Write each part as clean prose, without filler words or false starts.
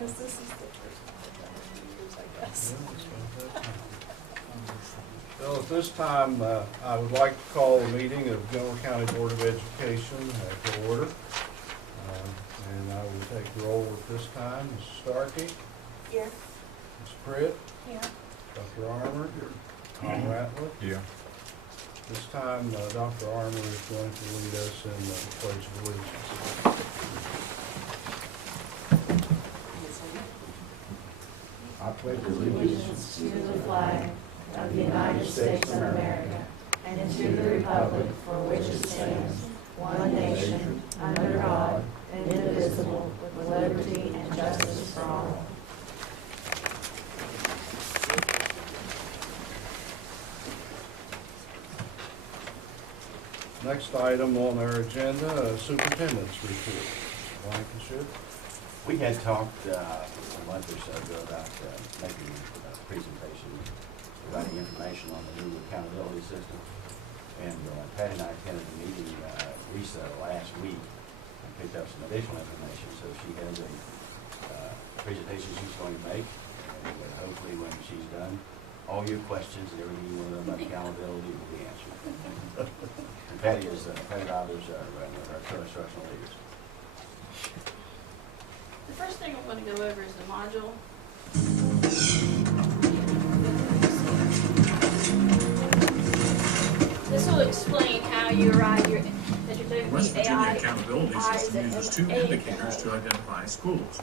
Because this is the first time I've done it in years, I guess. Well, at this time, I would like to call the meeting of Gilmer County Board of Education to order. And I will take the roll at this time. Mrs. Starkey? Here. Ms. Pritt? Here. Dr. Armour? Tom Ratliff? Yeah. This time, Dr. Armour is going to lead us in the Pledge of Allegiance. I pledge allegiance to the flag of the United States of America and to the republic for which it stands, one nation, under God, indivisible, with liberty and justice for all. Next item on our agenda, Superintendent's Report. Mr. Blankenship. We had talked a month or so ago about making a presentation, providing information on the new accountability system. And Patty and I attended a meeting Lisa last week and picked up some additional information. So she has a presentation she's going to make, and hopefully when she's done, all your questions and everything you want to know about accountability will be answered. And Patty is Patty Roberts, our co-instructional leaders. The first thing I want to go over is the module. This will explain how you arrive that you're doing West the Virginia AI. Accountability System uses two indicators to identify schools.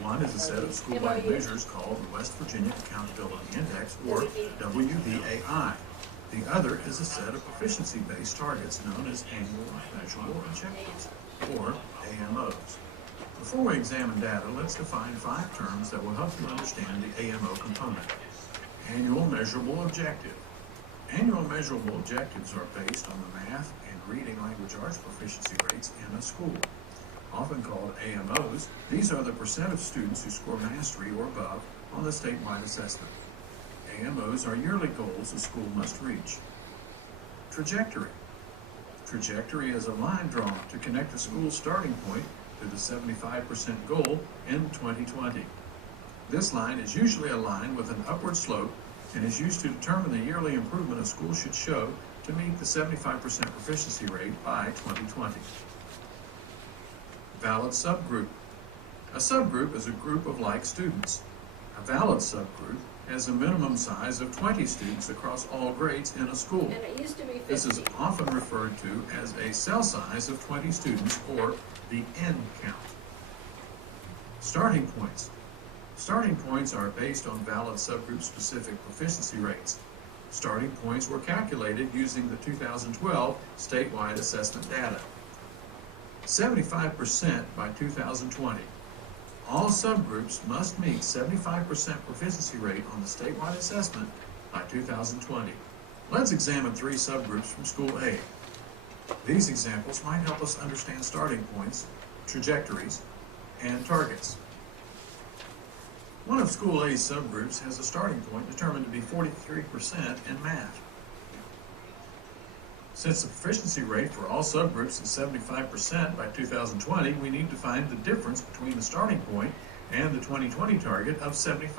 One is a set of school-wide measures called the West Virginia Accountability Index, or WVAI. The other is a set of proficiency-based targets known as Annual Measurable Objectives, or AMOs. Before we examine data, let's define 5 terms that will help you understand the AMO component. Annual Measurable Objective. Annual measurable objectives are based on the math and reading language arts proficiency rates in a school. Often called AMOs, these are the percent of students who score mastery or above on the statewide assessment. AMOs are yearly goals a school must reach. Trajectory. Trajectory is a line drawn to connect a school's starting point to the 75% goal in 2020. This line is usually a line with an upward slope and is used to determine the yearly improvement a school should show to meet the 75% proficiency rate by 2020. Valid subgroup. A subgroup is a group of like students. A valid subgroup has a minimum size of 20 students across all grades in a school. And it used to be 50. This is often referred to as a cell size of 20 students, or the N count. Starting points. Starting points are based on valid subgroup-specific proficiency rates. Starting points were calculated using the 2012 statewide assessment data. 75% by 2020. All subgroups must meet 75% proficiency rate on the statewide assessment by 2020. Let's examine 3 subgroups from School A. These examples might help us understand starting points, trajectories, and targets. One of School A's subgroups has a starting point determined to be 43% in math. Since the proficiency rate for all subgroups is 75% by 2020, we need to find the difference between the starting point and the 2020 target of 75%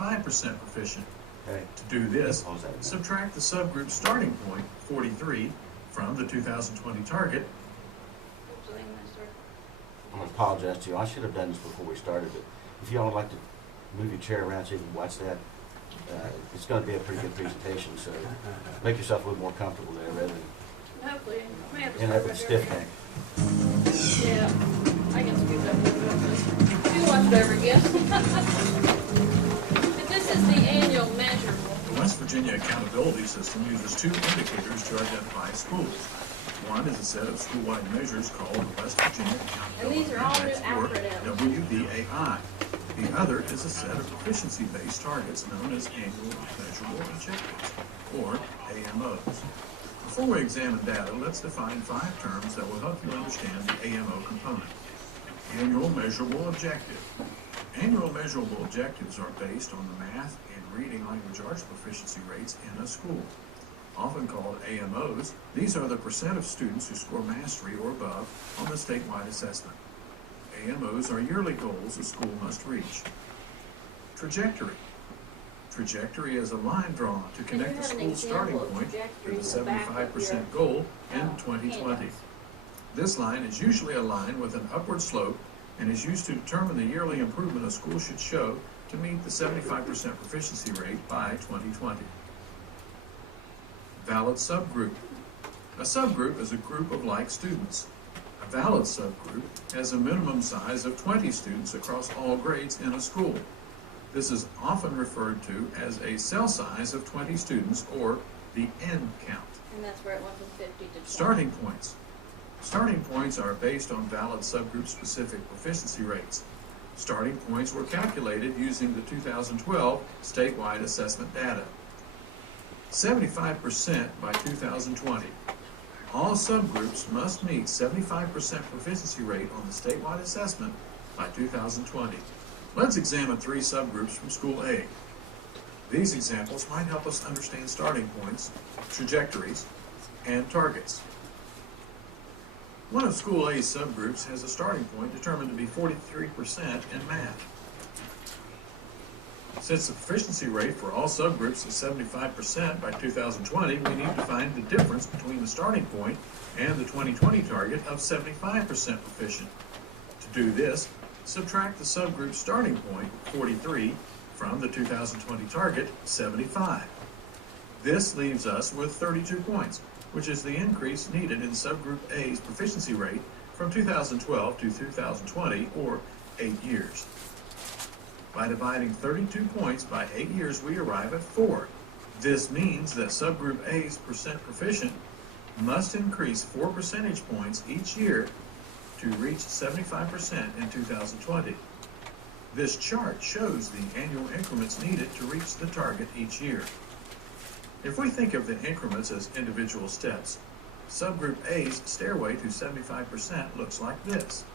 proficient. Okay. To do this, subtract the subgroup starting point, 43, from the 2020 target. I'm going to apologize to you. I should have done this before we started, but if you all would like to move your chair around so you can watch that, it's going to be a pretty good presentation, so make yourself a little more comfortable there rather than Hopefully. May have to end start up with a right stiff there. neck. Yeah, I can scoot up a little bit. You watch it over again. But this is the annual measurable. The West Virginia Accountability System uses 2 indicators to identify schools. One is a set of school-wide measures called the West Virginia Accountability And these are all Index, new or acronyms. WVAI. The other is a set of proficiency-based targets known as Annual Measurable Objectives, or AMOs. Before we examine data, let's define 5 terms that will help you understand the AMO component. Annual Measurable Objective. Annual measurable objectives are based on the math and reading language arts proficiency rates in a school. Often called AMOs, these are the percent of students who score mastery or above on the statewide assessment. AMOs are yearly goals a school must reach. Trajectory. Trajectory is a line drawn to connect the school's starting point to the 75% goal in 2020. This line is usually a line with an upward slope and is used to determine the yearly improvement a school should show to meet the 75% proficiency rate by 2020. Valid subgroup. A subgroup is a group of like students. A valid subgroup has a minimum size of 20 students across all grades in a school. This is often referred to as a cell size of 20 students, or the N count. And that's where it went from 50 to 20. Starting points. Starting points are based on valid subgroup specific proficiency rates. Starting points were calculated using the 2012 statewide assessment data. 75% by 2020. All subgroups must meet 75% proficiency rate on the statewide assessment by 2020. Let's examine 3 subgroups from School A. These examples might help us understand starting points, trajectories, and targets. One of School A's subgroups has a starting point determined to be 43% in math. Since the proficiency rate for all subgroups is 75% by 2020, we need to find the difference between the starting point and the 2020 target of 75% proficient. To do this, subtract the subgroup starting point, 43, from the 2020 target, 75. This leaves us with 32 points, which is the increase needed in subgroup A's proficiency rate from 2012 to 2020, or 8 years. By dividing 32 points by 8 years, we arrive at 4. This means that subgroup A's percent proficient must increase 4 percentage points each year to reach 75% in 2020. This chart shows the annual increments needed to reach the target each year. If we think of the increments as individual steps, subgroup A's stairway to 75% looks like this.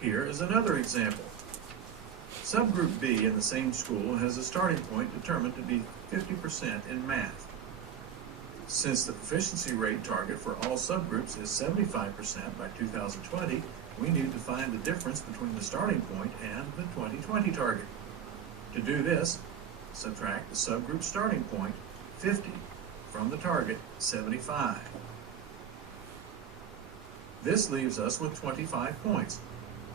Here is another example. Subgroup B in the same school has a starting point determined to be 50% in math. Since the proficiency rate target for all subgroups is 75% by 2020, we need to find the difference between the starting point and the 2020 target. To do this, subtract the subgroup starting point, 50, from the target, 75. This leaves us with 25 points,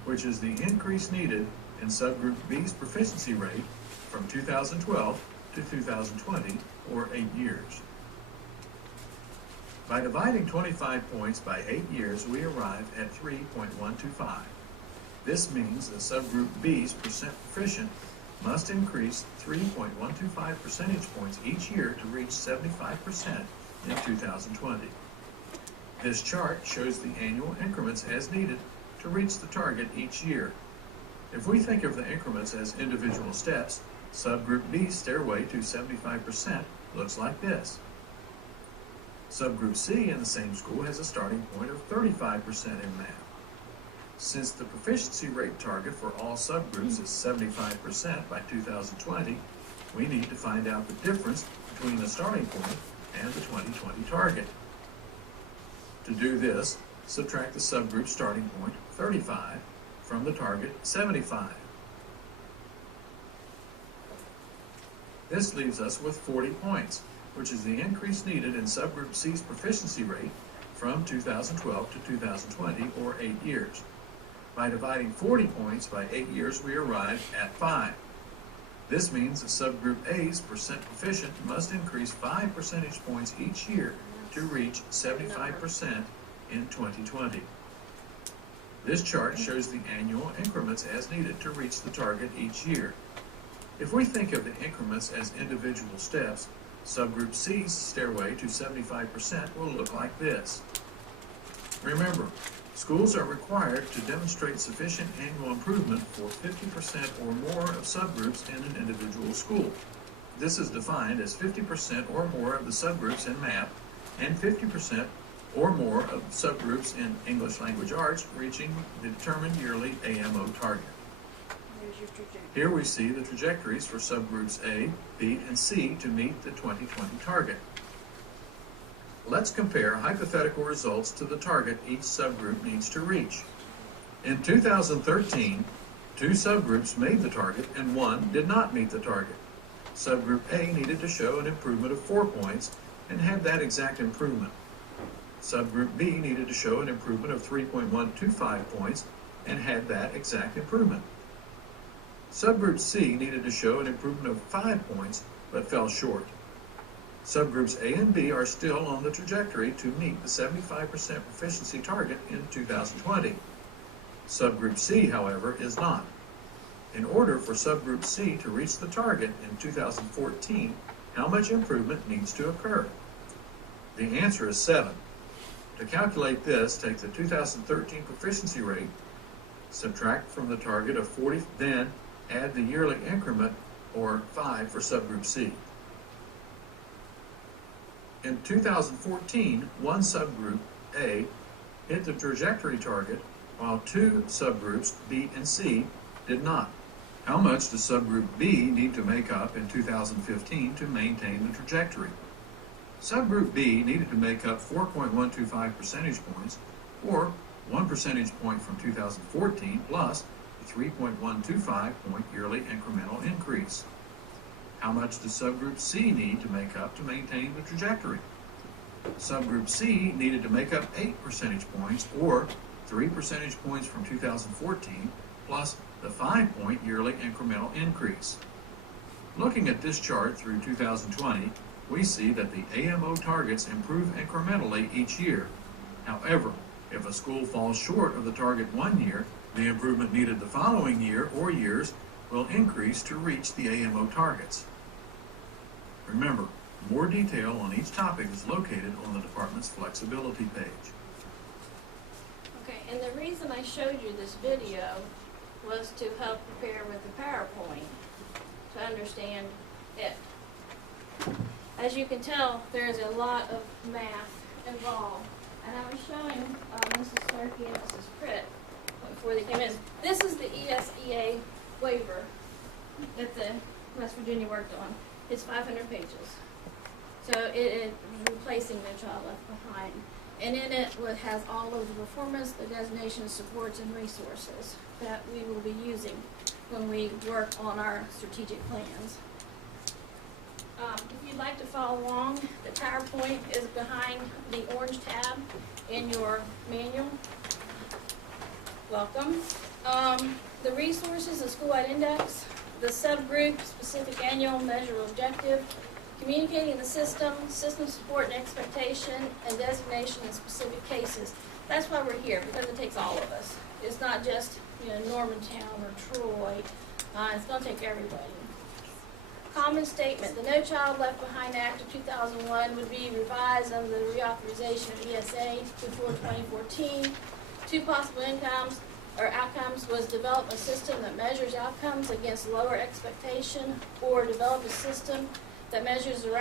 which is the increase needed in subgroup B's proficiency rate from 2012 to 2020, or 8 years. By dividing 25 points by 8 years, we arrive at 3.125. This means that subgroup B's percent proficient must increase 3.125 percentage points each year to reach 75% in 2020. This chart shows the annual increments as needed to reach the target each year. If we think of the increments as individual steps, subgroup B's stairway to 75% looks like this. Subgroup C in the same school has a starting point of 35% in math. Since the proficiency rate target for all subgroups is 75% by 2020, we need to find out the difference between the starting point and the 2020 target. To do this, subtract the subgroup starting point, 35, from the target, 75. This leaves us with 40 points, which is the increase needed in subgroup C's proficiency rate from 2012 to 2020, or 8 years. By dividing 40 points by 8 years, we arrive at 5. This means that subgroup A's percent proficient must increase 5 percentage points each year to reach 75% in 2020. This chart shows the annual increments as needed to reach the target each year. If we think of the increments as individual steps, subgroup C's stairway to 75% will look like this. Remember, schools are required to demonstrate sufficient annual improvement for 50% or more of subgroups in an individual school. This is defined as 50% or more of the subgroups in math and 50% or more of subgroups in English language arts reaching the determined yearly AMO target. There's your trajectory. Here we see the trajectories for subgroups A, B, and C to meet the 2020 target. Let's compare hypothetical results to the target each subgroup needs to reach. In 2013, 2 subgroups made the target and 1 did not meet the target. Subgroup A needed to show an improvement of 4 points and had that exact improvement. Subgroup B needed to show an improvement of 3.125 points and had that exact improvement. Subgroup C needed to show an improvement of 5 points but fell short. Subgroups A and B are still on the trajectory to meet the 75% proficiency target in 2020. Subgroup C, however, is not. In order for Subgroup C to reach the target in 2014, how much improvement needs to occur? The answer is 7. To calculate this, take the 2013 proficiency rate, subtract from the target of 40, then add the yearly increment, or 5 for Subgroup C. In 2014, one subgroup, A, hit the trajectory target, while 2 subgroups, B and C, did not. How much does subgroup B need to make up in 2015 to maintain the trajectory? Subgroup B needed to make up 4.125 percentage points, or 1 percentage point from 2014 plus the 3.125 point yearly incremental increase. How much does subgroup C need to make up to maintain the trajectory? Subgroup C needed to make up 8 percentage points, or 3 percentage points from 2014, plus the 5-point yearly incremental increase. Looking at this chart through 2020, we see that the AMO targets improve incrementally each year. However, if a school falls short of the target one year, the improvement needed the following year or years will increase to reach the AMO targets. Remember, more detail on each topic is located on the department's flexibility page. Okay, and the reason I showed you this video was to help prepare with the PowerPoint to understand it. As you can tell, there's a lot of math involved. And I was showing Mrs. Starkey and Mrs. Pritt before they came in. This is the ESEA waiver that the West Virginia worked on. It's 500 pages. So it is replacing No Child Left Behind. And in it has all of the performance, the designations, supports, and resources that we will be using when we work on our strategic plans. If you'd like to follow along, the PowerPoint is behind the orange tab in your manual. Welcome. The resources, the school-wide index, the subgroup, specific annual measure objective, communicating the system, system support and expectation, and designation in specific cases. That's why we're here, because it takes all of us. It's not just, Normantown or Troy. It's going to take everybody. Common statement, the No Child Left Behind Act of 2001 would be revised under the reauthorization of ESA before 2014. 2 possible outcomes was develop a system that measures outcomes against lower expectation, or develop a system that measures the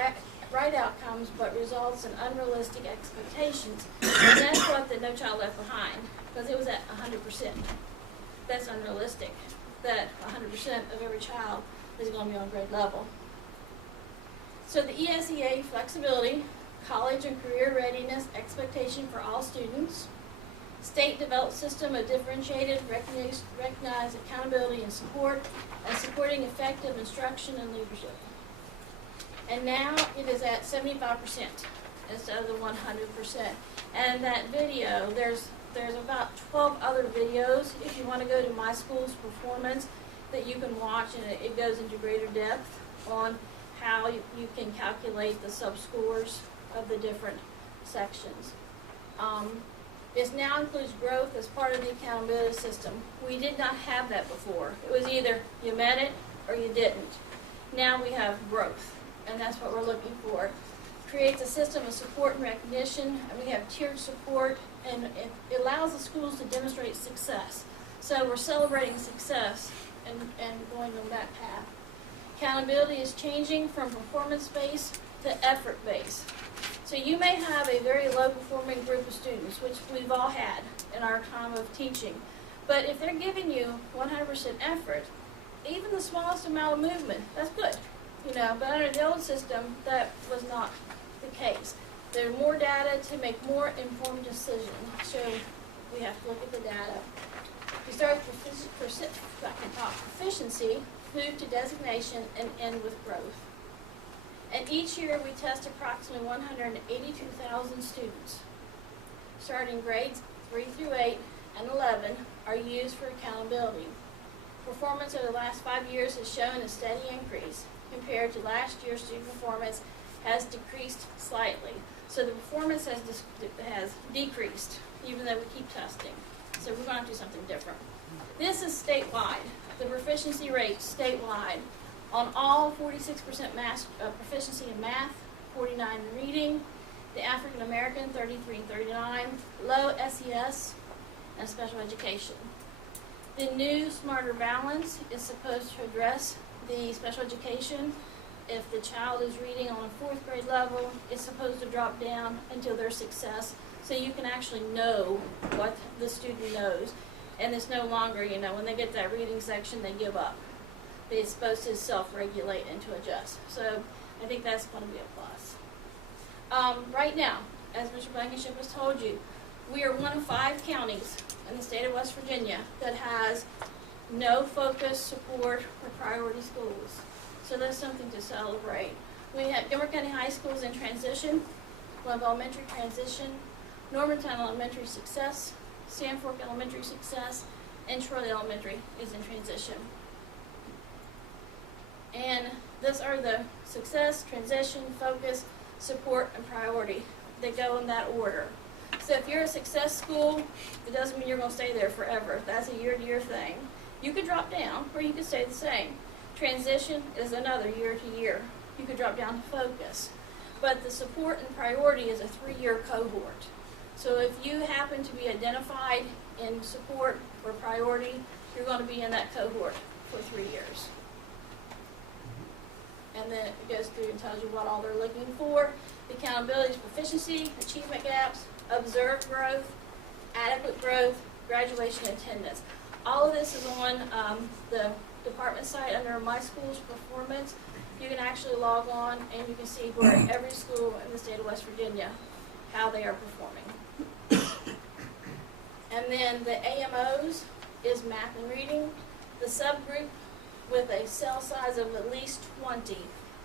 right outcomes but results in unrealistic expectations. And that's what the No Child Left Behind, because it was at 100%. That's unrealistic, that 100% of every child is going to be on grade level. So the ESEA flexibility, college and career readiness expectation for all students, state developed system of differentiated, recognized accountability and support, and supporting effective instruction and leadership. And now it is at 75% instead of the 100%. And that video, there's about 12 other videos if you want to go to My School's Performance that you can watch, and it goes into greater depth on how you can calculate the sub-scores of the different sections. This now includes growth as part of the accountability system. We did not have that before. It was either you met it or you didn't. Now we have growth, and that's what we're looking for. Creates a system of support and recognition, and we have tiered support, and it allows the schools to demonstrate success. So we're celebrating success and going on that path. Accountability is changing from performance-based to effort-based. So you may have a very low-performing group of students, which we've all had in our time of teaching. But if they're giving you 100% effort, even the smallest amount of movement, that's good. But under the old system, that was not the case. There's more data to make more informed decisions. So we have to look at the data. We start with proficiency, move to designation, and end with growth. And each year we test approximately 182,000 students. Starting grades 3 through 8 and 11 are used for accountability. Performance over the last 5 years has shown a steady increase. Compared to last year's, student performance has decreased slightly. So the performance has decreased, even though we keep testing. So we're going to have to do something different. This is statewide. The proficiency rate statewide on all 46% proficiency in math, 49 in reading, the African American 33 and 39, low SES, and special education. The new Smarter Balance is supposed to address the special education. If the child is reading on a 4th grade level, it's supposed to drop down until their success, so you can actually know what the student knows. And it's no longer, you know, when they get to that reading section, they give up. But it's supposed to self-regulate and to adjust. So I think that's going to be a plus. Right now, as Mr. Blankenship has told you, we are one of 5 counties in the state of West Virginia that has no focus, support, or priority schools. So that's something to celebrate. We have Gilmer County High Schools in transition, Glove Elementary transition, Normantown Elementary success, Stanfork Elementary success, and Troy Elementary is in transition. And those are the success, transition, focus, support, and priority. They go in that order. So if you're a success school, it doesn't mean you're going to stay there forever. That's a year-to-year thing. You could drop down, or you could stay the same. Transition is another year-to-year. You could drop down to focus. But the support and priority is a 3-year cohort. So if you happen to be identified in support or priority, you're going to be in that cohort for 3 years. And then it goes through and tells you what all they're looking for. The accountability is proficiency, achievement gaps, observed growth, adequate growth, graduation attendance. All of this is on the department site under My School's Performance. You can actually log on and you can see where every school in the state of West Virginia, how they are performing. And then the AMOs is math and reading. The subgroup with a cell size of at least 20.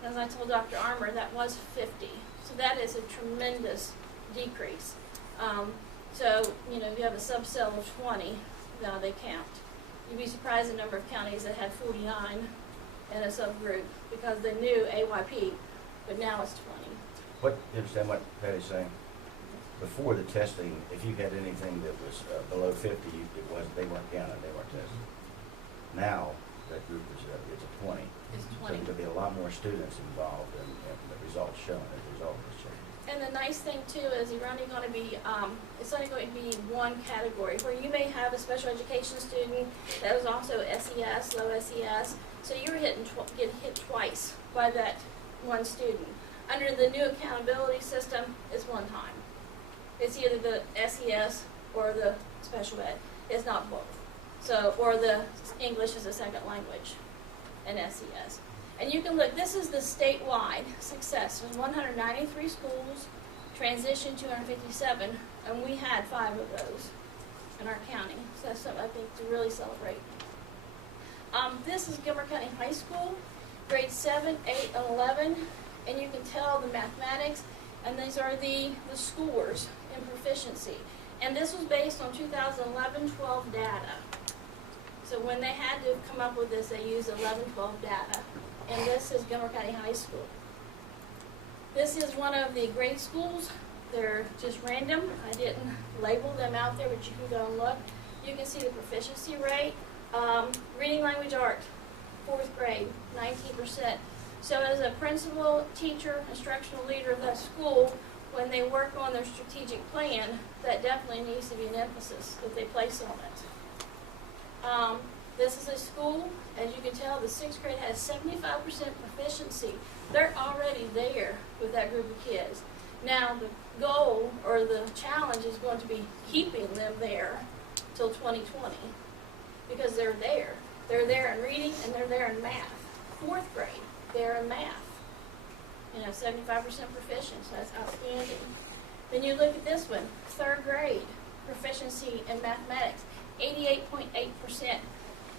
As I told Dr. Armour, that was 50. So that is a tremendous decrease. So, you know, if you have a subcell of 20, now they count. You'd be surprised the number of counties that had 49 in a subgroup because they knew AYP, but now it's 20. What, you understand what Patty's saying? Before the testing, if you had anything that was below 50, they weren't counted, they weren't tested. Now, that group is it's a 20. It's So 20. there'll be a lot more students involved in the results shown as a result of this change. And the nice thing too is you're only going to be, it's only going to be one category where you may have a special education student that was also SES, low SES, so you're get hit twice by that one student. Under the new accountability system, it's one time. It's either the SES or the special ed. It's not both. So, or the English as a second language and SES. And you can look, this is the statewide success. There's 193 schools, transition 257, and we had 5 of those in our county. So that's something I think to really celebrate. This is Gilmer County High School, grades 7, 8, and 11, and you can tell the mathematics, and these are the scores in proficiency. And this was based on 2011-12 data. So when they had to come up with this, they used 11-12 data. And this is Gilmer County High School. This is one of the grade schools. They're just random. I didn't label them out there, but you can go and look. You can see the proficiency rate. Reading, language, art, 4th grade, 19%. So as a principal, teacher, instructional leader of that school, when they work on their strategic plan, that definitely needs to be an emphasis that they place on it. This is a school, as you can tell, the 6th grade has 75% proficiency. They're already there with that group of kids. Now the goal or the challenge is going to be keeping them there till 2020 because they're there. They're there in reading and they're there in math. 4th grade, they're in math. You know, 75% proficient, so that's outstanding. Then you look at this one, 3rd grade. proficiency in mathematics, 88.8%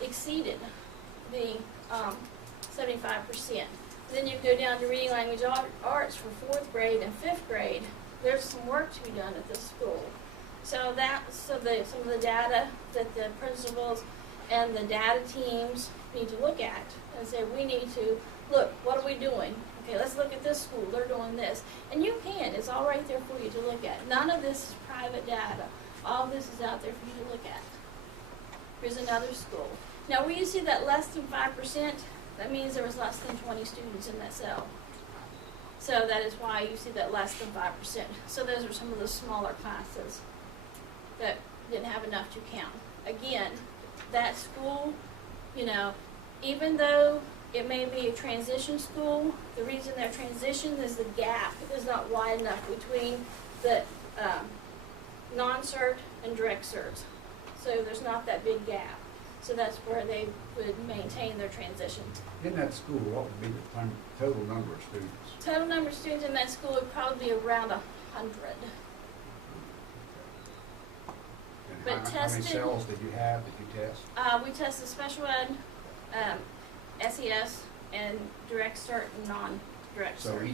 exceeded the 75%. Then you go down to reading language arts for 4th grade and 5th grade. There's some work to be done at this school. So some of the data that the principals and the data teams need to look at and say, we need to look, what are we doing? Okay, let's look at this school, they're doing this. And you can, it's all right there for you to look at. None of this is private data. All of this is out there for you to look at. Here's another school. Now where you see that less than 5%, that means there was less than 20 students in that cell. So that is why you see that less than 5%. So those are some of the smaller classes that didn't have enough to count. Again, that school, you know, even though it may be a transition school, the reason they're transition is the gap is not wide enough between the non-cert and direct certs. So there's not that big gap. So that's where they would maintain their transition. In that school, what would be the total number of students? Total number of students in that school would probably be around 100. And But how many tested- cells did you have that you test? We tested special ed, SES, and direct cert and non-direct So cert.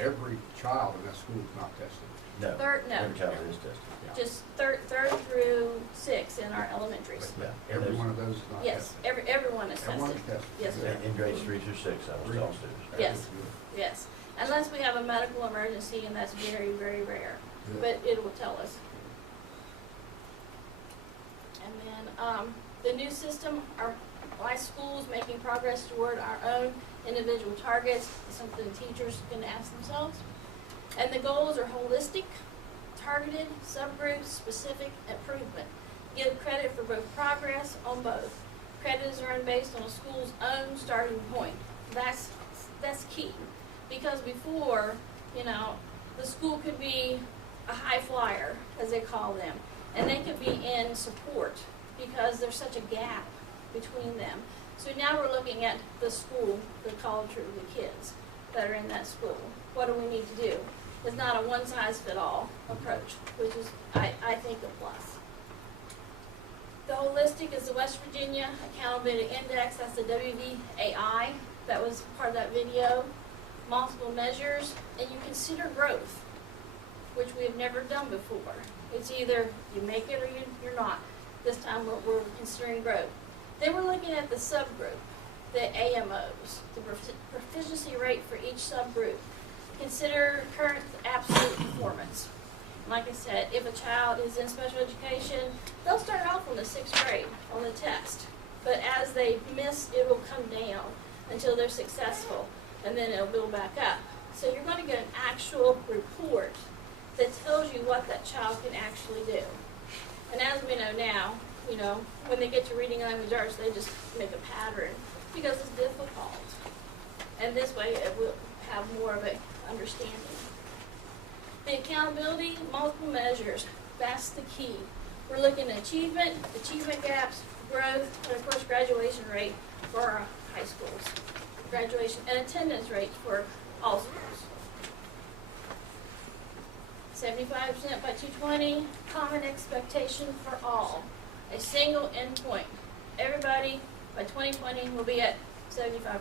every child in that school is not tested? No. Third- no. Every child is tested. Just third through 6 in our elementaries. But Yeah. every one of those is not Yes, tested? everyone is Everyone tested. is tested? Yes, sir. In grades 3 through 6, I was all students. That Yes. is good. Yes, unless we have a medical emergency, and that's very, very rare. Good. But it will tell us. And then the new system, my school's making progress toward our own individual targets. It's something teachers can ask themselves. And the goals are holistic, targeted, subgroup, specific improvement. Give credit for both progress on both. Credit is earned based on a school's own starting point. That's key. Because before, you know, the school could be a high flyer, as they call them, and they could be in support because there's such a gap between them. So now we're looking at the school, the culture of the kids that are in that school. What do we need to do? It's not a one-size-fit-all approach, which is, I think, a plus. The holistic is the West Virginia Accountability Index. That's the WVAI. That was part of that video. Multiple measures, and you consider growth, which we have never done before. It's either you make it or you're not. This time we're considering growth. Then we're looking at the subgroup, the AMOs, the proficiency rate for each subgroup. Consider current absolute performance. Like I said, if a child is in special education, they'll start off on the 6th grade on the test. But as they miss, it will come down until they're successful, and then it'll build back up. So you're going to get an actual report that tells you what that child can actually do. And as we know now, you know, when they get to reading language arts, they just make a pattern because it's difficult. And this way it will have more of an understanding. The accountability, multiple measures, that's the key. We're looking at achievement gaps, growth, and of course graduation rate for our high schools. Graduation and attendance rate for all schools. 75% by 220, common expectation for all. A single endpoint. Everybody by 2020 will be at 75%.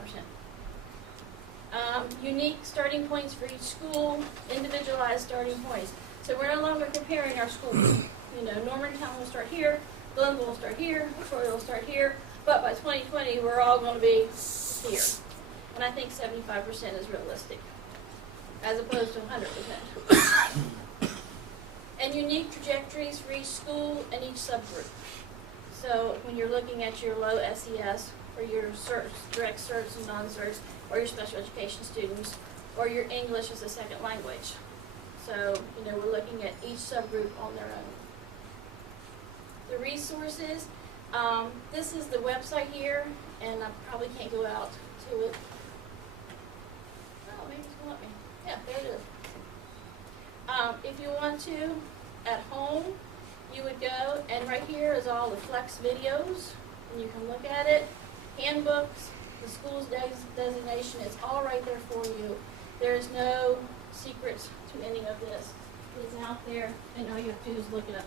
Unique starting points for each school, individualized starting points. So we're no longer comparing our schools. You know, Normantown will start here, Glenville will start here, Troy will start here, but by 2020 we're all going to be here. And I think 75% is realistic, as opposed to 100%. And unique trajectories for each school and each subgroup. So when you're looking at your low SES, or your direct certs and non-certs, or your special education students, or your English as a second language. So, you know, we're looking at each subgroup on their own. The resources, this is the website here, and I probably can't go out to it. Oh, maybe it's gonna let me. Yeah, there it is. If you want to, at home, you would go, and right here is all the Flex videos, and you can look at it. Handbooks, the school's designation, it's all right there for you. There is no secrets to any of this. It's out there, and all you have to do is look it up.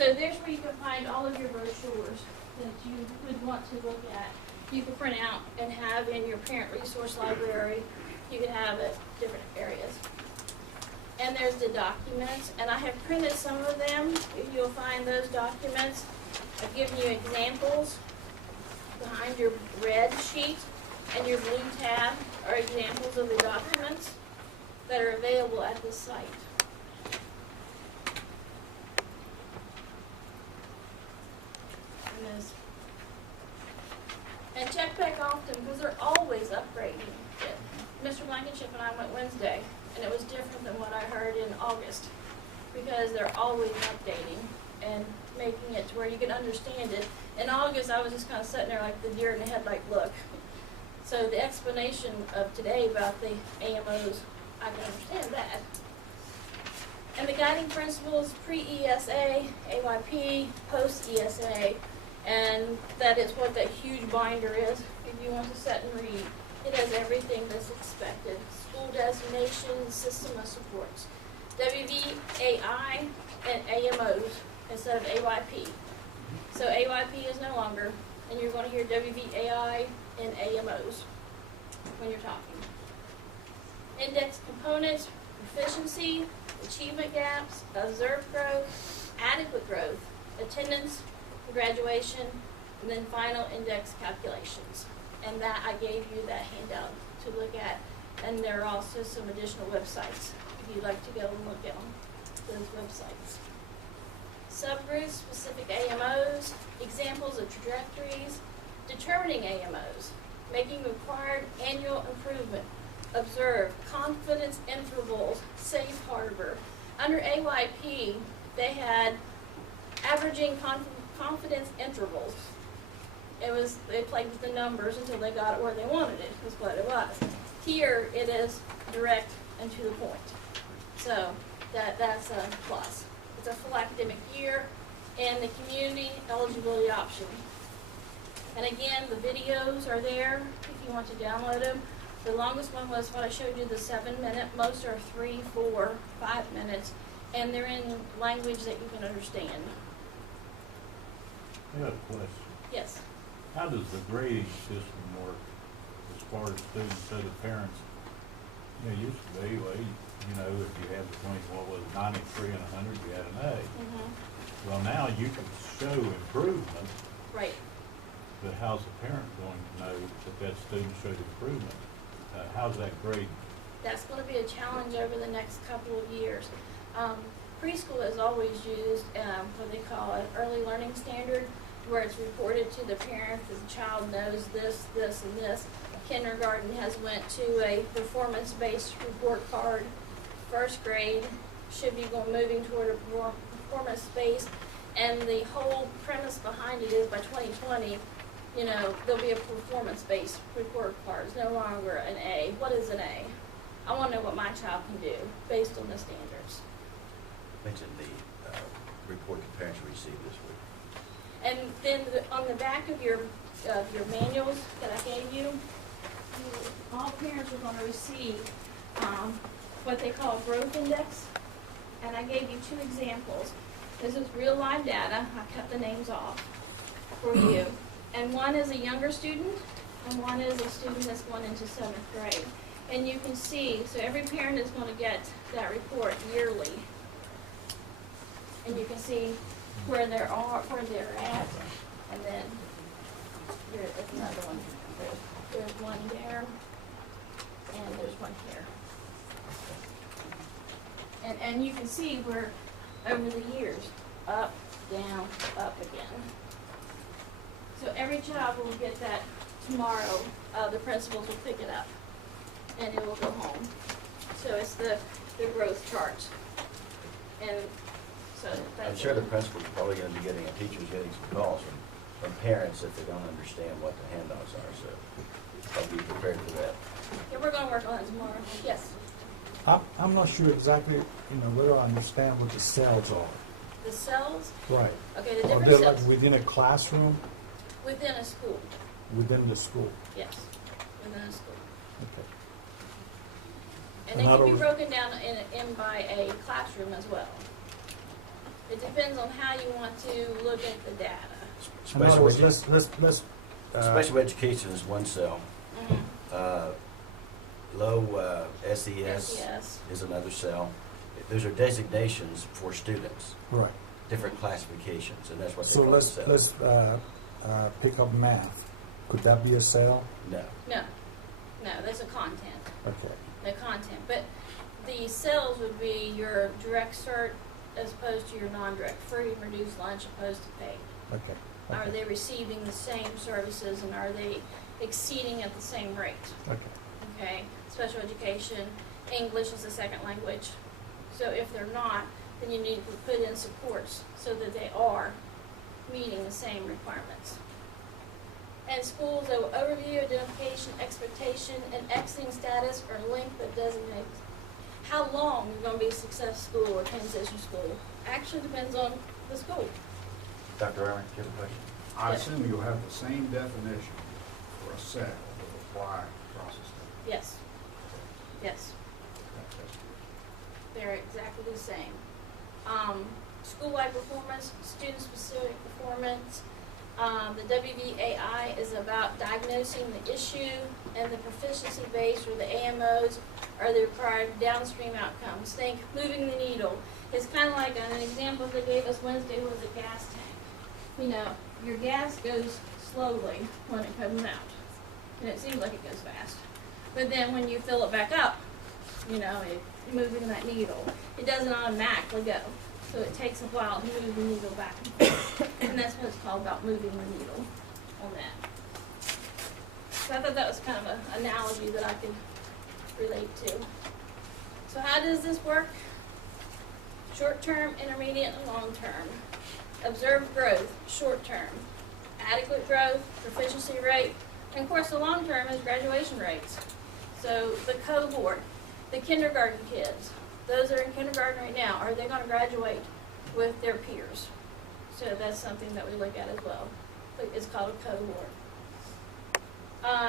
So there's where you can find all of your brochures that you would want to look at. You can print out and have in your parent resource library. You can have at different areas. And there's the documents, and I have printed some of them. If you'll find those documents, I've given you examples behind your red sheet, and your blue tab are examples of the documents that are available at this site. And check back often, because they're always upgrading it. Mr. Blankenship and I went Wednesday, and it was different than what I heard in August, because they're always updating and making it to where you can understand it. In August, I was just kind of sitting there like the deer in the headlight look. So the explanation of today about the AMOs, I can understand that. And the guiding principles, pre-ESA, AYP, post-ESA, and that is what that huge binder is. If you want to sit and read, it has everything that's expected. School designation, system of supports, WVAI and AMOs instead of AYP. So AYP is no longer, and you're going to hear WVAI and AMOs when you're talking. Index components, proficiency, achievement gaps, observed growth, adequate growth, attendance, graduation, and then final index calculations. And that I gave you that handout to look at. And there are also some additional websites if you'd like to go and look at them, those websites. Subgroups, specific AMOs, examples of trajectories, determining AMOs, making required annual improvement, observe, confidence intervals, safe harbor. Under AYP, they had averaging confidence intervals. They played with the numbers until they got it where they wanted it, is what it was. Here, it is direct and to the point. So that's a plus. It's a full academic year, and the community eligibility option. And again, the videos are there if you want to download them. The longest one was what I showed you, the 7-minute. Most are 3, 4, 5 minutes, and they're in language that you can understand. I have a question. Yes. How does the grading system work as far as students to the parents? You know, used to be, well, you know, if you had between, 93 and 100, you had an A. Mm-hmm. Well, now you can show improvement, Right. but how's the parent going to know that student showed improvement? How's that graded? That's going to be a challenge over the next couple of years. Preschool has always used what they call an early learning standard, where it's reported to the parent that the child knows this, this, and this. Kindergarten has went to a performance-based report card. First grade should be moving toward a performance-based, and the whole premise behind it is by 2020, you know, there'll be a performance-based report card. It's no longer an A. What is an A? I want to know what my child can do based on the standards. Mention the report the parents received this week. And then on the back of your manuals that I gave you, all parents are going to receive what they call a growth index. And I gave you 2 examples. This is real live data. I cut the names off for you. And one is a younger student, and one is a student that's going into 7th grade. And you can see, so every parent is going to get that report yearly. And you can see where they're at, and then there's another one. There's one there, and there's one here. And you can see where over the years, up, down, up again. So every child will get that tomorrow. The principals will pick it up, and it will go home. So it's the growth charts, and so that's I'm sure the principal's probably going to be getting, a teacher's getting some calls from parents if they don't understand what the handouts are, so I'll be prepared for that. Yeah, we're going to work on it tomorrow. Yes. I'm not sure exactly, whether I understand what the cells are. The cells? Right. Okay, the Are different they cells. like within a classroom, Within a school, within the school? yes. Within a school. Okay. And they In can other be words- broken down in by a classroom as well. It depends on how you want to look at the data. In other Special words, edu- let's, special education is one cell. Mhm. Low SES Yes. is another cell. Those are designations for students, right. different classifications, and that's what they So call let's, cells. pick up math. Could that be a cell? No. No, that's a content. Okay. The content, but the cells would be your direct cert as opposed to your non-direct, free, reduced lunch opposed to paid. Okay. Are Okay. they receiving the same services and are they exceeding at the same rate? Okay. Okay, special education, English is a second language. So if they're not, then you need to put in supports so that they are meeting the same requirements. And schools, overview, identification, expectation, and exiting status or length that designates how long you're going to be a success school or transition school. Actually depends on the school. Dr. Irwin, do you have a question? I assume you'll have the same definition for a cell that will apply across the state. Yes, yes, That's they're exactly the same. School-wide performance, student-specific performance. The WVAI is about diagnosing the issue, and the proficiency base, or the AMOs, are the required downstream outcomes. Think moving the needle. It's kind of like an example they gave us Wednesday was a gas tank. You know, your gas goes slowly when it comes out, and it seems like it goes fast. But then when you fill it back up, you know, moving that needle, it doesn't automatically go. So it takes a while to move the needle back and forth. And that's what it's called, about moving the needle on that. So I thought that was kind of an analogy that I could relate to. So how does this work? Short-term, intermediate, and long-term. Observed growth, short-term. Adequate growth, proficiency rate, and of course the long-term is graduation rates. So the cohort, the kindergarten kids, those that are in kindergarten right now, are they going to graduate with their peers? So that's something that we look at as well. It's called a cohort.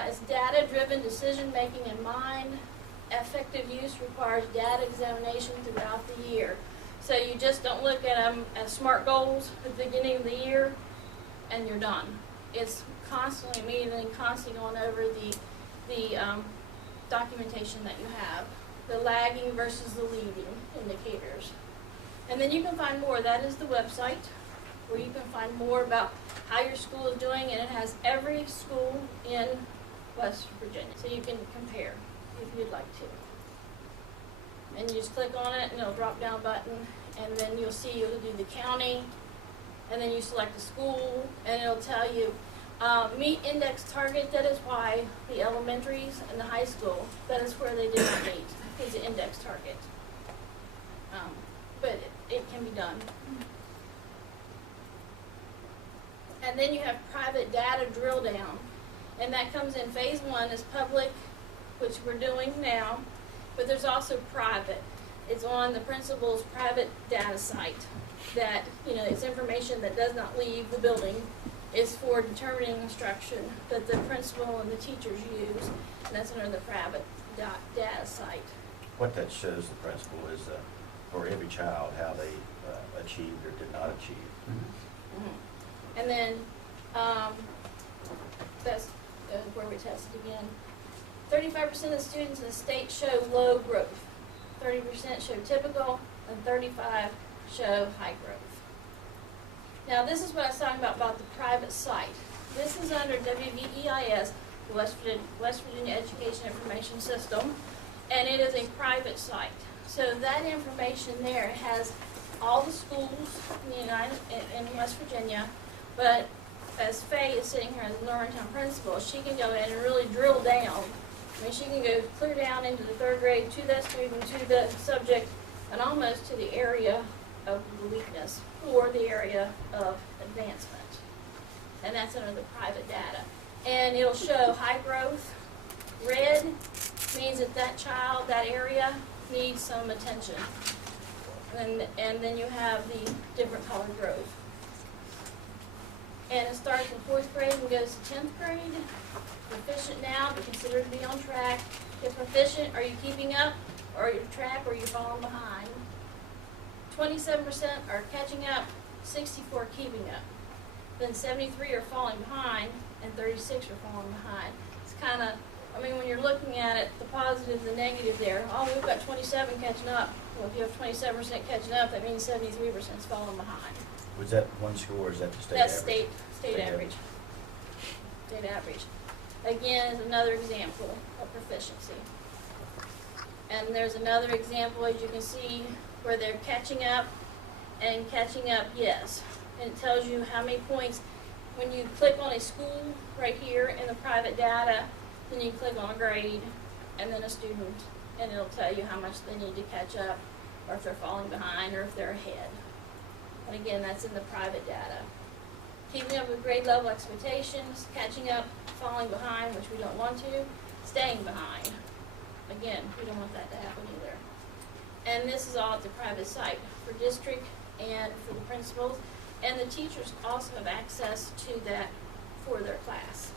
It's data-driven decision-making in mind. Effective use requires data examination throughout the year. So you just don't look at them as SMART goals at the beginning of the year and you're done. It's constantly meeting and constantly going over the documentation that you have. The lagging versus the leading indicators. And then you can find more. That is the website where you can find more about how your school is doing, and it has every school in West Virginia. So you can compare if you'd like to. And you just click on it and it'll drop down button, and then you'll see you'll do the county, and then you select the school, and it'll tell you meet index target. That is why the elementaries and the high school, that is where they do not meet, is the index target. But it can be done. And then you have private data drill down, and that comes in phase 1 is public, which we're doing now, but there's also private. It's on the principal's private data site that, you know, it's information that does not leave the building. It's for determining instruction that the principal and the teachers use, and that's under the private data site. What that shows the principal is for every child how they achieved or did not achieve. Mm-hmm. And then that's where we tested again. 35% of the students in the state show low growth. 30% show typical, and 35% show high growth. Now this is what I was talking about the private site. This is under WVEIS, the West Virginia Education Information System, and it is a private site. So that information there has all the schools in West Virginia, but as Faye is sitting here as the Normantown principal, she can go in and really drill down. I mean, she can go clear down into the 3rd grade, to that student, to the subject, and almost to the area of the weakness or the area of advancement. And that's under the private data. And it'll show high growth. Red means that that child, that area, needs some attention. And then you have the different color growth. And it starts in 4th grade and goes to 10th grade. Proficient now, but considered to be on track. If proficient, are you keeping up? Or are you track, or are you falling behind? 27% are catching up, 64 keeping up. Then 73 are falling behind, and 36 are falling behind. It's kind of, I mean, when you're looking at it, the positive, the negative there. Oh, we've got 27 catching up. Well, if you have 27% catching up, that means 73% is falling behind. Was that one score, or is that the state That's average? state average. State average. Again, is another example of proficiency. And there's another example, as you can see, where they're catching up, and catching up, yes. And it tells you how many points. When you click on a school right here in the private data, then you click on a grade, and then a student, and it'll tell you how much they need to catch up, or if they're falling behind, or if they're ahead. And again, that's in the private data. Keeping up with grade level expectations, catching up, falling behind, which we don't want to, staying behind. Again, we don't want that to happen either. And this is all at the private site for district and for the principals. And the teachers also have access to that for their class.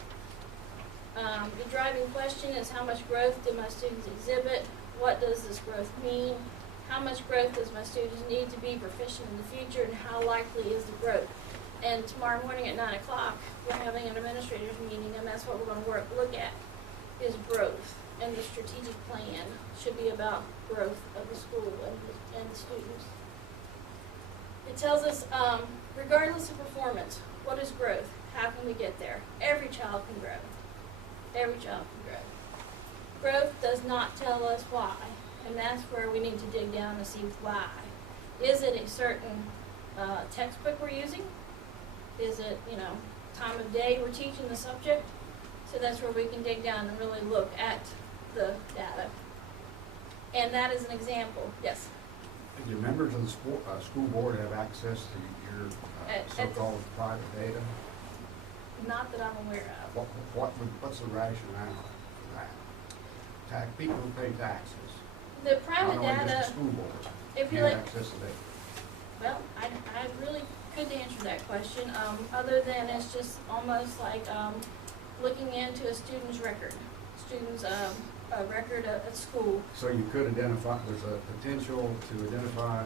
The driving question is, how much growth do my students exhibit? What does this growth mean? How much growth does my students need to be proficient in the future, and how likely is the growth? And tomorrow morning at 9 o'clock, we're having an administrators meeting, and that's what we're going to look at, is growth. And the strategic plan should be about growth of the school and the students. It tells us, regardless of performance, what is growth? How can we get there? Every child can grow. Every child can grow. Growth does not tell us why, and that's where we need to dig down and see why. Is it a certain textbook we're using? Is it, time of day we're teaching the subject? So that's where we can dig down and really look at the data. And that is an example. Yes? Do members of the school board have access to your so-called private data? Not that I'm aware of. What's the rationale for that? People who pay taxes. The private Not only data, just the school board. if you Have like, access to data. well, I really couldn't answer that question, other than it's just almost like looking into a student's record, record at school. So you could identify, there's a potential to identify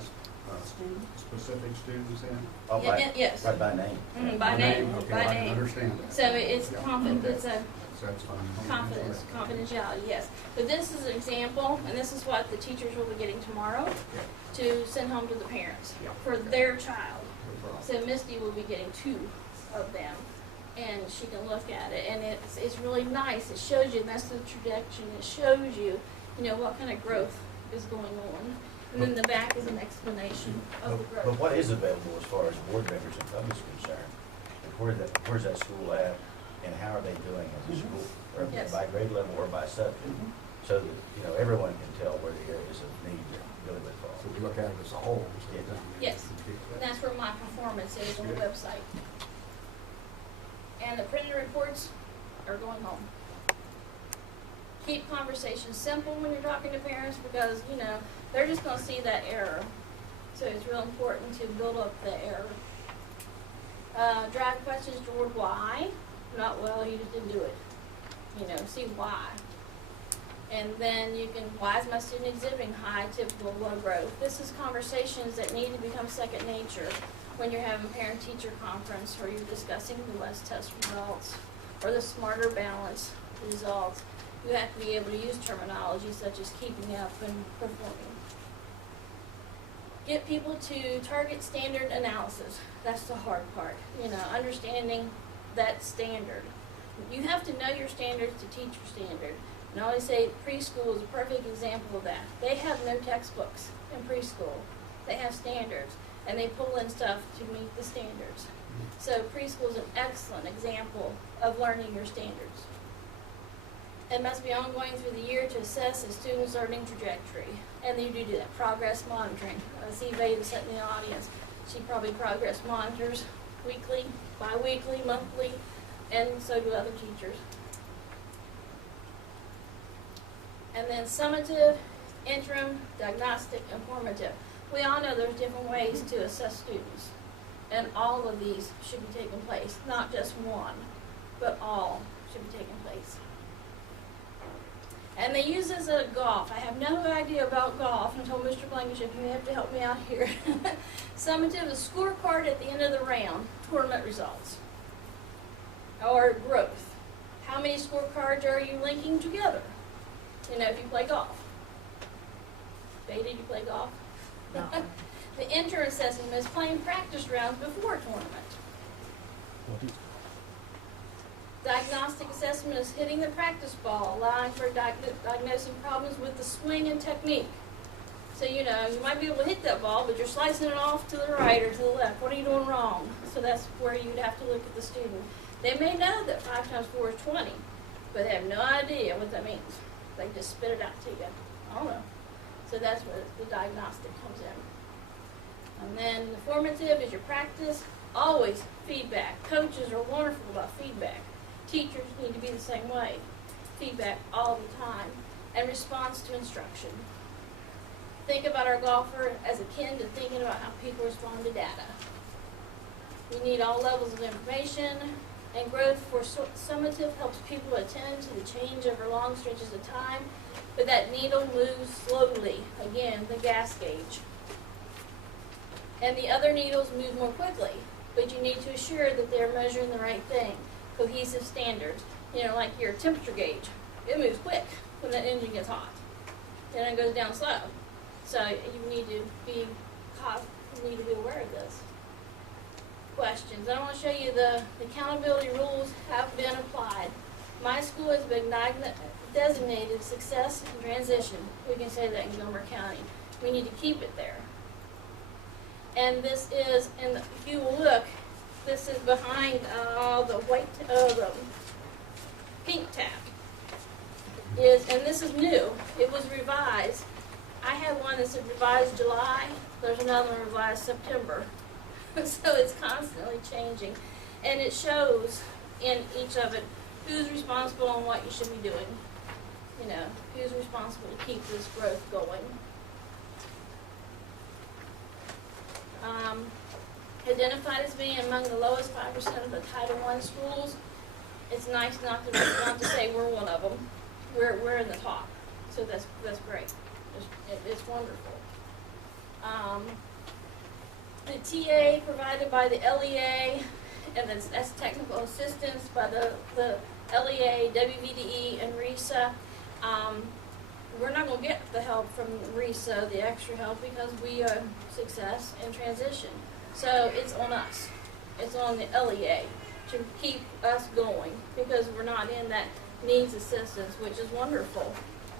specific students in? Oh, Yes. right by name. By name, Okay, by I name. understand that. So it's it's a So that's fine. confidentiality, yes. But this is an example, and this is what the teachers will be getting tomorrow to send home to the parents Yeah. for their child. No problem. So Misty will be getting 2 of them, and she can look at it, and it's really nice. It shows you, and that's the trajectory. It shows you, what kind of growth is going on. And then the back is an explanation of the But growth. what is available as far as board members and public is concerned? And where's that school at, and how are they doing as a school? Or Yes. by grade level or by subject? So that, everyone can tell where the areas of need really would fall. So we look at it as a whole. so Yeah. that- Yes. And that's where my performance is on the website. And the printed reports are going home. Keep conversations simple when you're talking to parents, because, they're just gonna see that error. So it's real important to build up the error. Drive questions toward why, not, well, you just didn't do it. See why. And then why is my student exhibiting high, typical, low growth? This is conversations that need to become second nature when you're having parent-teacher conference, or you're discussing the West test results or the smarter balance results. You have to be able to use terminology such as keeping up and performing. Get people to target standard analysis. That's the hard part, understanding that standard. You have to know your standards to teach your standard. And I always say preschool is a perfect example of that. They have no textbooks in preschool. They have standards, and they pull in stuff to meet the standards. So preschool is an excellent example of learning your standards. It must be ongoing through the year to assess a student's learning trajectory. And you do that, progress monitoring. I see Veda sitting in the audience. She probably progress monitors weekly, bi-weekly, monthly, and so do other teachers. And then summative, interim, diagnostic, and formative. We all know there's different ways to assess students. And all of these should be taking place, not just one, but all should be taking place. And they use this at golf. I have no idea about golf until Mr. Blankenship, you have to help me out here. Summative, a scorecard at the end of the round, tournament results. Or growth. How many scorecards are you linking together? You know, if you play golf. Beta, you play golf? No. The inter-assessment is playing practice rounds before a tournament. Diagnostic assessment is hitting the practice ball, allowing for diagnosing problems with the swing and technique. So, you know, you might be able to hit that ball, but you're slicing it off to the right or to the left. What are you doing wrong? So that's where you'd have to look at the student. They may know that 5 times 4 is 20, but they have no idea what that means. They just spit it out to you. I don't know. So that's where the diagnostic comes in. And then the formative is your practice. Always feedback. Coaches are wonderful about feedback. Teachers need to be the same way. Feedback all the time. And response to instruction. Think about our golfer as akin to thinking about how people respond to data. We need all levels of information, and growth for summative helps people attend to the change over long stretches of time, but that needle moves slowly. Again, the gas gauge. And the other needles move more quickly, but you need to assure that they're measuring the right thing. Cohesive standards. You know, like your temperature gauge. It moves quick when the engine gets hot. Then it goes down slow. So you need to be aware of this. Questions. I want to show you the accountability rules have been applied. My school has been designated success and transition. We can say that in Gilmer County. We need to keep it there. And this is, and if you will look, this is behind the pink tab. And this is new. It was revised. I have one that said revised July. There's another one revised September. So it's constantly changing. And it shows in each of it who's responsible and what you should be doing. You know, who's responsible to keep this growth going. Identified as being among the lowest 5% of the Title I schools. It's nice not to say we're one of them. We're in the top, so that's great. It's wonderful. The TA provided by the LEA, and that's technical assistance by the LEA, WVDE, and RESA. We're not going to get the help from RESA, the extra help, because we are success and transition. So it's on us. It's on the LEA to keep us going, because we're not in that needs assistance, which is wonderful.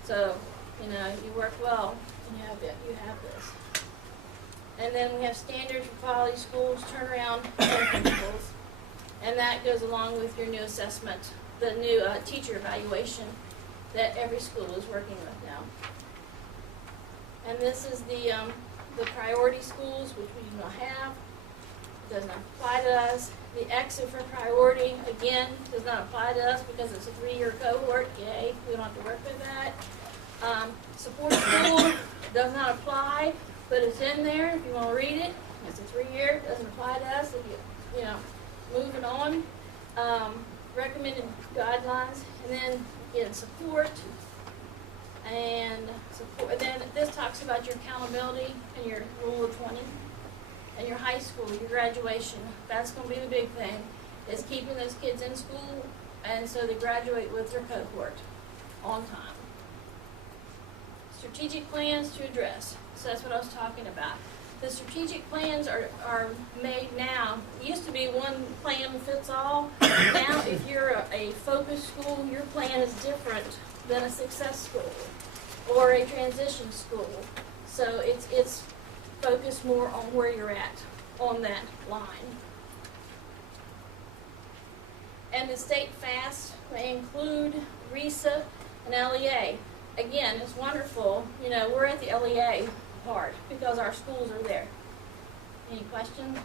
So, you know, you work well, and you have this. And then we have standards for quality schools, turnaround, and principles. And that goes along with your new assessment, the new teacher evaluation that every school is working with now. And this is the priority schools, which we do not have. It does not apply to us. The exit for priority, again, does not apply to us because it's a 3-year cohort. Yay, we don't have to work with that. Support school does not apply, but it's in there if you want to read it. It's a 3-year, doesn't apply to us. If you know, moving on. Recommended guidelines, and then again support. And then this talks about your accountability and your rule of 20. And your high school, your graduation. That's going to be the big thing, is keeping those kids in school, and so they graduate with their cohort on time. Strategic plans to address. So that's what I was talking about. The strategic plans are made now. It used to be one plan fits all. Now, if you're a focus school, your plan is different than a success school or a transition school. So it's focused more on where you're at on that line. And the state FAST may include RESA and LEA. Again, it's wonderful. You know, we're at the LEA part because our schools are there. Any questions?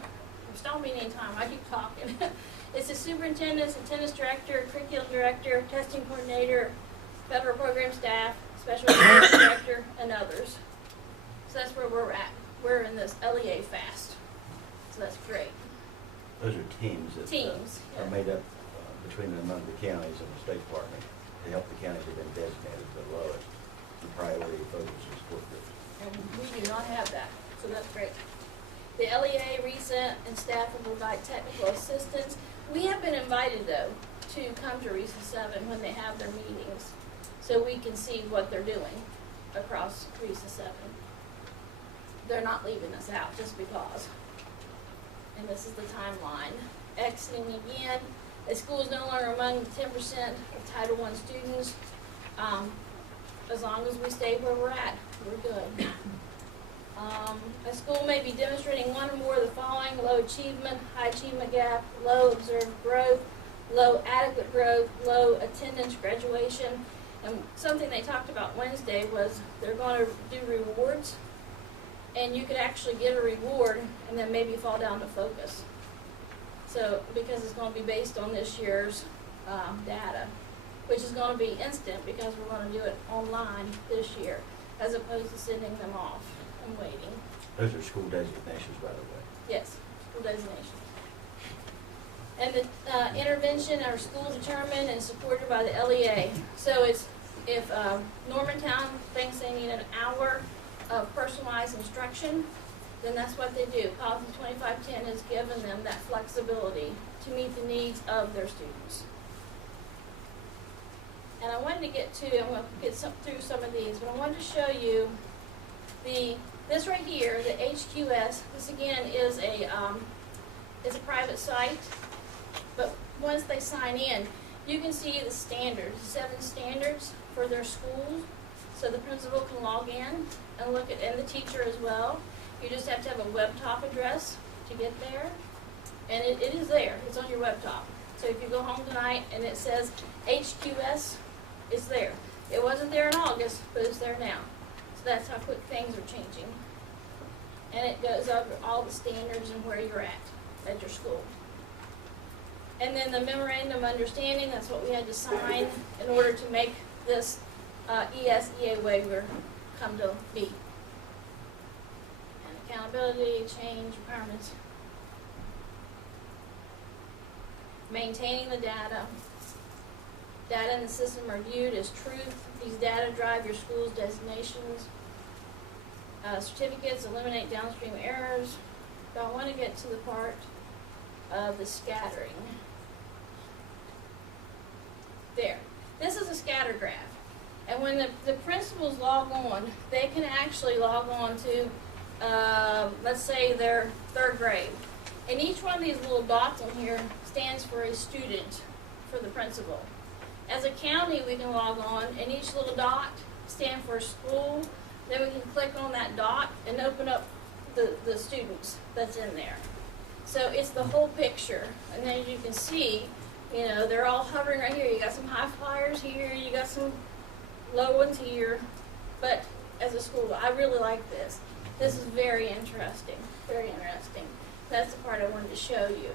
Stop me anytime. I keep talking. It's the superintendent, attendance director, curriculum director, testing coordinator, federal program staff, special education director, and others. So that's where we're at. We're in this LEA FAST. So that's great. Those are teams that are made up between and among the counties and the State Department to help the counties that have been designated below. not have that, so that's great. The LEA, RESA, and staff will provide technical assistance. We have been invited, though, to come to RESA 7 when they have their meetings, so we can see what they're doing across RESA 7. They're not leaving us out just because. And this is the timeline. Exiting again, the school is no longer among the 10% of Title I students. As long as we stay where we're at, we're good. A school may be demonstrating one or more of the following: low achievement, high achievement gap, low observed growth, low adequate growth, low attendance, graduation. And something they talked about Wednesday was they're going to do rewards, and you could actually get a reward and then maybe fall down to focus. So, because it's going to be based on this year's data, which is going to be instant because we're going to do it online this year, as opposed to sending them off and waiting. Those are school designations, by the way. Yes, school designation. And the intervention are school determined and supported by the LEA. So it's, if Normantown thinks they need an hour of personalized instruction, then that's what they do. Policy 2510 has given them that flexibility to meet the needs of their students. And I wanted to get to, I'm going to get through some of these, but I wanted to show you this right here, the HQS. This again is a private site, but once they sign in, you can see the standards, 7 standards for their schools. So the principal can log in and look at, and the teacher as well. You just have to have a web top address to get there, and it is there. It's on your web top. So if you go home tonight and it says HQS, it's there. It wasn't there in August, but it's there now. So that's how quick things are changing. And it goes over all the standards and where you're at your school. And then the memorandum of understanding, that's what we had to sign in order to make this ESEA waiver come to be. And accountability, change, requirements. Maintaining the data. Data in the system are viewed as truth. These data drive your school's designations. Certificates eliminate downstream errors. But I want to get to the part of the scattering. There. This is a scatter graph. And when the principals log on, they can actually log on to, let's say, their 3rd grade. And each one of these little dots on here stands for a student for the principal. As a county, we can log on, and each little dot stands for a school. Then we can click on that dot and open up the students that's in there. So it's the whole picture. And then as you can see, you know, they're all hovering right here. You got some high flyers here, you got some low ones here. But as a school, I really like this. This is very interesting, very interesting. That's the part I wanted to show you.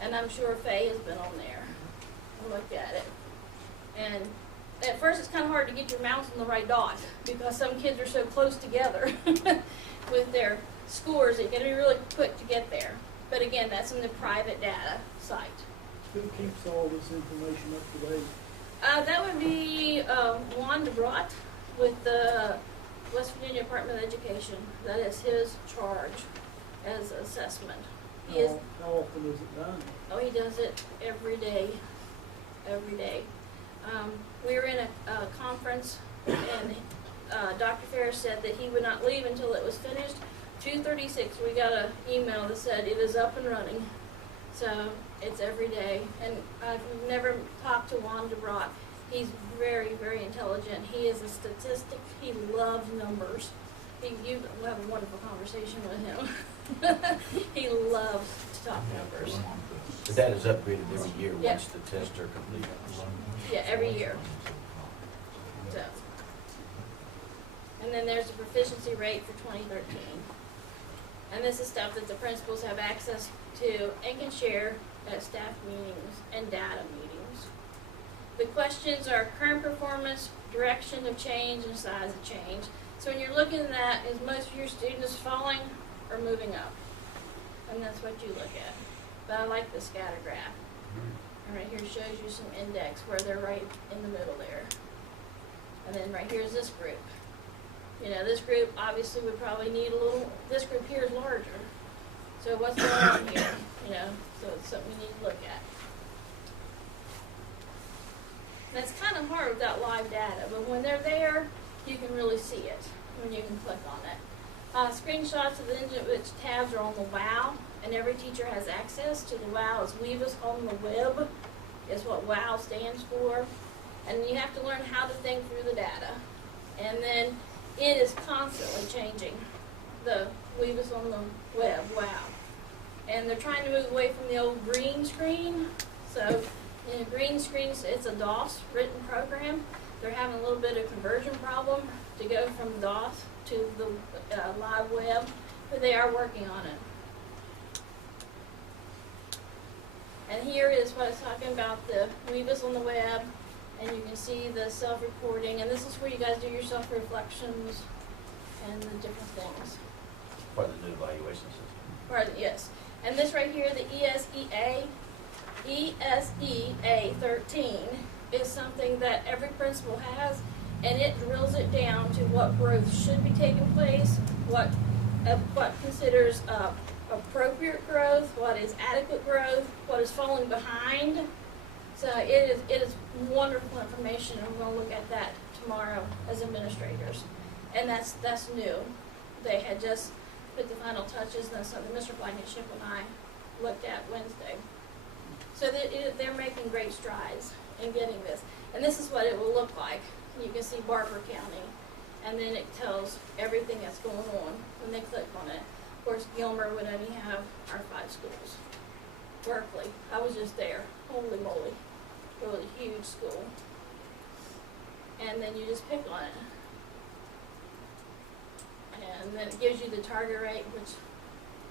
And I'm sure Faye has been on there and looked at it. And at first it's kind of hard to get your mouse on the right dot because some kids are so close together with their scores. It can be really quick to get there. But again, that's in the private data site. Who keeps all this information up to date? That would be Juan DeBrot with the West Virginia Department of Education. That is his charge as assessment. How often is it done? Oh, he does it every day. Every day. We were in a conference, and Dr. Ferris said that he would not leave until it was finished. 2:36, we got an email that said it is up and running. So it's every day. And I've never talked to Juan DeBrot. He's very, very intelligent. He is a statistic. He loves numbers. You will have a wonderful conversation with him. He loves to talk numbers. The data's upgraded every year Yeah. once the tests are completed. Yeah, every year. So. And then there's a proficiency rate for 2013. And this is stuff that the principals have access to and can share at staff meetings and data meetings. The questions are current performance, direction of change, and size of change. So when you're looking at that, is most of your students falling or moving up? And that's what you look at. But I like the scatter graph. And right here shows you some index where they're right in the middle there. And then right here is this group. You know, this group obviously would probably need a little, this group here is larger. So what's going on here, you know, so it's something you need to look at. And it's kind of hard without live data, but when they're there, you can really see it, when you can click on it. Screenshots of the which tabs are on the WOW, and every teacher has access to the WOW. It's Weavis on the Web, is what WOW stands for. And you have to learn how to think through the data. And then it is constantly changing, the Weavis on the Web, WOW. And they're trying to move away from the old green screen. So in a green screen, it's a DOS written program. They're having a little bit of conversion problem to go from DOS to the live web, but they are working on it. And here is what I was talking about, the Weavis on the web, and you can see the self-reporting, and this is where you guys do your self-reflections and the different things. For the new evaluation system. Right, yes. And this right here, the ESEA 13 is something that every principal has, and it drills it down to what growth should be taking place, what considers appropriate growth, what is adequate growth, what is falling behind. So it is wonderful information, and we're going to look at that tomorrow as administrators. And that's new. They had just put the final touches, and that's something Mr. Blankenship and I looked at Wednesday. So they're making great strides in getting this. And this is what it will look like. You can see Barber County, and then it tells everything that's going on when they click on it. Of course, Gilmer would only have our 5 schools. Berkeley, I was just there. Holy moly. It was a huge school. And then you just pick on it. And then it gives you the target rate, which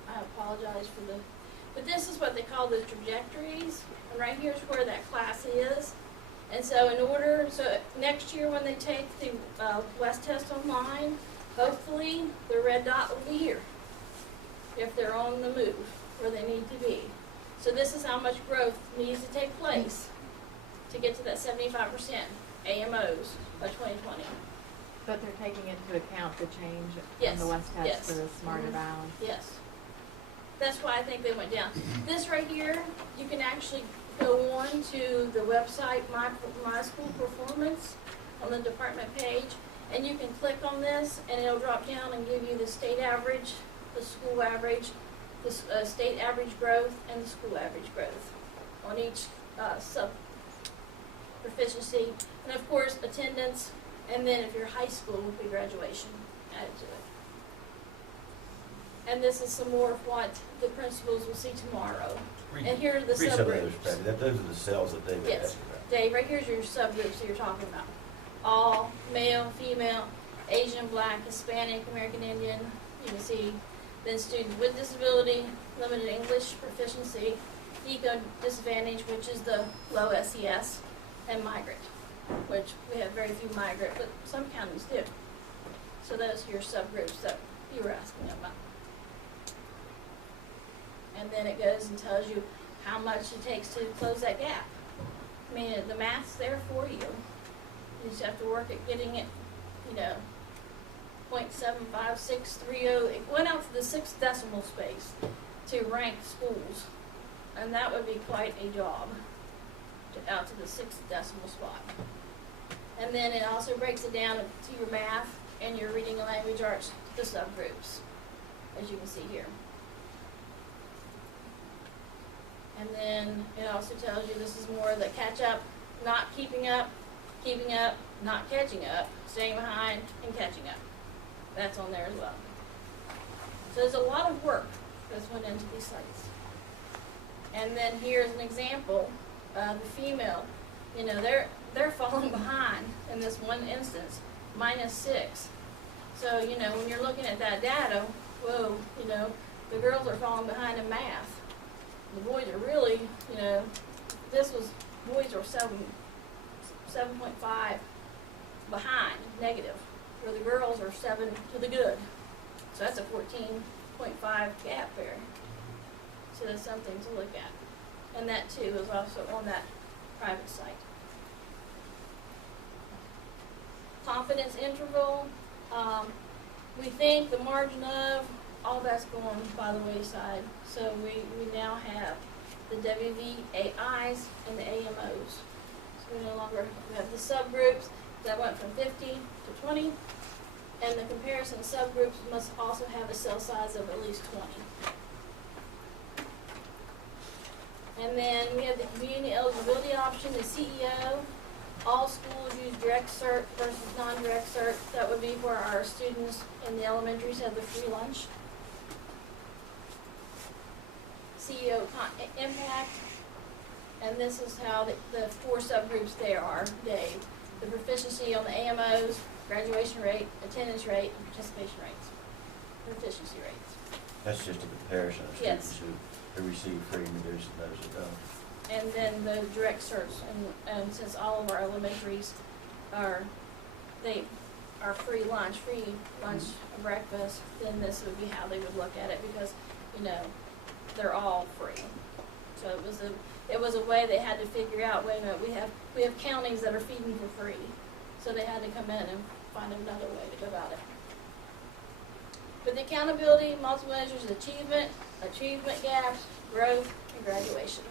I apologize for the, but this is what they call the trajectories. And right here's where that class is. And so so next year when they take the West Test online, hopefully the red dot will be here if they're on the move where they need to be. So this is how much growth needs to take place to get to that 75% AMOs by 2020. But they're taking into account the change Yes, from the West Test yes. to the Smarter Valley. Yes. That's why I think they went down. This right here, you can actually go on to the website, My School Performance, on the department page, and you can click on this, and it'll drop down and give you the state average, the school average, the state average growth, and the school average growth on each sub proficiency, and of course attendance, and then if you're high school, will be graduation added to it. And this is some more of what the principals will see tomorrow. And here are the Read some of those, subgroups. Patty. Those are the cells that David Yes. asked about. Dave, right here's your subgroups that you're talking about. All, male, female, Asian, Black, Hispanic, American Indian. You can see then students with disability, limited English proficiency, eco disadvantage, which is the low SES, and migrant, which we have very few migrant, but some counties do. So those are your subgroups that you were asking about. And then it goes and tells you how much it takes to close that gap. I mean, the math's there for you. You just have to work at getting it, 0.75630. It went out to the 6th decimal space to rank schools. And that would be quite a job, out to the 6th decimal spot. And then it also breaks it down to your math and your reading and language arts, the subgroups, as you can see here. And then it also tells you this is more the catch up, not keeping up, not catching up, staying behind, and catching up. That's on there as well. So there's a lot of work that's went into these sites. And then here's an example. The female, they're falling behind in this one instance, -6. So, when you're looking at that data, whoa, the girls are falling behind in math. The boys are really, boys are 7.5 behind, negative, where the girls are 7 to the good. So that's a 14.5 gap there. So that's something to look at. And that too is also on that private site. Confidence interval, We think the margin of, all that's going by the wayside. So we now have the WVAIs and the AMOs. So we no longer have the subgroups that went from 50 to 20. And the comparison subgroups must also have a cell size of at least 20. And then we have the community eligibility option, the CEO. All schools use direct cert versus non-direct cert. That would be for our students in the elementaries have the free lunch. CEO impact, and this is how the 4 subgroups there are, Dave. The proficiency on the AMOs, graduation rate, attendance rate, and participation rates. Proficiency rates. That's just a comparison of Yes. students who receive free and reduced and those that don't. And then the direct certs, and since all of our elementaries are free lunch, and breakfast, then this would be how they would look at it, because, you know, they're all free. So it was a way they had to figure out, wait a minute, we have counties that are feeding for free. So they had to come in and find another way to go about it. But the accountability, multiple measures of achievement gaps, growth, and graduation.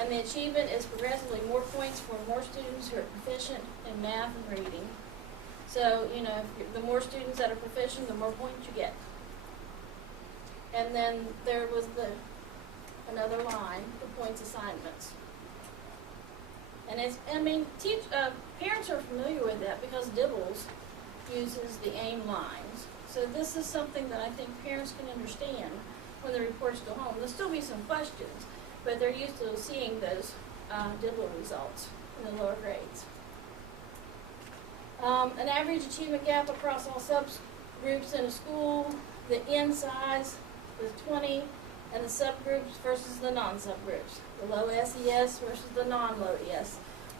And the achievement is progressively more points for more students who are proficient in math and reading. So, you know, the more students that are proficient, the more points you get. And then there was another line, the points assignments. And parents are familiar with that because Dibbles uses the AIM lines. So this is something that I think parents can understand when the reports go home. There'll still be some questions, but they're used to seeing those Dibble results in the lower grades. An average achievement gap across all subgroups in a school, the N size is 20, and the subgroups versus the non-subgroups, the low SES versus the non-low ES.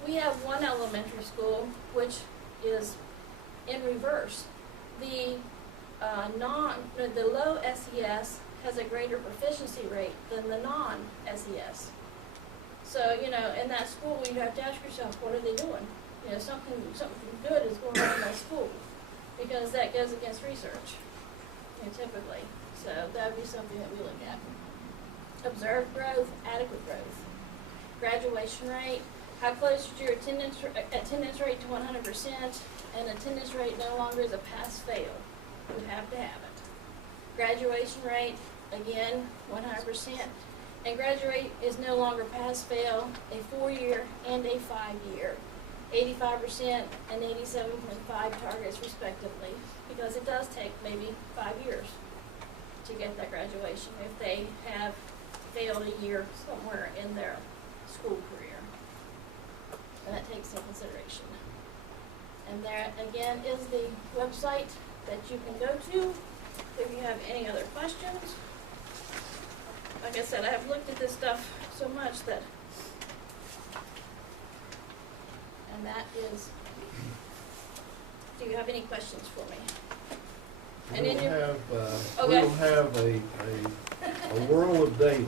We have one elementary school which is in reverse. The low SES has a greater proficiency rate than the non-SES. So, you know, in that school, you have to ask yourself, what are they doing? You know, something good is going on in that school, because that goes against research, you know, typically. So that would be something that we look at. Observed growth, adequate growth. Graduation rate, how close is your attendance rate to 100%, and attendance rate no longer is a pass-fail. You have to have it. Graduation rate, again, 100%. And graduate is no longer pass-fail, a 4-year and a 5-year. 85% and 87.5 targets respectively, because it does take maybe 5 years to get that graduation if they have failed a year somewhere in their school career. And that takes into consideration. And there again is the website that you can go to if you have any other questions. Like I said, I have looked at this stuff so much that, and that is, do you have any questions for me? We will have a world of data.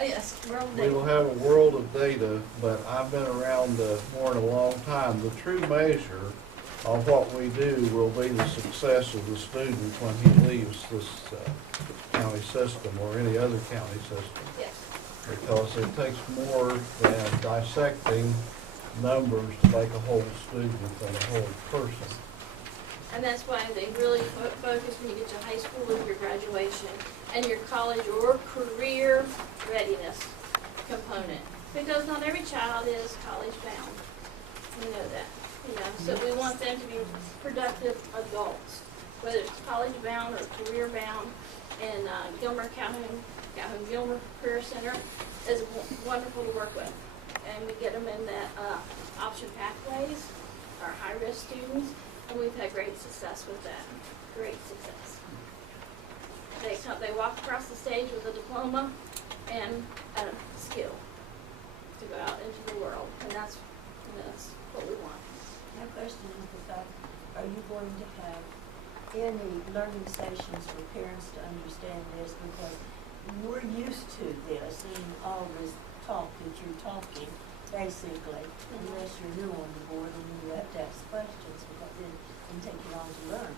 Oh, yes, world We data. will have a world of data, but I've been around more than a long time. The true measure of what we do will be the success of the student when he leaves this county system or any other county system. Yes. Because it takes more than dissecting numbers to make a whole student and a whole person. And that's why they really focus when you get to high school with your graduation and your college or career readiness component. Because not every child is college bound. You know that. You know, so we want them to be productive adults, whether it's college bound or career bound. And Gilmer Gilmer Career Center is wonderful to work with. And we get them in that option pathways, our high-risk students. And we've had great success with that. Great success. They walk across the stage with a diploma and a skill to go out into the world, and that's what we want. My question is about, are you going to have any learning sessions for parents to understand this? Because we're used to this and all this talk that you're talking, basically, unless you're new on the board and you have to ask questions, because it can take you long to learn.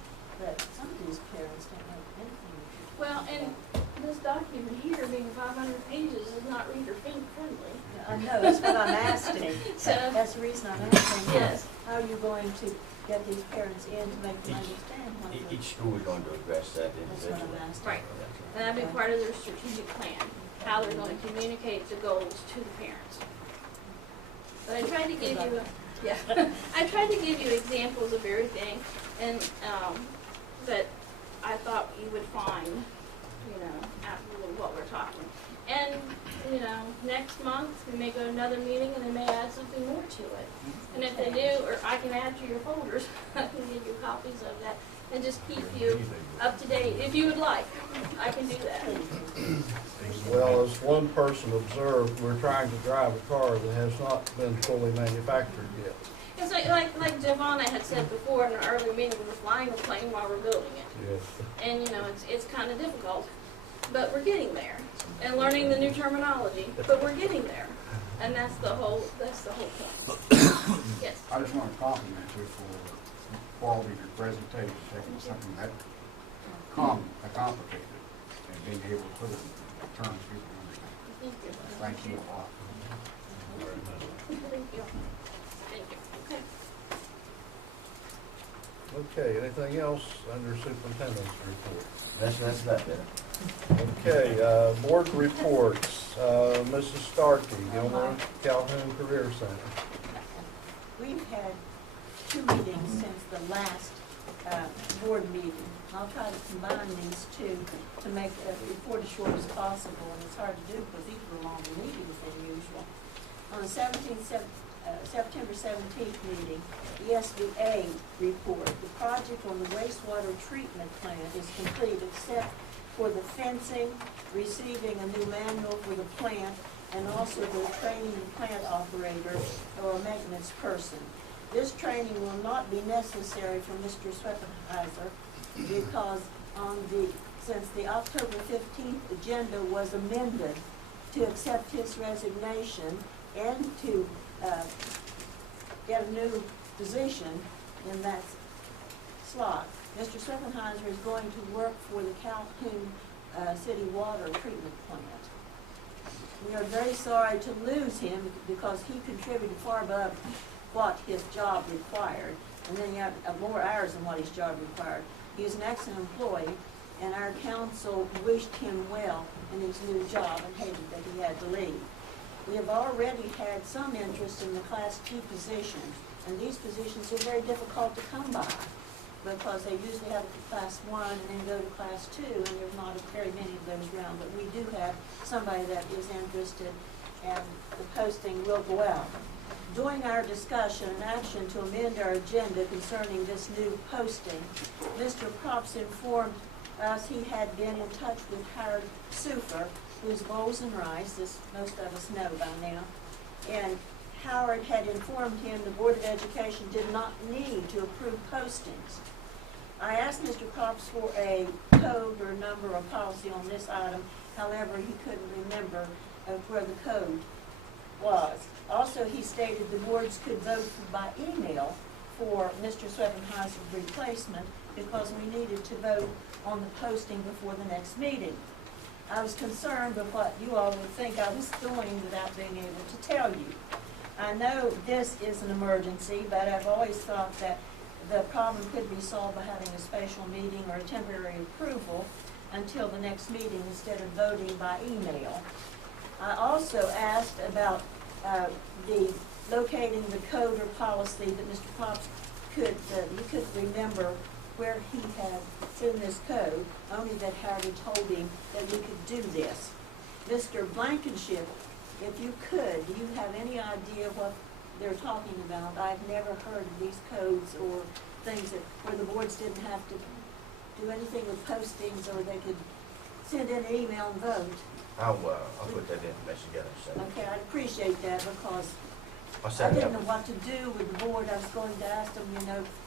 that's what I'm asking. So, That's the reason I'm asking. yes. How are you going to get these parents in to make them understand what the- Each school is going to address that That's what individually. I'm asking. Right. And that'd be part of their strategic plan, how they're going to communicate the goals to the parents. But I tried to give you, I tried to give you examples of everything, and, that I thought you would find, you know, after what we're talking. And, you know, next month, we may go to another meeting and they may add something more to it. And if they do, or I can add to your folders, I can give you copies of that and just keep you up to date, if you would like. I can do that. Well, as one person observed, we're trying to drive a car that has not been fully manufactured yet. It's like Giovanna had said before in an earlier meeting, we're flying a plane while we're building it. Yes. And, you know, it's kind of difficult, but we're getting there. And learning the new terminology, but we're getting there. And that's the whole point. Yes. I just want to compliment you for the quality of your presentation, taking something that complicated and being able to put it in terms people understand. Thank you. Thank you a lot. Thank you. Thank you. Okay. Okay, anything else under superintendent's report? That's about it. Okay, board reports, Mrs. Starkey, Gilmer Calhoun Career Center. We've had 2 meetings since the last board meeting. I'll try to combine these two to make the report as short as possible, and it's hard to do because these were longer meetings than usual. On the September 17th meeting, the SBA report, the project on the wastewater treatment plant is complete except for the fencing, receiving a new manual for the plant, and also the training the plant operator or maintenance person. This training will not be necessary for Mr. Sweppenheiser because since the October 15th agenda was amended to accept his resignation and to get a new position in that slot. Mr. Sweppenheiser is going to work for the Calhoun City Water Treatment Plant. We are very sorry to lose him because he contributed far above what his job required, and then he had more hours than what his job required. He is an excellent employee, and our council wished him well in his new job and hated that he had to leave. We have already had some interest in the Class 2 positions, and these positions are very difficult to come by because they usually have a Class 1 and then go to Class 2, and there's not very many of those around. But we do have somebody that is interested, and the posting will go out. During our discussion and action to amend our agenda concerning this new posting, Mr. Props informed us he had been in touch with Howard Sufer, who's Bowles and Rice, this most of us know by now, and Howard had informed him the Board of Education did not need to approve postings. I asked Mr. Props for a code or number or policy on this item, however, he couldn't remember where the code was. Also, he stated the boards could vote by email for Mr. Sweppenheiser's replacement because we needed to vote on the posting before the next meeting. I was concerned with what you all would think I was doing without being able to tell you. I know this is an emergency, but I've always thought that the problem could be solved by having a special meeting or a temporary approval until the next meeting instead of voting by email. I also asked about the locating the code or policy that Mr. Pops could remember where he had seen this code, only that Howard had told him that we could do this. Mr. Blankenship, if you could, do you have any idea what they're talking about? I've never heard of these codes or things where the boards didn't have to do anything with postings, or they could send in an email and vote. I'll put that information together. So Okay, I'd appreciate that because I'll I set it didn't up. know what to do with the board. I was going to ask them,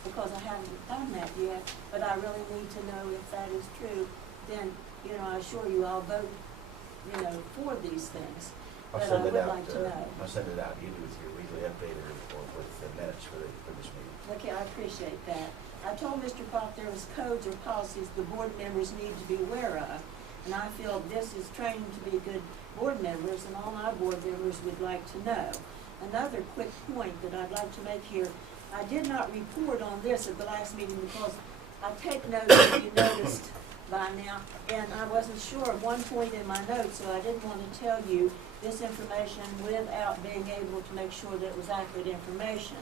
because I haven't done that yet, but I really need to know if that is true. Then, I assure you I'll vote, for these things. I'll But I send would it out. like to know. I'll send it out either with your weekly update or with the minutes for this meeting. Okay, I appreciate that. I told Mr. Pop there was codes or policies the board members need to be aware of, and I feel this is training to be a good board members and all my board members would like to know. Another quick point that I'd like to make here, I did not report on this at the last meeting because I take notes, if you noticed by now, and I wasn't sure of one point in my notes, so I didn't want to tell you this information without being able to make sure that it was accurate information.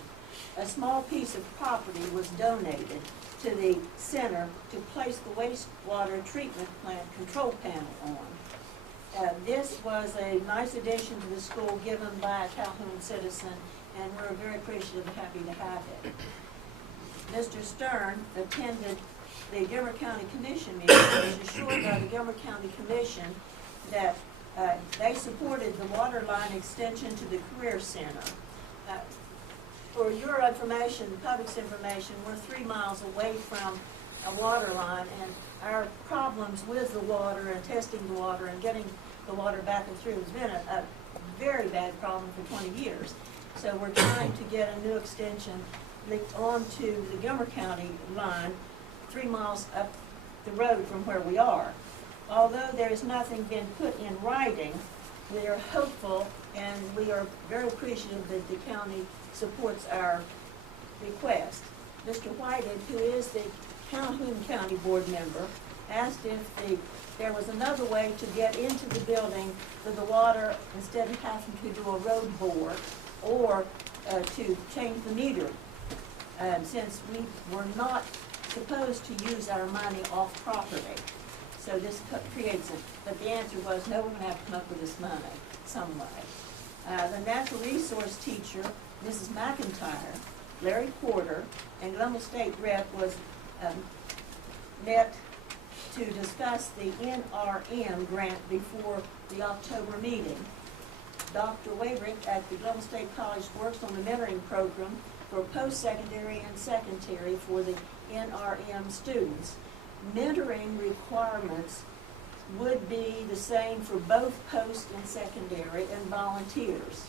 A small piece of property was donated to the center to place the wastewater treatment plant control panel on. This was a nice addition to the school given by a Calhoun citizen, and we're very appreciative and happy to have it. Mr. Stern attended the Gilmer County Commission meeting and was assured by the Gilmer County Commission that they supported the water line extension to the Career Center. For your information, the public's information, we're 3 miles away from a water line, and our problems with the water and testing the water and getting the water back and through has been a very bad problem for 20 years. So we're trying to get a new extension linked onto the Gilmer County line 3 miles up the road from where we are. Although there has nothing been put in writing, we are hopeful and we are very appreciative that the county supports our request. Mr. Whitehead, who is the Calhoun County board member, asked if there was another way to get into the building for the water instead of having to do a road bore or to change the meter. Since we were not supposed to use our money off property. So this creates it. But the answer was, no, we're going to have to come up with this money some way. The natural resource teacher, Mrs. McIntyre, Larry Porter, and Gilmer State Rep was met to discuss the NRM grant before the October meeting. Dr. Wabrick at the Gilmer State College works on the mentoring program for post-secondary and secondary for the NRM students. Mentoring requirements would be the same for both post and secondary and volunteers.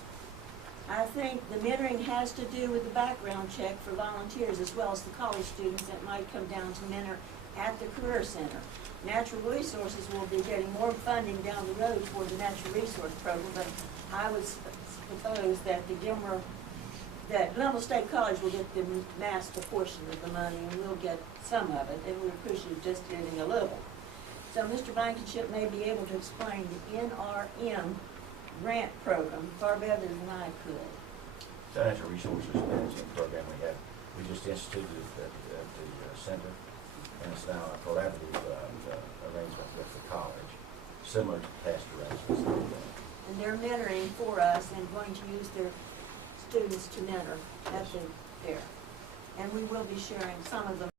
I think the mentoring has to do with the background check for volunteers as well as the college students that might come down to mentor at the Career Center. Natural Resources will be getting more funding down the road for the Natural Resource Program, but I would suppose that Gilmer State College will get the master portion of the money, and we'll get some of it, and we appreciate just getting a little. So Mr. Blankenship may be able to explain the NRM grant program far better than I could. The Natural Resources Management Program we just instituted at the center, and it's now a collaborative arrangement with the college, similar to past arrangements. And they're mentoring for us and going to use their students to mentor at there. And we will be sharing some of them,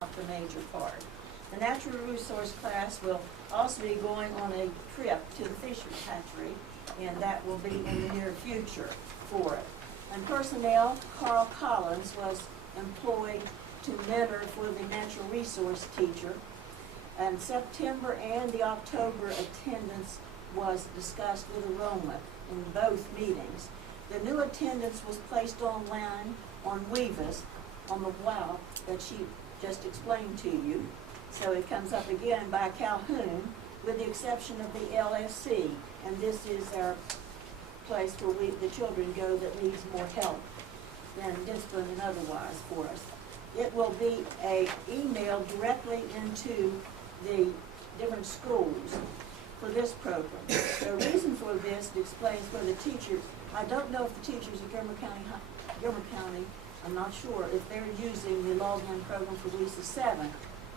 not the major part. The natural resource class will also be going on a trip to the Fisher Hatchery, and that will be in the near future for it. And personnel, Carl Collins was employed to mentor for the natural resource teacher. And September and the October attendance was discussed with enrollment in both meetings. The new attendance was placed online on Weavis on the WOW that she just explained to you. So it comes up again by Calhoun with the exception of the LSC. And this is our place where the children go that needs more help than discipline and otherwise for us. It will be a email directly into the different schools for this program. The reason for this explains where the teachers, I don't know if the teachers of Gilmer County, I'm not sure if they're using the login program for RESA 7.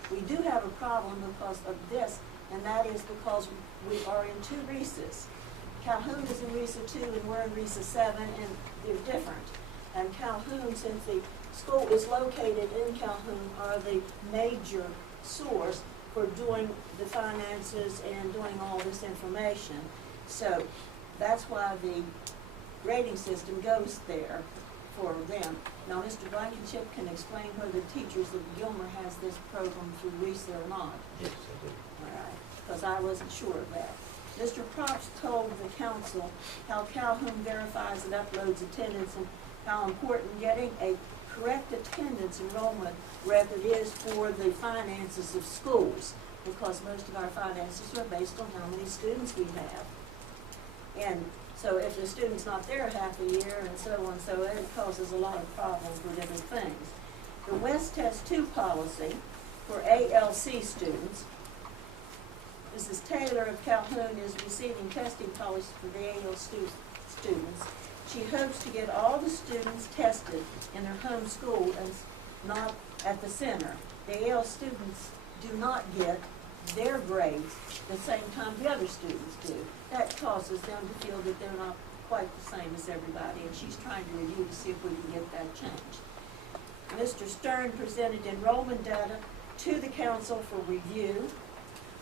We do have a problem because of this, and that is because we are in 2 RESAs. Calhoun is in RESA 2 and we're in RESA 7, and they're different. And Calhoun, since the school is located in Calhoun, are the major source for doing the finances and doing all this information. So that's why the grading system goes there for them. Now, Mr. Blankenship can explain whether the teachers of Gilmer has this program through RESA or not. Yes, I do. All right, because I wasn't sure of that. Mr. Props told the council how Calhoun verifies and uploads attendance and how important getting a correct attendance enrollment record is for the finances of schools. because most of our finances are based on how many students we have. And so if the student's not there half a year and so on, so it causes a lot of problems with different things. The West Test 2 policy for ALC students, Mrs. Taylor of Calhoun is receiving testing policies for the ALC students. She hopes to get all the students tested in their home school and not at the center. The AL students do not get their grades the same time the other students do. That causes them to feel that they're not quite the same as everybody, and she's trying to review to see if we can get that changed. Mr. Stern presented enrollment data to the council for review.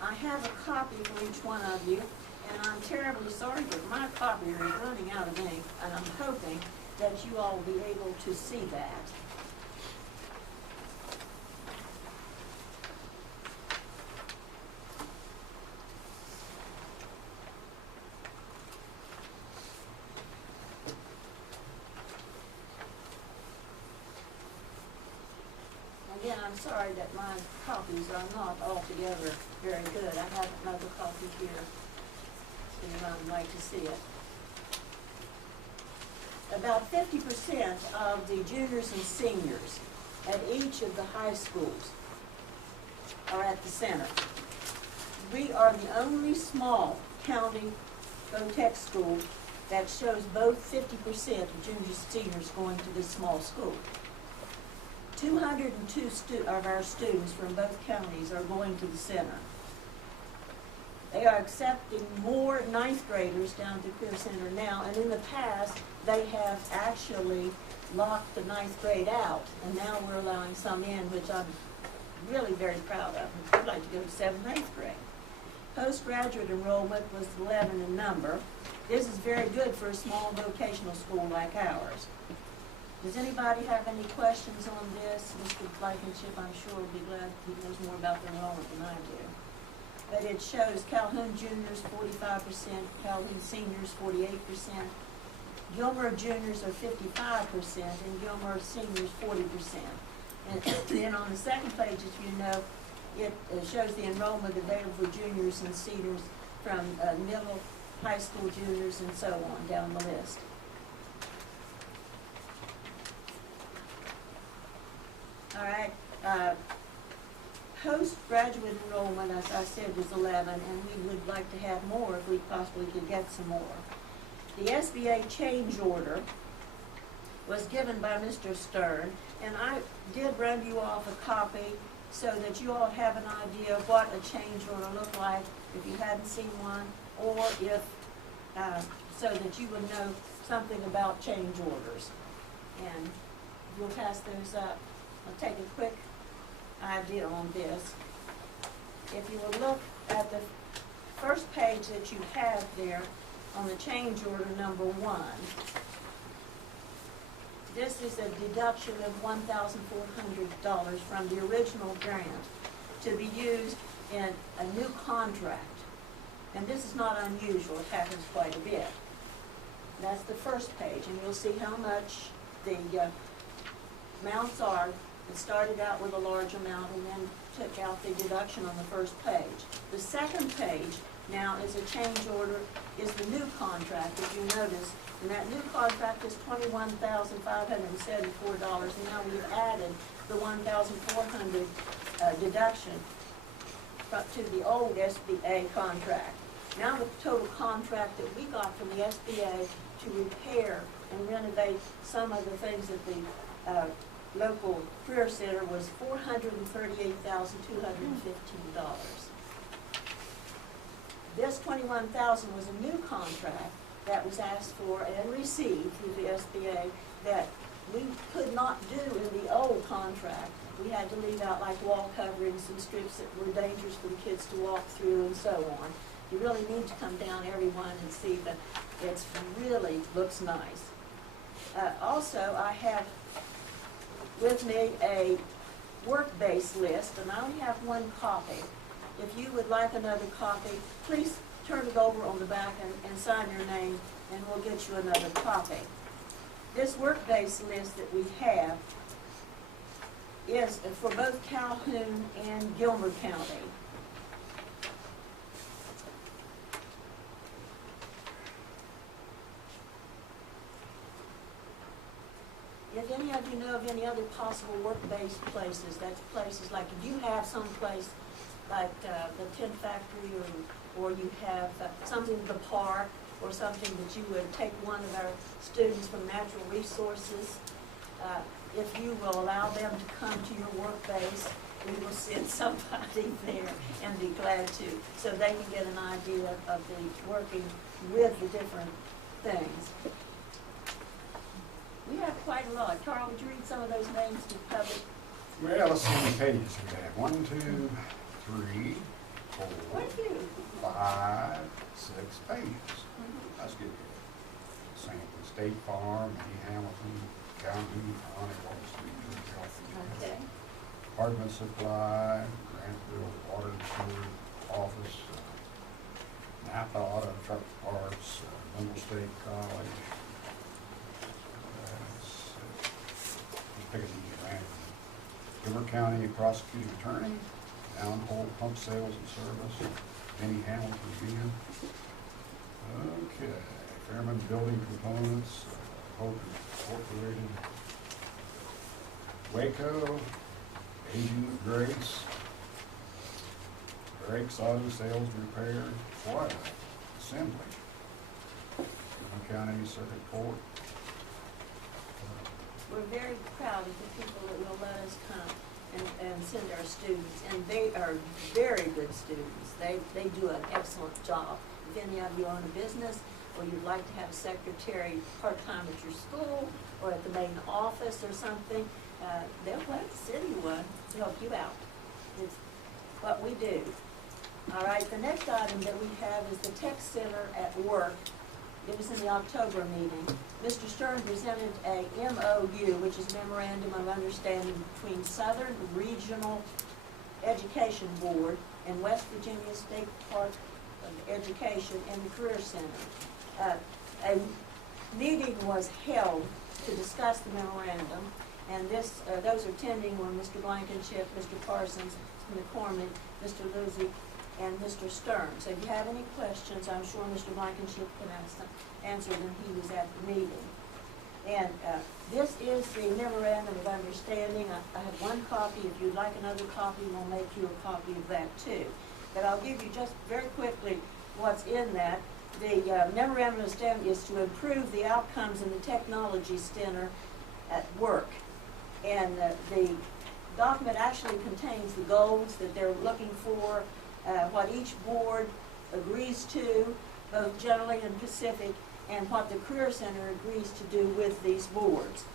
I have a copy for each one of you, and I'm terribly sorry, but my copier is running out of ink, and I'm hoping that you all will be able to see that. Again, I'm sorry that my copies are not altogether very good. I have another copy here, if anyone would like to see it. About 50% of the juniors and seniors at each of the high schools are at the center. We are the only small county go-tech school that shows both 50% of juniors and seniors going to this small school. 202 of our students from both counties are going to the center. They are accepting more ninth graders down to Career Center now, and in the past, they have actually locked the ninth grade out, and now we're allowing some in, which I'm really very proud of. I'd like to go to 7th and 8th grade. Postgraduate enrollment was 11 in number. This is very good for a small vocational school like ours. Does anybody have any questions on this? Mr. Blankenship, I'm sure, will be glad he knows more about the enrollment than I do. But it shows Calhoun juniors 45%, Calhoun seniors 48%, Gilmer juniors are 55%, and Gilmer seniors 40%. And then on the second page, as you know, it shows the enrollment available for juniors and seniors from middle, high school juniors, and so on down the list. All right, postgraduate enrollment, as I said, was 11, and we would like to have more if we possibly could get some more. The SBA change order was given by Mr. Stern, and I did run you off a copy so that you all have an idea of what a change order looked like if you hadn't seen one, or if, so that you would know something about change orders. And we'll pass those up. I'll take a quick idea on this. If you will look at the first page that you have there on the change order number 1, this is a deduction of $1,400 from the original grant to be used in a new contract. And this is not unusual, it happens quite a bit. That's the first page, and you'll see how much the amounts are. It started out with a large amount and then took out the deduction on the first page. The second page now is a change order, is the new contract, if you notice. And that new contract is $21,574, and now we've added the $1,400 deduction to the old SBA contract. Now the total contract that we got from the SBA to repair and renovate some of the things at the local career center was $438,215. This $21,000 was a new contract that was asked for and received through the SBA that we could not do in the old contract. We had to leave out like wall coverings and strips that were dangerous for the kids to walk through and so on. You really need to come down, everyone, and see that it really looks nice. Also, I have with me a work-based list, and I only have one copy. If you would like another copy, please turn it over on the back and sign your name, and we'll get you another copy. This work-based list that we have is for both Calhoun and Gilmer County. know of any other possible work-based places? That's places like, if you have some place like the tin factory, or you have something at the park, or something that you would take one of our students from natural resources, if you will allow them to come to your work base, we will send somebody there and be glad to, so they can get an idea of the working with the different things. We have quite a lot. Carl, would you read some of those names to the public? Well, let's see how many pages we have. 1, 2, 3, 4, Quite a few. 5, 6 pages. That's good. Same with State Farm, Hamilton, County, Honeywell, Okay. Department Supply, Grantville Water and Sewer Office, Napa Auto Truck Parts, Middle State College. Pick it easy, right? Gilmer County Prosecuting Attorney, Allen Hole Pump Sales and Service, Benny Hamilton Beer. Okay, Fairman Building Components, Hope Incorporated, Waco, Agent Grace, Brakes Auto Sales and Repair, Florida, Assembly, Gilmer County Circuit Court. We're very proud of the people that will let us come and send our students, and they are very good students. They do an excellent job. If any of you own a business, or you'd like to have a secretary part-time at your school, or at the main office or something, they'll let the city one to help you out. It's what we do. All right, the next item that we have is the Tech Center at Work. It was in the October meeting. Mr. Stern presented a MOU, which is Memorandum of Understanding between Southern Regional Education Board and West Virginia State Park of Education and the Career Center. A meeting was held to discuss the memorandum, and those attending were Mr. Blankenship, Mr. Parsons, Mr. McCormick, Mr. Luzzi, and Mr. Stern. So if you have any questions, I'm sure Mr. Blankenship can answer them. He was at the meeting. And this is the Memorandum of Understanding. I have one copy. If you'd like another copy, we'll make you a copy of that too. But I'll give you just very quickly what's in that. The Memorandum of Understanding is to improve the outcomes in the Technology Center at Work. And the document actually contains the goals that they're looking for, what each board agrees to, both generally and specific, and what the Career Center agrees to do with these boards.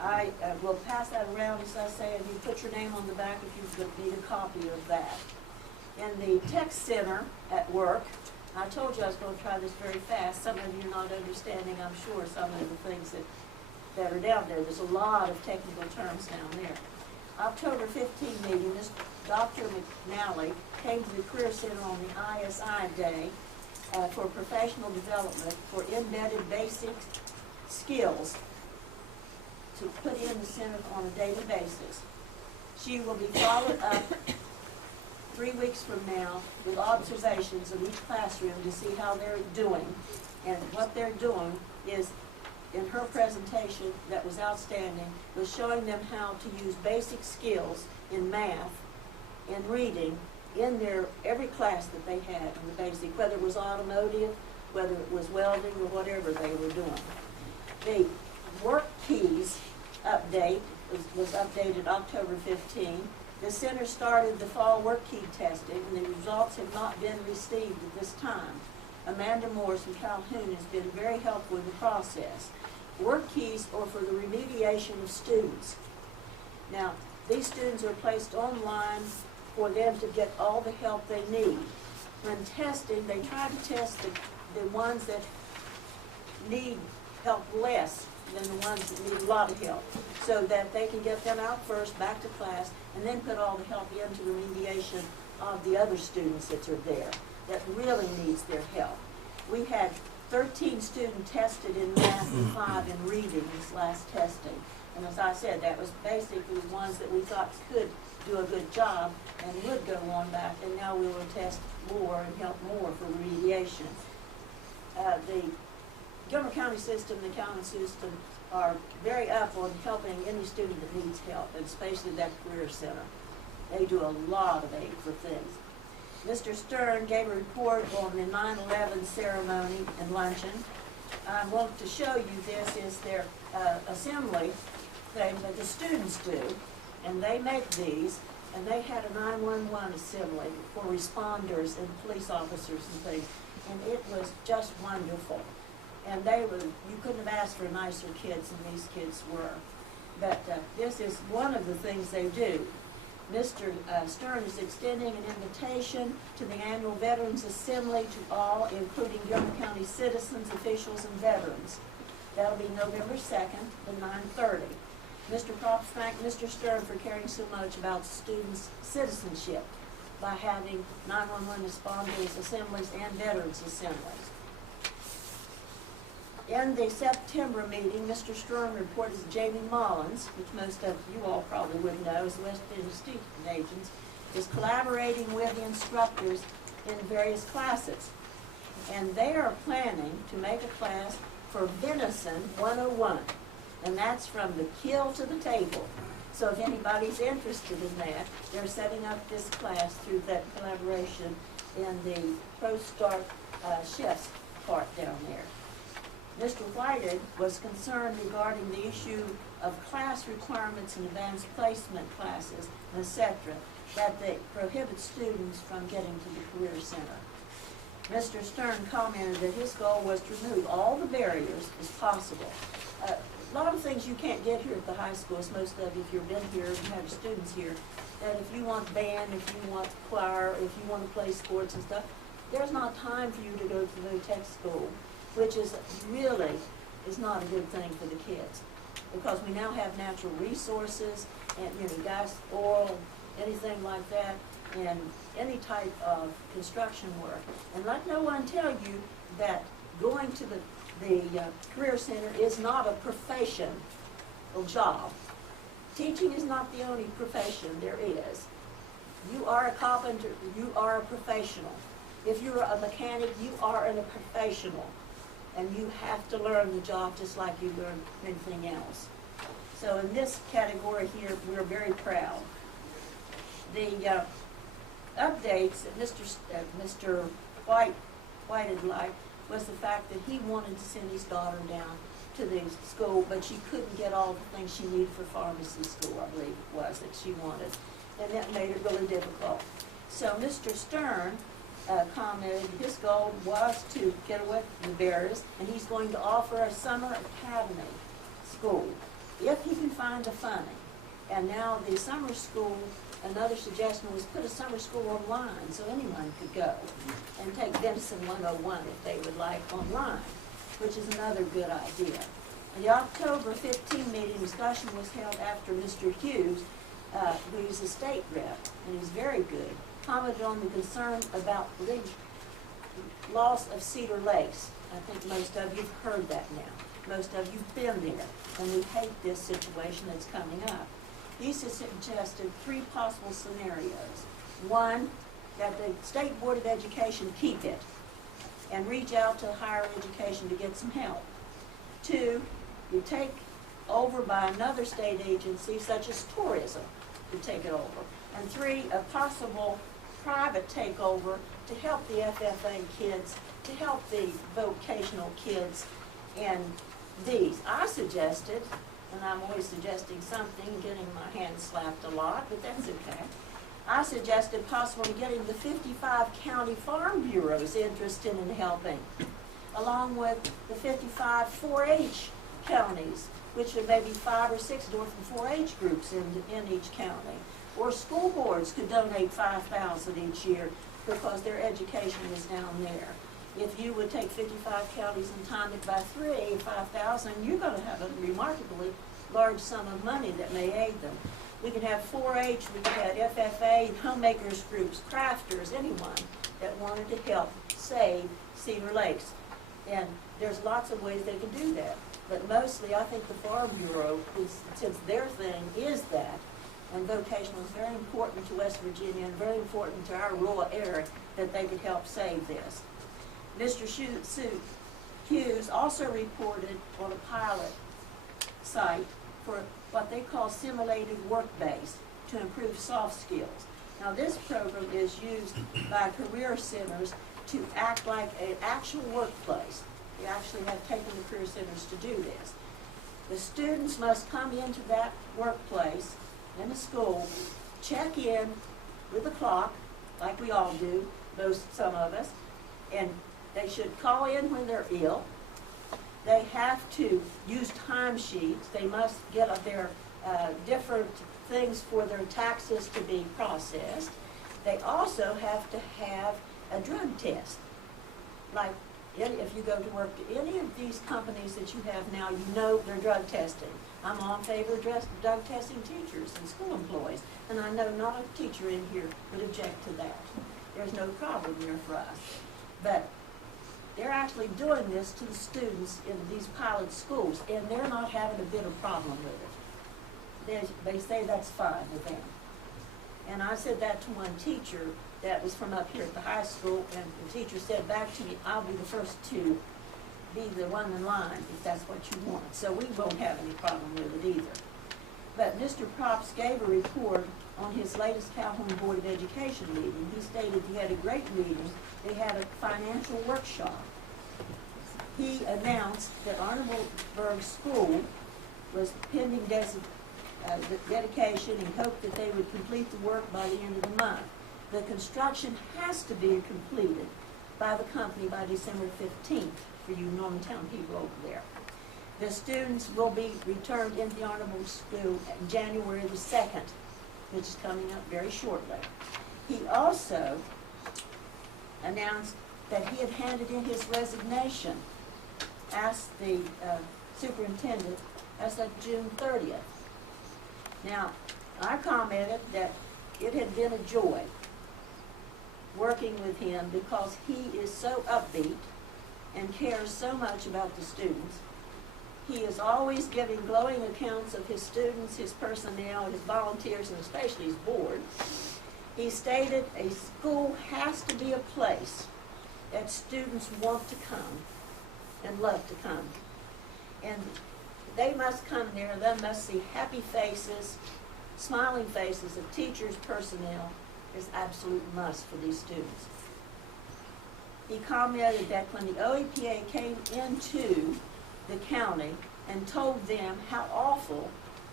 I will pass that around, as I say, and you put your name on the back if you need a copy of that. In the Tech Center at Work, I told you I was going to try this very fast. Some of you are not understanding, I'm sure, some of the things that are down there. There's a lot of technical terms down there. October 15 meeting, this Dr. McNally came to the Career Center on the ISI Day for professional development for embedded basic skills to put in the center on a daily basis. She will be followed up 3 weeks from now with observations of each classroom to see how they're doing. And what they're doing is, in her presentation that was outstanding, was showing them how to use basic skills in math, in reading, in their every class that they had in the basic, whether it was automotive, whether it was welding, or whatever they were doing. The work keys update was updated October 15. The center started the fall work key testing, and the results have not been received at this time. Amanda Morris from Calhoun has been very helpful in the process. Work keys are for the remediation of students. Now, these students are placed online for them to get all the help they need. When testing, they try to test the ones that need help less than the ones that need a lot of help, so that they can get them out first, back to class, and then put all the help into the remediation of the other students that are there that really needs their help. We had 13 students tested in math and 5 in reading this last testing. And as I said, that was basically the ones that we thought could do a good job and would go on back, and now we will test more and help more for remediation. The Gilmer County system, the accounting system, are very up on helping any student that needs help, and especially that career center. They do a lot of aid for things. Mr. Stern gave a report on the 9/11 ceremony and luncheon. I want to show you this is their assembly thing that the students do, and they make these, and they had a 911 assembly for responders and police officers and things, and it was just wonderful. And they were, you couldn't have asked for nicer kids than these kids were. But this is one of the things they do. Mr. Stern is extending an invitation to the annual Veterans Assembly to all, including Gilmer County citizens, officials, and veterans. That'll be November 2nd at 9:30. Mr. Props thanked Mr. Stern for caring so much about students' citizenship by having 911 responders assemblies and veterans assemblies. In the September meeting, Mr. Stern reported that Jamie Mullins, which most of you all probably would know as West Virginia student agents, is collaborating with the instructors in various classes. And they are planning to make a class for Venison 101, and that's from the kill to the table. So if anybody's interested in that, they're setting up this class through that collaboration in the post-start shifts part down there. Mr. Whited was concerned regarding the issue of class requirements and advanced placement classes, etc., that they prohibit students from getting to the Career Center. Mr. Stern commented that his goal was to remove all the barriers as possible. A lot of things you can't get here at the high school, as most of you, if you've been here, you have students here, that if you want band, if you want choir, if you want to play sports and stuff, there's not time for you to go to the tech school, which is really is not a good thing for the kids, because we now have natural resources and gas, oil, anything like that, and any type of construction work. And let no one tell you that going to the Career Center is not a professional job. Teaching is not the only profession there is. You are a carpenter, you are a professional. If you're a mechanic, you are a professional. And you have to learn the job just like you learn anything else. So in this category here, we're very proud. The updates that Mr. White had liked was the fact that he wanted to send his daughter down to the school, but she couldn't get all the things she needed for pharmacy school, I believe it was, that she wanted. And that made it really difficult. So Mr. Stern commented his goal was to get away from the barriers, and he's going to offer a summer academy school if he can find the funding. And now the summer school, another suggestion was put a summer school online so anyone could go and take Venison 101 if they would like online, which is another good idea. In the October 15 meeting, discussion was held after Mr. Hughes, who's a state rep, and he's very good, commented on the concern about the loss of Cedar Lakes. I think most of you have heard that now. Most of you have been there, and we hate this situation that's coming up. He suggested three possible scenarios. One, that the State Board of Education keep it and reach out to higher education to get some help. Two, you take over by another state agency such as tourism to take it over. And three, a possible private takeover to help the FFA kids, to help the vocational kids and these. I suggested, and I'm always suggesting something, getting my hand slapped a lot, but that's okay. I suggested possibly getting the 55 county farm bureaus interested in helping, along with the 55 4-H counties, which are maybe 5 or 6 different 4-H groups in each county. Or school boards could donate $5,000 each year because their education is down there. If you would take 55 counties and time it by 3, 5,000, you're going to have a remarkably large sum of money that may aid them. We could have 4-H, we could have FFA, homemakers groups, crafters, anyone that wanted to help save Cedar Lakes. And there's lots of ways they can do that. But mostly, I think the Farm Bureau, since their thing is that, and vocational is very important to West Virginia and very important to our rural area, that they could help save this. Mr. Hughes also reported on a pilot site for what they call simulated work-based to improve soft skills. Now, this program is used by career centers to act like an actual workplace. They actually have taken the career centers to do this. The students must come into that workplace in the school, check in with a clock, like we all do, some of us, and they should call in when they're ill. They have to use timesheets. They must get their different things for their taxes to be processed. They also have to have a drug test. Like if you go to work to any of these companies that you have now, you know they're drug testing. I'm all in favor of drug testing teachers and school employees, and I know not a teacher in here would object to that. There's no problem there for us. But they're actually doing this to the students in these pilot schools, and they're not having a bit of problem with it. They say that's fine with them. And I said that to one teacher that was from up here at the high school, and the teacher said back to me, I'll be the first to be the one in line if that's what you want. So we won't have any problem with it either. But Mr. Props gave a report on his latest Calhoun Board of Education meeting. He stated he had a great meeting. They had a financial workshop. He announced that Arnoldburg School was pending dedication. He hoped that they would complete the work by the end of the month. The construction has to be completed by the company by December 15th for you Normantown people over there. The students will be returned into the Arnoldburg School on January the 2nd, which is coming up very shortly. He also announced that he had handed in his resignation, asked the superintendent, as of June 30th. Now, I commented that it had been a joy working with him because he is so upbeat and cares so much about the students. He is always giving glowing accounts of his students, his personnel, his volunteers, and especially his board. He stated a school has to be a place that students want to come and love to come. And they must come there, they must see happy faces, smiling faces of teachers, personnel, is absolute must for these students. He commented that when the OEPA came into the county and told them how awful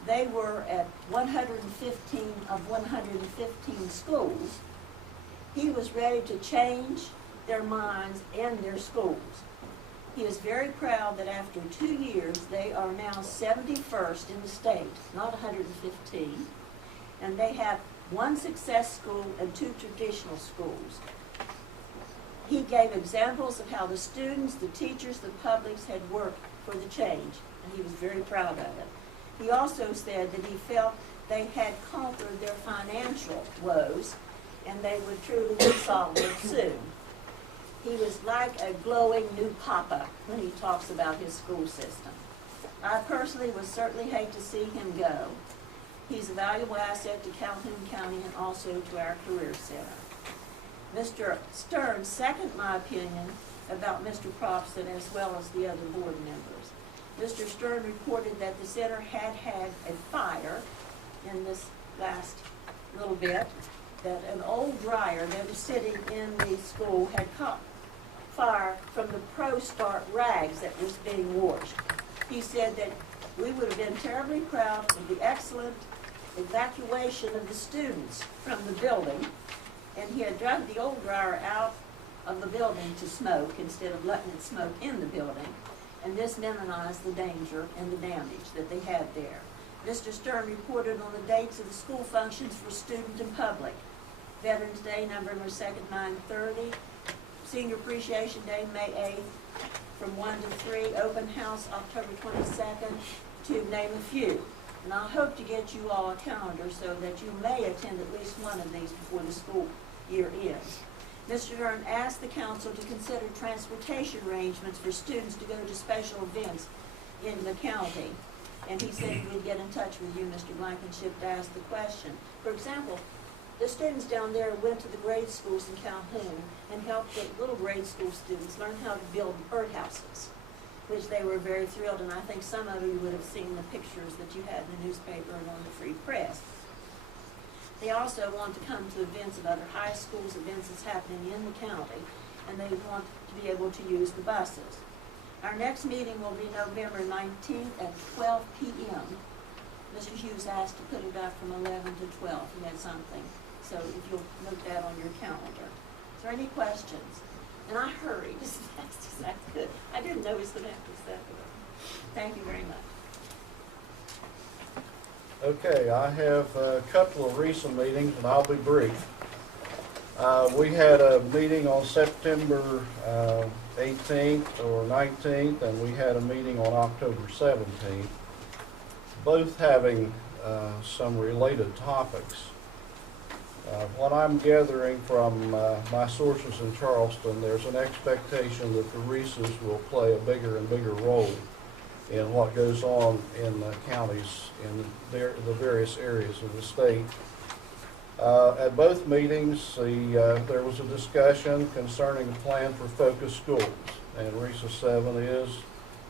they were at 115 of 115 schools, he was ready to change their minds and their schools. He is very proud that after 2 years, they are now 71st in the state, not 115, and they have one success school and 2 traditional schools. He gave examples of how the students, the teachers, the publics had worked for the change, and he was very proud of it. He also said that he felt they had conquered their financial woes, and they would truly resolve them soon. He was like a glowing new papa when he talks about his school system. I personally would certainly hate to see him go. He's a valuable asset to Calhoun County and also to our Career Center. Mr. Stern seconded my opinion about Mr. Propson as well as the other board members. Mr. Stern reported that the center had had a fire in this last little bit, that an old dryer that was sitting in the school had caught fire from the ProStart rags that was being washed. He said that we would have been terribly proud of the excellent evacuation of the students from the building, and he had dragged the old dryer out of the building to smoke instead of letting it smoke in the building, and this minimized the danger and the damage that they had there. Mr. Stern reported on the dates of the school functions for student and public. Veterans Day, November 2nd, 9:30. Senior Appreciation Day, May 8th, from 1 to 3. Open house, October 22nd, to name a few. And I hope to get you all a calendar so that you may attend at least one of these before the school year ends. Mr. Stern asked the council to consider transportation arrangements for students to go to special events in the county. And he said he would get in touch with you, Mr. Blankenship, to ask the question. For example, the students down there went to the grade schools in Calhoun and helped the little grade school students learn how to build birdhouses. which they were very thrilled, and I think some of you would have seen the pictures that you had in the newspaper and on the Free Press. They also want to come to events of other high schools, events that's happening in the county, and they want to be able to use the buses. Our next meeting will be November 19th at 12 p.m. Mr. Hughes asked to put it up from 11 to 12. He had something. So if you'll note that on your calendar. Is there any questions? And I hurried as fast as I could. I didn't notice that after 7. Thank you very much. Okay, I have a couple of recent meetings, and I'll be brief. We had a meeting on September 18th or 19th, and we had a meeting on October 17th, both having some related topics. What I'm gathering from my sources in Charleston, there's an expectation that the RESAs will play a bigger and bigger role in what goes on in the counties in the various areas of the state. At both meetings, there was a discussion concerning a plan for focus schools, and RESA 7 is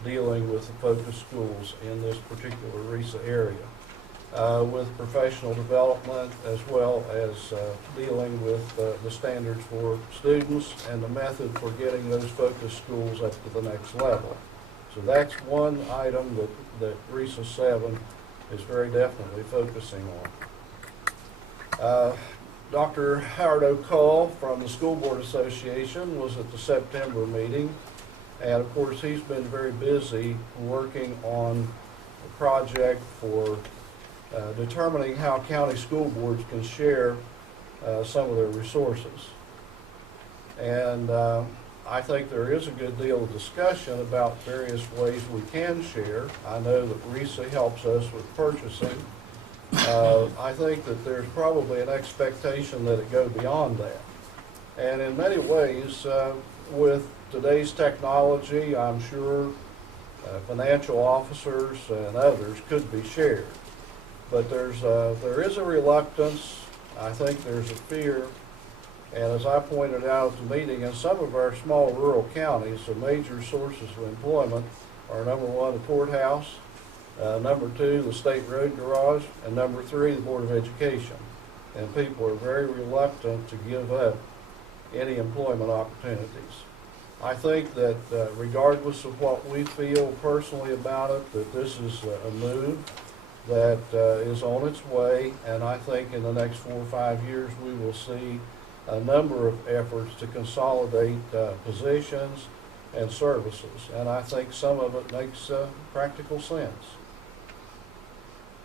dealing with the focus schools in this particular RESA area, with professional development as well as dealing with the standards for students and the method for getting those focus schools up to the next level. So that's one item that RESA 7 is very definitely focusing on. Dr. Howard O'Call from the School Board Association was at the September meeting, and of course he's been very busy working on a project for determining how county school boards can share some of their resources. And I think there is a good deal of discussion about various ways we can share. I know that RESA helps us with purchasing. I think that there's probably an expectation that it go beyond that. And in many ways, with today's technology, I'm sure financial officers and others could be shared. But there is a reluctance. I think there's a fear. And as I pointed out at the meeting, in some of our small rural counties, the major sources of employment are number 1, the courthouse, number 2, the state road garage, and number 3, the Board of Education. And people are very reluctant to give up any employment opportunities. I think that regardless of what we feel personally about it, that this is a move that is on its way, and I think in the next 4 or 5 years we will see a number of efforts to consolidate positions and services, and I think some of it makes practical sense.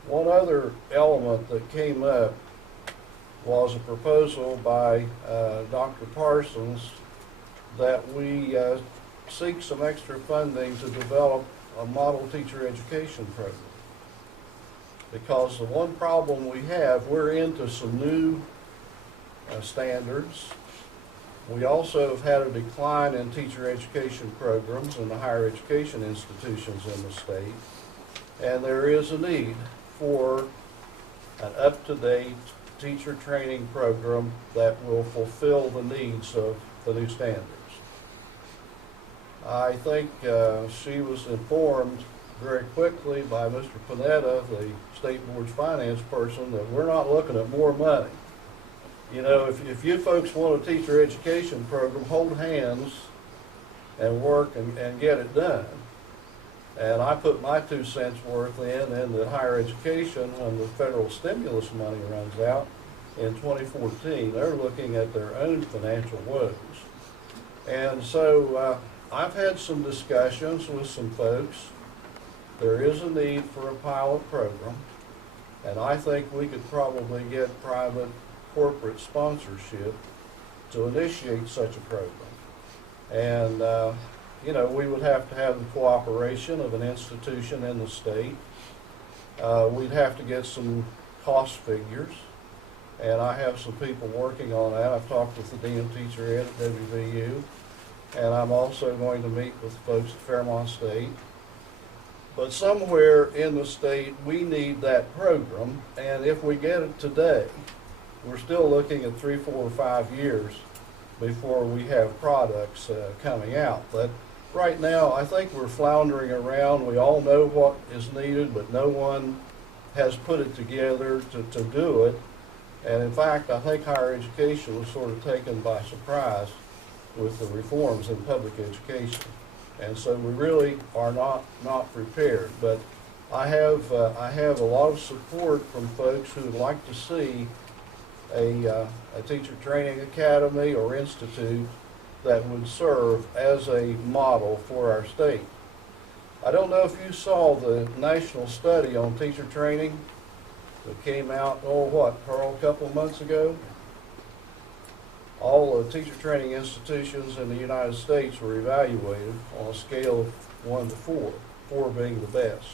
One other element that came up was a proposal by Dr. Parsons that we seek some extra funding to develop a model teacher education program. Because the one problem we have, we're into some new standards. We also have had a decline in teacher education programs in the higher education institutions in the state, and there is a need for an up-to-date teacher training program that will fulfill the needs of the new standards. I think she was informed very quickly by Mr. Panetta, the State Board's finance person, that we're not looking at more money. You know, if you folks want a teacher education program, hold hands and work and get it done. And I put my 2 cents worth in the higher education when the federal stimulus money runs out in 2014. They're looking at their own financial woes. And so I've had some discussions with some folks. There is a need for a pilot program, and I think we could probably get private corporate sponsorship to initiate such a program. And, you know, we would have to have the cooperation of an institution in the state. We'd have to get some cost figures, and I have some people working on that. I've talked with the Dean of Teacher Ed at WVU, and I'm also going to meet with folks at Fairmont State. But somewhere in the state, we need that program, and if we get it today, we're still looking at 3, 4, or 5 years before we have products coming out. But right now, I think we're floundering around. We all know what is needed, but no one has put it together to do it. And in fact, I think higher education was sort of taken by surprise with the reforms in public education. And so we really are not prepared. But I have a lot of support from folks who would like to see a teacher training academy or institute that would serve as a model for our state. I don't know if you saw the national study on teacher training that came out, Carl, a couple of months ago? All the teacher training institutions in the United States were evaluated on a scale of 1 to 4, 4 being the best.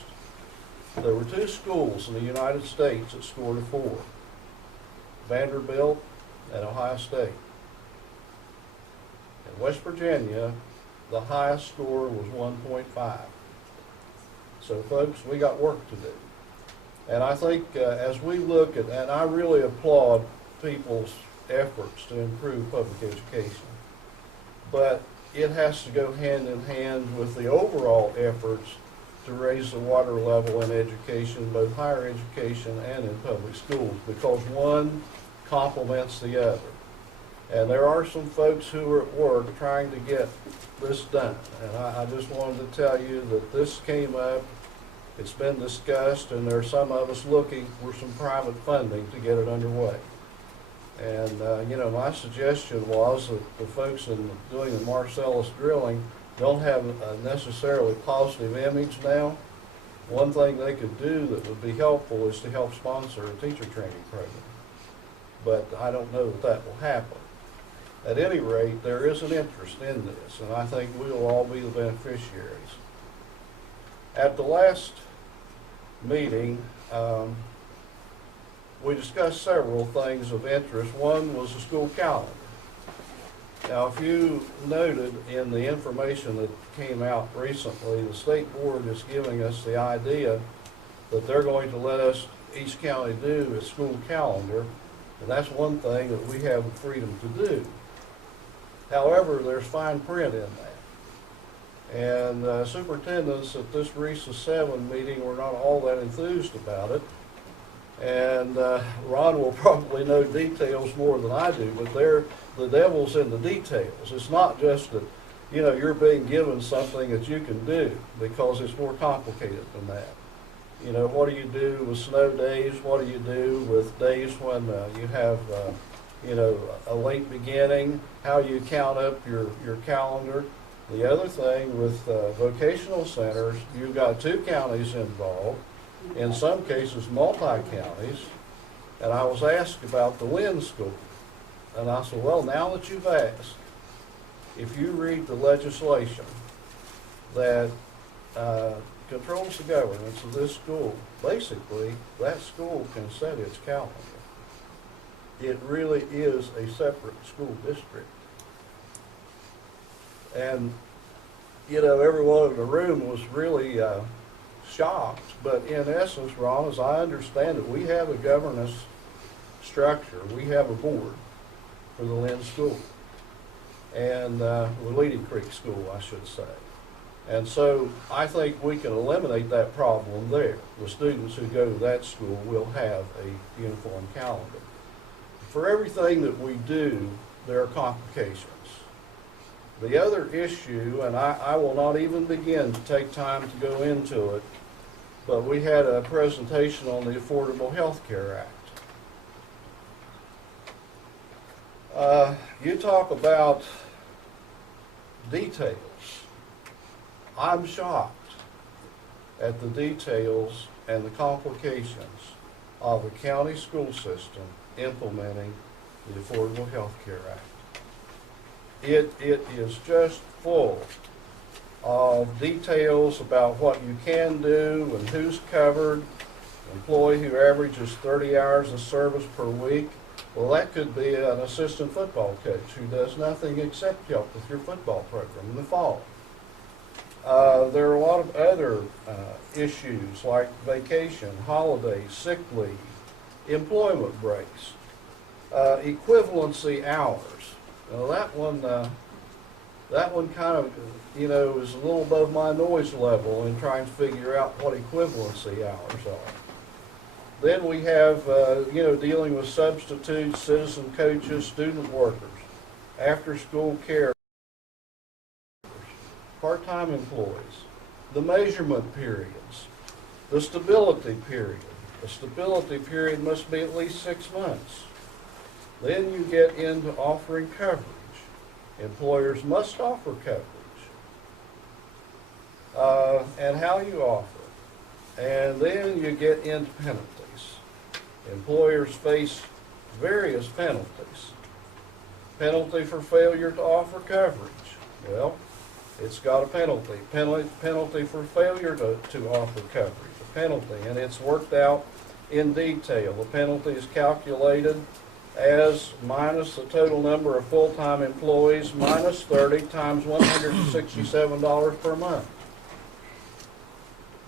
There were 2 schools in the United States that scored a 4, Vanderbilt and Ohio State. In West Virginia, the highest score was 1.5. So folks, we got work to do. And I think as we look at, and I really applaud people's efforts to improve public education, but it has to go hand in hand with the overall efforts to raise the water level in education, both higher education and in public schools, because one complements the other. And there are some folks who are at work trying to get this done. And I just wanted to tell you that this came up, it's been discussed, and there are some of us looking for some private funding to get it underway. And, my suggestion was that the folks in doing the Marcellus drilling don't have a necessarily positive image now. One thing they could do that would be helpful is to help sponsor a teacher training program. But I don't know that will happen. At any rate, there is an interest in this, and I think we will all be the beneficiaries. At the last meeting, we discussed several things of interest. One was the school calendar. Now, if you noted in the information that came out recently, the state board is giving us the idea that they're going to let us, each county, do a school calendar, and that's one thing that we have the freedom to do. However, there's fine print in that. And superintendents at this Recess 7 meeting were not all that enthused about it. And Ron will probably know details more than I do, but the devil's in the details. It's not just that, you're being given something that you can do, because it's more complicated than that. What do you do with snow days? What do you do with days when you have, a late beginning? How you count up your calendar? The other thing with vocational centers, you've got 2 counties involved, in some cases multi-counties, and I was asked about the Lynn School. And I said, well, now that you've asked, if you read the legislation that controls the governance of this school, basically that school can set its calendar. It really is a separate school district. And, everyone in the room was really shocked, but in essence, Ron, as I understand it, we have a governance structure. We have a board for the Lynn School, and the Leading Creek School, I should say. And so I think we can eliminate that problem there. The students who go to that school will have a uniform calendar. For everything that we do, there are complications. The other issue, and I will not even begin to take time to go into it, but we had a presentation on the Affordable Health Care Act. You talk about details. I'm shocked at the details and the complications of a county school system implementing the Affordable Health Care Act. It is just full of details about what you can do and who's covered. An employee who averages 30 hours of service per week, well, that could be an assistant football coach who does nothing except help with your football program in the fall. There are a lot of other issues like vacation, holidays, sick leave, employment breaks, equivalency hours. Now that one That one kind of, is a little above my noise level in trying to figure out what equivalency hours are. Then we have, dealing with substitutes, citizen coaches, student workers, after-school care, part-time employees, the measurement periods, the stability period. The stability period must be at least 6 months. Then you get into offering coverage. Employers must offer coverage. And how you offer it. And then you get into penalties. Employers face various penalties. Penalty for failure to offer coverage. Well, it's got a penalty. Penalty for failure to offer coverage. A penalty, and it's worked out in detail. The penalty is calculated as minus the total number of full-time employees minus 30 times $167 per month.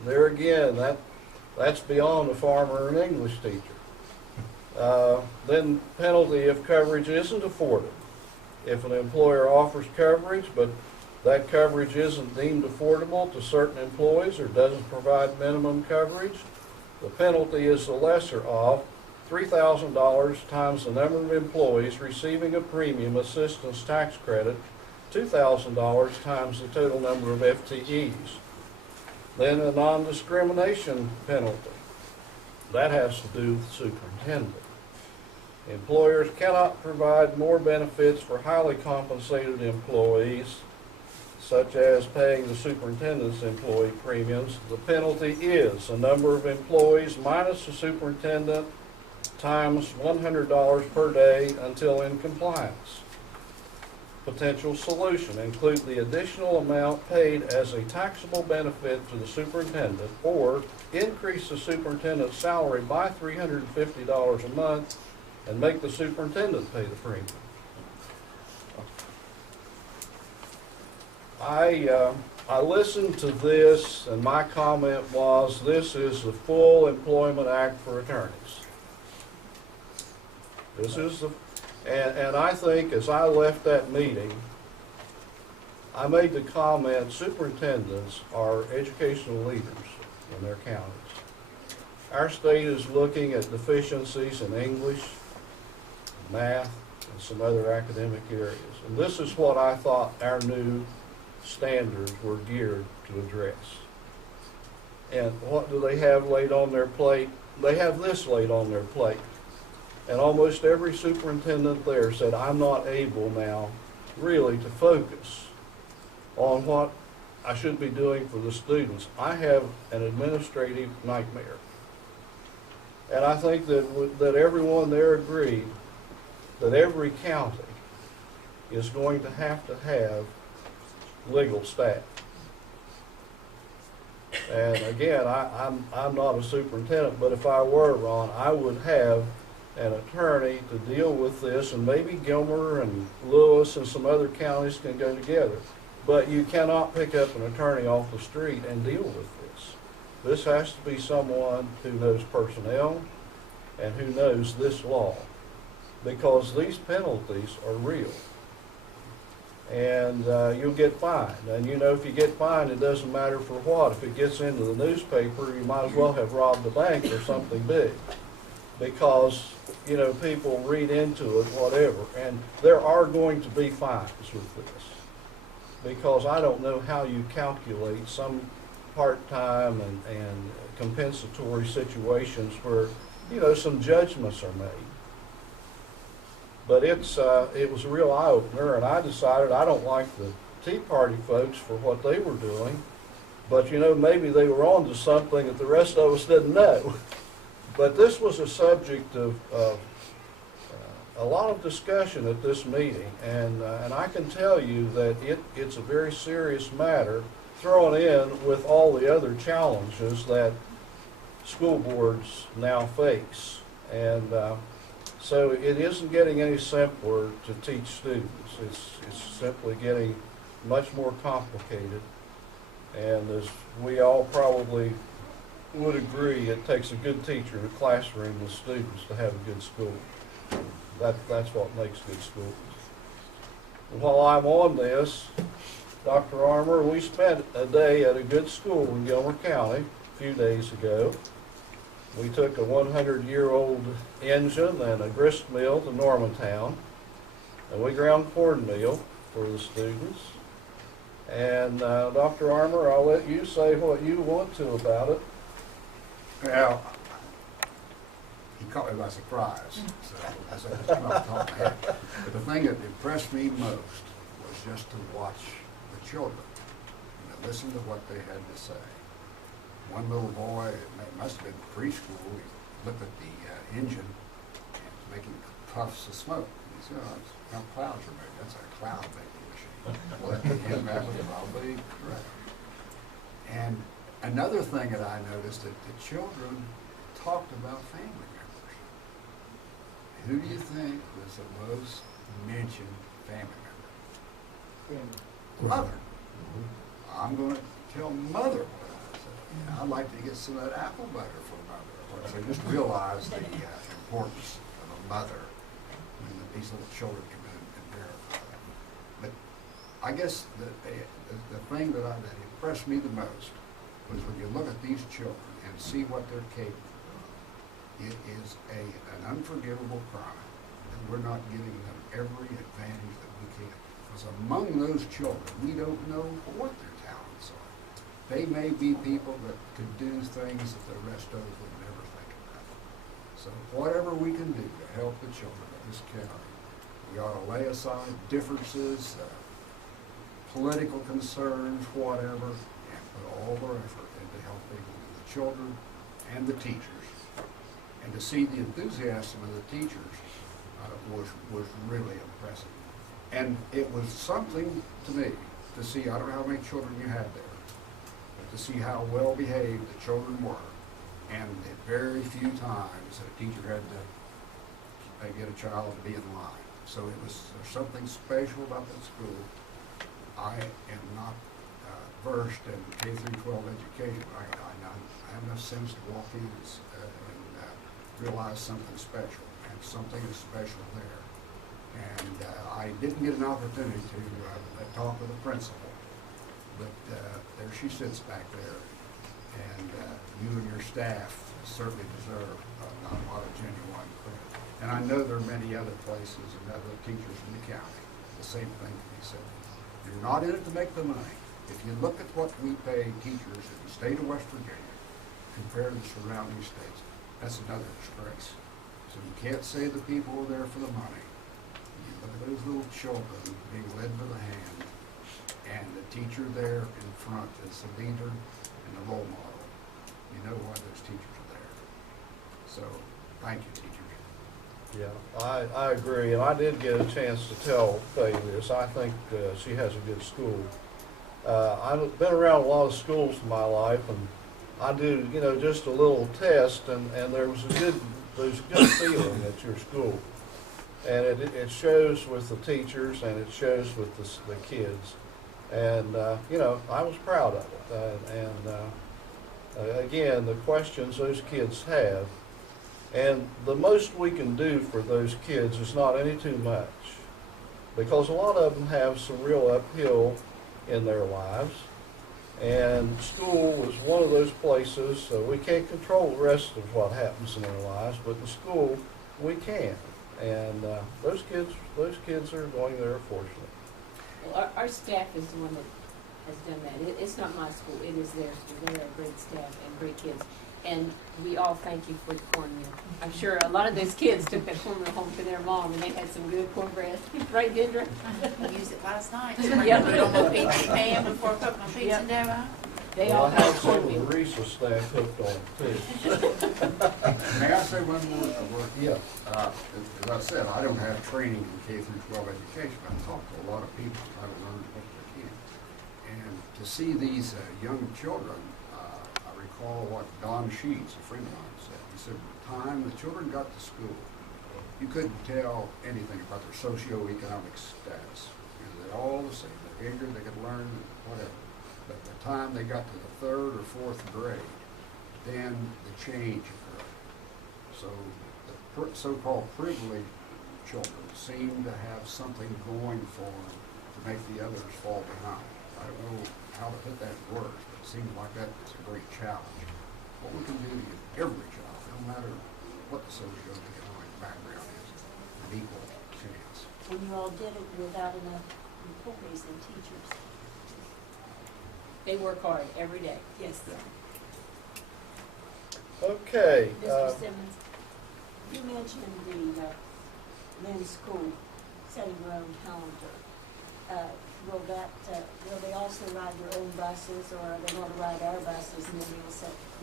There again, that's beyond a farmer and English teacher. Then penalty if coverage isn't afforded. If an employer offers coverage, but that coverage isn't deemed affordable to certain employees or doesn't provide minimum coverage, the penalty is the lesser of $3,000 times the number of employees receiving a premium assistance tax credit, $2,000 times the total number of FTEs. Then a non-discrimination penalty. That has to do with the superintendent. Employers cannot provide more benefits for highly compensated employees, such as paying the superintendent's employee premiums. The penalty is the number of employees minus the superintendent times $100 per day until in compliance. Potential solution: include the additional amount paid as a taxable benefit to the superintendent, or increase the superintendent's salary by $350 a month and make the superintendent pay the premium. I listened to this, and my comment was, this is the full Employment Act for attorneys. This is the, and I think as I left that meeting, I made the comment, superintendents are educational leaders in their counties. Our state is looking at deficiencies in English, math, and some other academic areas. And this is what I thought our new standards were geared to address. And what do they have laid on their plate? They have this laid on their plate. And almost every superintendent there said, I'm not able now really to focus on what I should be doing for the students. I have an administrative nightmare. And I think that everyone there agreed that every county is going to have legal staff. And again, I'm not a superintendent, but if I were, Ron, I would have an attorney to deal with this, and maybe Gilmer and Lewis and some other counties can go together. But you cannot pick up an attorney off the street and deal with this. This has to be someone who knows personnel and who knows this law, because these penalties are real. And you'll get fined. And if you get fined, it doesn't matter for what. If it gets into the newspaper, you might as well have robbed a bank or something big, because people read into it, whatever. And there are going to be fines with this, because I don't know how you calculate some part-time and compensatory situations where some judgments are made. But it was a real eye-opener, and I decided I don't like the Tea Party folks for what they were doing, but maybe they were on to something that the rest of us didn't know. But this was a subject of a lot of discussion at this meeting, and I can tell you that it's a very serious matter, thrown in with all the other challenges that school boards now face. And so it isn't getting any simpler to teach students. It's simply getting much more complicated. And as we all probably would agree, it takes a good teacher in a classroom with students to have a good school. That's what makes good schools. While I'm on this, Dr. Armour, we spent a day at a good school in Gilmer County a few days ago. We took a 100-year-old engine and a grist mill to Normantown, and we ground cornmeal for the students. And Dr. Armour, I'll let you say what you want to about it. Well, he caught me by surprise, so that's what just came off the top of my head. But the thing that impressed me most was just to watch the children, and to listen to what they had to say. One little boy, it must have been preschool, he looked at the engine and was making puffs of smoke. And he said, "Oh, it's how clouds are made. That's a cloud making machine." Well, that was probably correct. And another thing that I noticed, that the children talked about family members. Who do you think was the most mentioned family member? Mother. I'm going to tell Mother what I said. You know, I'd like to get some of that apple butter from Mother. So just realize the importance of a mother when these little children come in and verify that. But I guess the thing that impressed me the most was when you look at these children and see what they're capable of. It is an unforgivable crime that we're not giving them every advantage that we can. Because among those children, we don't know what their talents are. They may be people that could do things that the rest of us would never think about. So whatever we can do to help the children of this county, we ought to lay aside differences, political concerns, whatever, and put all our effort into helping the children and the teachers. And to see the enthusiasm of the teachers was really impressive. And it was something to me to see, I don't know how many children you had there, but to see how well behaved the children were. And at very few times a teacher had to get a child to be in line. So there's something special about that school. I am not versed in K through 12 education. I have enough sense to walk in and realize something special, and something is special there. And I didn't get an opportunity to talk with the principal, but there she sits back there, and you and your staff certainly deserve a lot of genuine credit. And I know there are many other places and other teachers in the county, the same thing can be said. You're not in it to make the money. If you look at what we pay teachers in the state of West Virginia compared to the surrounding states, that's another disgrace. So you can't say the people are there for the money. You look at those little children being led by the hand, and the teacher there in front is the leader and the role model. You know why those teachers are there. So, thank you, teachers. Yeah, I agree, and I did get a chance to tell Faye this. I think she has a good school. I've been around a lot of schools in my life, and I do, just a little test, and there's a good feeling at your school. And it shows with the teachers, and it shows with the kids. And, I was proud of it. Again, the questions those kids have, and the most we can do for those kids is not any too much, because a lot of them have some real uphill in their lives, and school is one of those places. We can't control the rest of what happens in their lives, but in school we can, and those kids are going there fortunate. Well, our staff is the one that has done that. It's not my school, it is their school. They are a great staff and great kids. And we all thank you for the cornmeal. I'm sure a lot of those kids took that cornmeal home to their mom, and they had some good cornbread. Right, Dendra? We used it last night. Yep. Put it on the pizza pan before cooking on pizza dough. They Well, all I have had some of cornmeal. the Risa staff hooked on it too. May I say one more word? Yeah. As I said, I don't have training in K through 12 education, but I talk to a lot of people and try to learn what they can. And to see these young children, I recall what Don Sheets, a friend of mine, said. He said, by the time the children got to school, you couldn't tell anything about their socioeconomic status. They're all the same. They're eager, they could learn, whatever. But by the time they got to the 3rd or 4th grade, then the change occurred. So the so-called privileged children seem to have something going for them to make the others fall behind. I don't know how to put that in words, but it seems like that is a great challenge. What we can do to give every child, no matter what the socioeconomic background is, an equal chance. And you all did it without enough employees and teachers. They work hard every day. Yes. Okay, Mr. Simmons, you mentioned the men's school setting their own calendar. Will they also ride their own buses, or are they going to ride our buses and then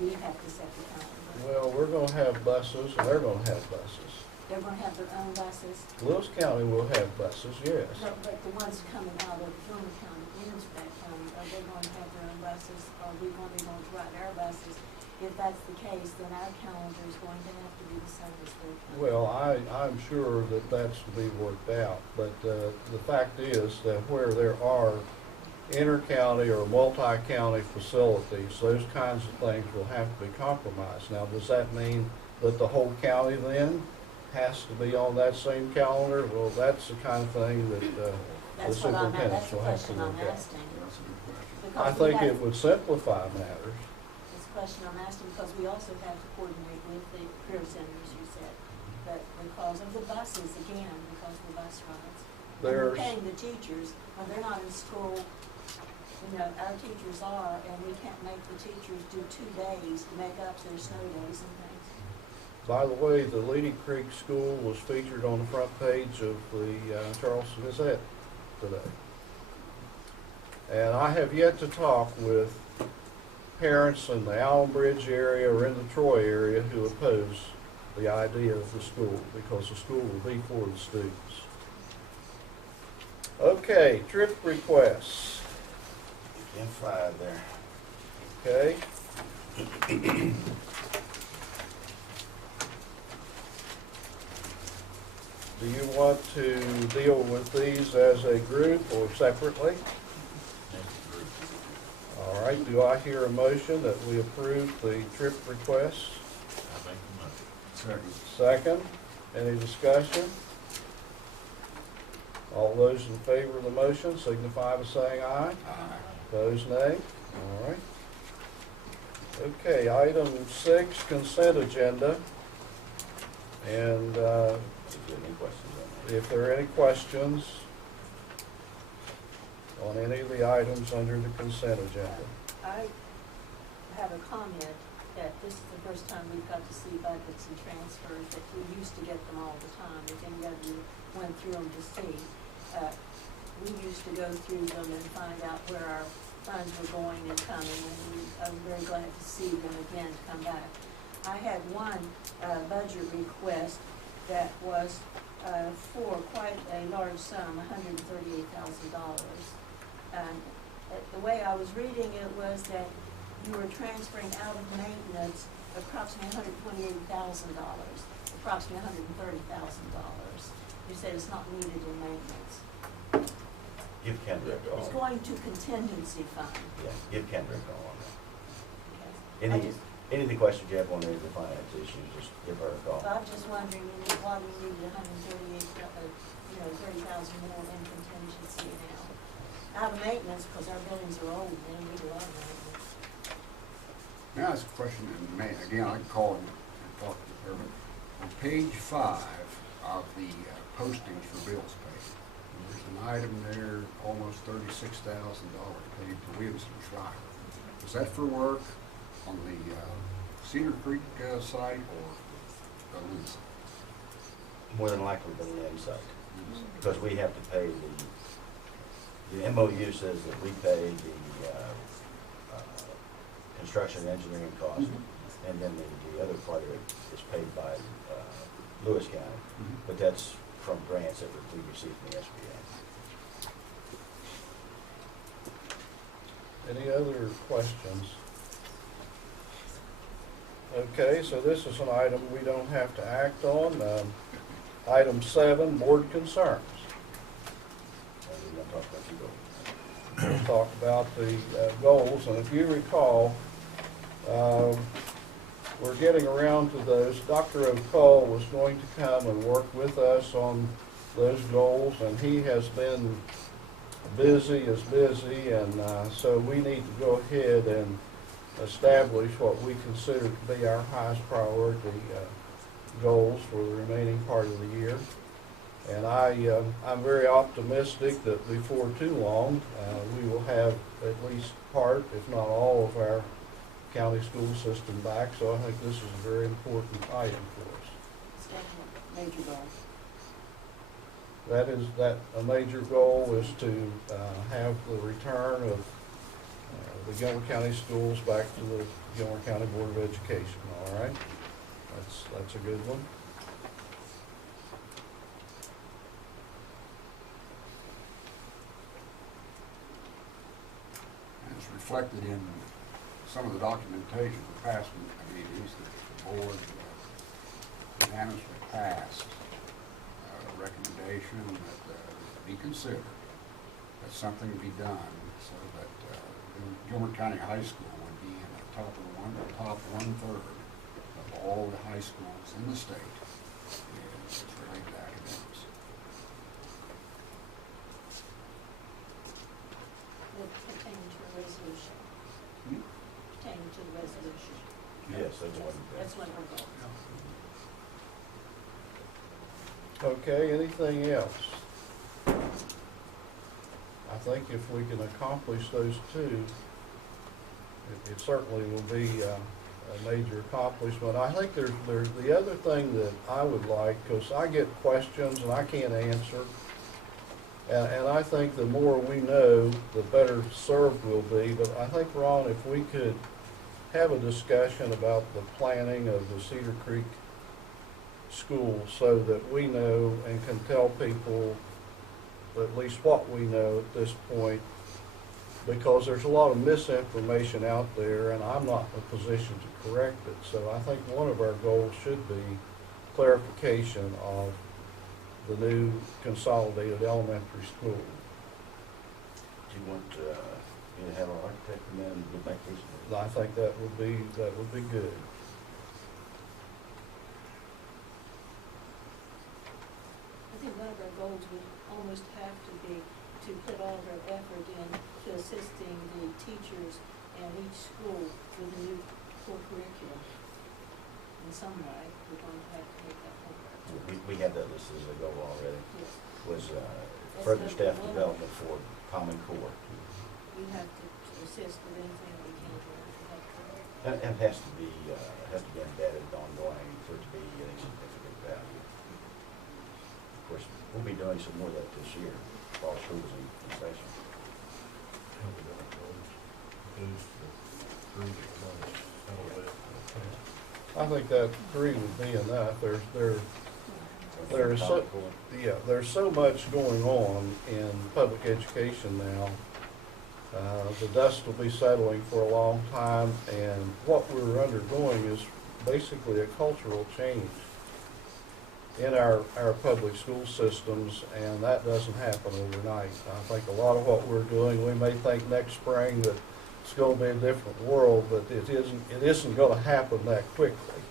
we have to set the calendar? well, we're gonna have buses, and they're gonna have buses. They're going to have their own buses? Lewis County will have buses, yes. No, but the ones coming out of Gilmer County into that county, are they going to have their own buses? Are we going to ride our buses? If that's the case, then our calendar is going to have to be the same as their calendar. Well, I'm sure that that's to be worked out, but the fact is that where there are inter-county or multi-county facilities, those kinds of things will have to be compromised. Now, does that mean that the whole county then has to be on that same calendar? Well, that's the kind of thing that the That's what I'm, superintendents that's the will have to question I'm look at. asking. That's a good question. I Because we think have- it would simplify matters. This question I'm asking because we also have to coordinate with the career centers, you said, but because of the buses, again, because of the bus rides. And we're There's, paying the teachers, when they're not in school, you know, our teachers are, and we can't make the teachers do 2 days to make up their snow days and things. by the way, the Leading Creek School was featured on the front page of the Charleston Gazette today. And I have yet to talk with parents in the Allen Bridge area or in the Troy area who oppose the idea of the school, because the school will be for the students. Okay, trip requests, In 5 there. okay? Do you want to deal with these as a group or separately? All right, do I hear a motion that we approve the trip requests? I think the money. Second. Second, any discussion? All those in favor of the motion signify by saying aye. Opposed, nay. All right. Okay, item 6, consent agenda. And If you have any questions on that. if there are any questions on any of the items under the consent agenda. I have a comment that this is the first time we've got to see budgets and transfers, that we used to get them all the time, if anybody went through them to see. We used to go through them and find out where our funds were going and coming, and I'm very glad to see them again come back. I had one budget request that was for quite a large sum, $138,000. And the way I was reading it was that you were transferring out of maintenance approximately $128,000, approximately $130,000. You said it's not needed in maintenance. Give Kendra a It's call. going to contingency fund. Yeah, give Kendra a call on that. Okay. Any of the questions you have on any of the finance issues, just give her a call. So I'm just wondering, why we needed 30,000 more in contingency now. Out of maintenance, because our buildings are old, and they need a lot of maintenance. May I ask a question, and again, I can call and talk to her, but on page 5 of the postings for bills paid, there's an item there, almost $36,000 paid to Williamson Schreiber. Is that for work on the Cedar Creek site or the Lynn site? More than likely the Lynn site, because we have to pay the MOU says that we pay the construction and engineering cost, and then the other part of it is paid by Lewis County, but that's from grants that we receive from the SBA. Any other questions? Okay, so this is an item we don't have to act on. Item 7, board concerns. We're gonna talk about you go. We'll talk about the goals, and if you recall, we're getting around to those. Dr. O'Call was going to come and work with us on those goals, and he has been busy, and so we need to go ahead and establish what we consider to be our highest priority goals for the remaining part of the year. And I'm very optimistic that before too long, we will have at least part, if not all, of our county school system back. So I think this is a very important item for us. Major goal. That a major goal is to have the return of the Gilmer County schools back to the Gilmer County Board of Education. All right, that's a good one. And it's reflected in some of the documentation for past meetings that the board unanimously passed a recommendation that be considered, that something be done so that Gilmer County High School would be in the top one-third of all the high schools in the state as related to academics. Pertaining to a resolution. Pertaining to the resolution. Yes, that's one. That's one of our goals. Okay, anything else? I think if we can accomplish those two, it certainly will be a major accomplishment. I think there's the other thing that I would like, because I get questions and I can't answer, and I think the more we know, the better served we'll be. But I think, Ron, if we could have a discussion about the planning of the Cedar Creek school so that we know and can tell people at least what we know at this point, because there's a lot of misinformation out there and I'm not in a position to correct it. So I think one of our goals should be clarification of the new consolidated elementary school. Do you want me to have our architect come in and make these? I think that would be good. I think one of our goals would almost have to be to put all of our effort in to assisting the teachers and each school with a new core curriculum. In some way, we're going to have to make that work. We had that listed as a goal already. Yes. Was further staff development for Common Core. We have to assist with anything that we can do. And it has to be embedded ongoing for it to be any significant value. Of course, we'll be doing some more of that this year, while school is in session. I think that 3 would be enough. There's so much going on in public education now. The dust will be settling for a long time, and what we're undergoing is basically a cultural change in our public school systems, and that doesn't happen overnight. I think a lot of what we're doing, we may think next spring that it's going to be a different world, but it isn't going to happen that quickly.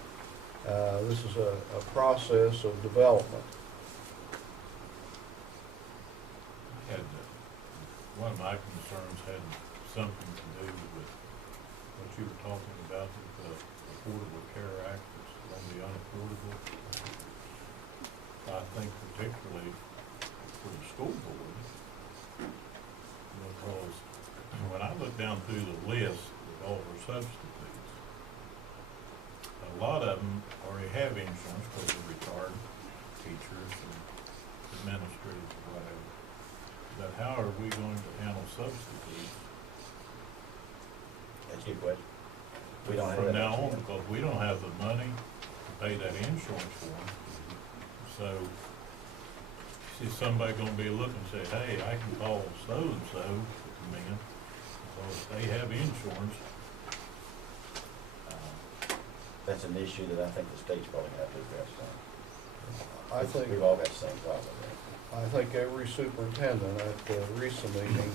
This is a process of development. One of my concerns had something to do with what you were talking about, the Affordable Care Act that's going to be unaffordable. I think particularly for the school board, because when I look down through the list of all our substitutes, a lot of them already have insurance because they're retired teachers and administrators or whatever. But how are we going to handle substitutes? That's a good question. We don't have From that now on, option. because we don't have the money to pay that insurance for them. So, is somebody gonna be looking and say, hey, I can call so-and-so to come in, because they have insurance. That's an issue that I think the state's probably gonna have to address now. I think We've all got the same problem, right? I think every superintendent at the recent meeting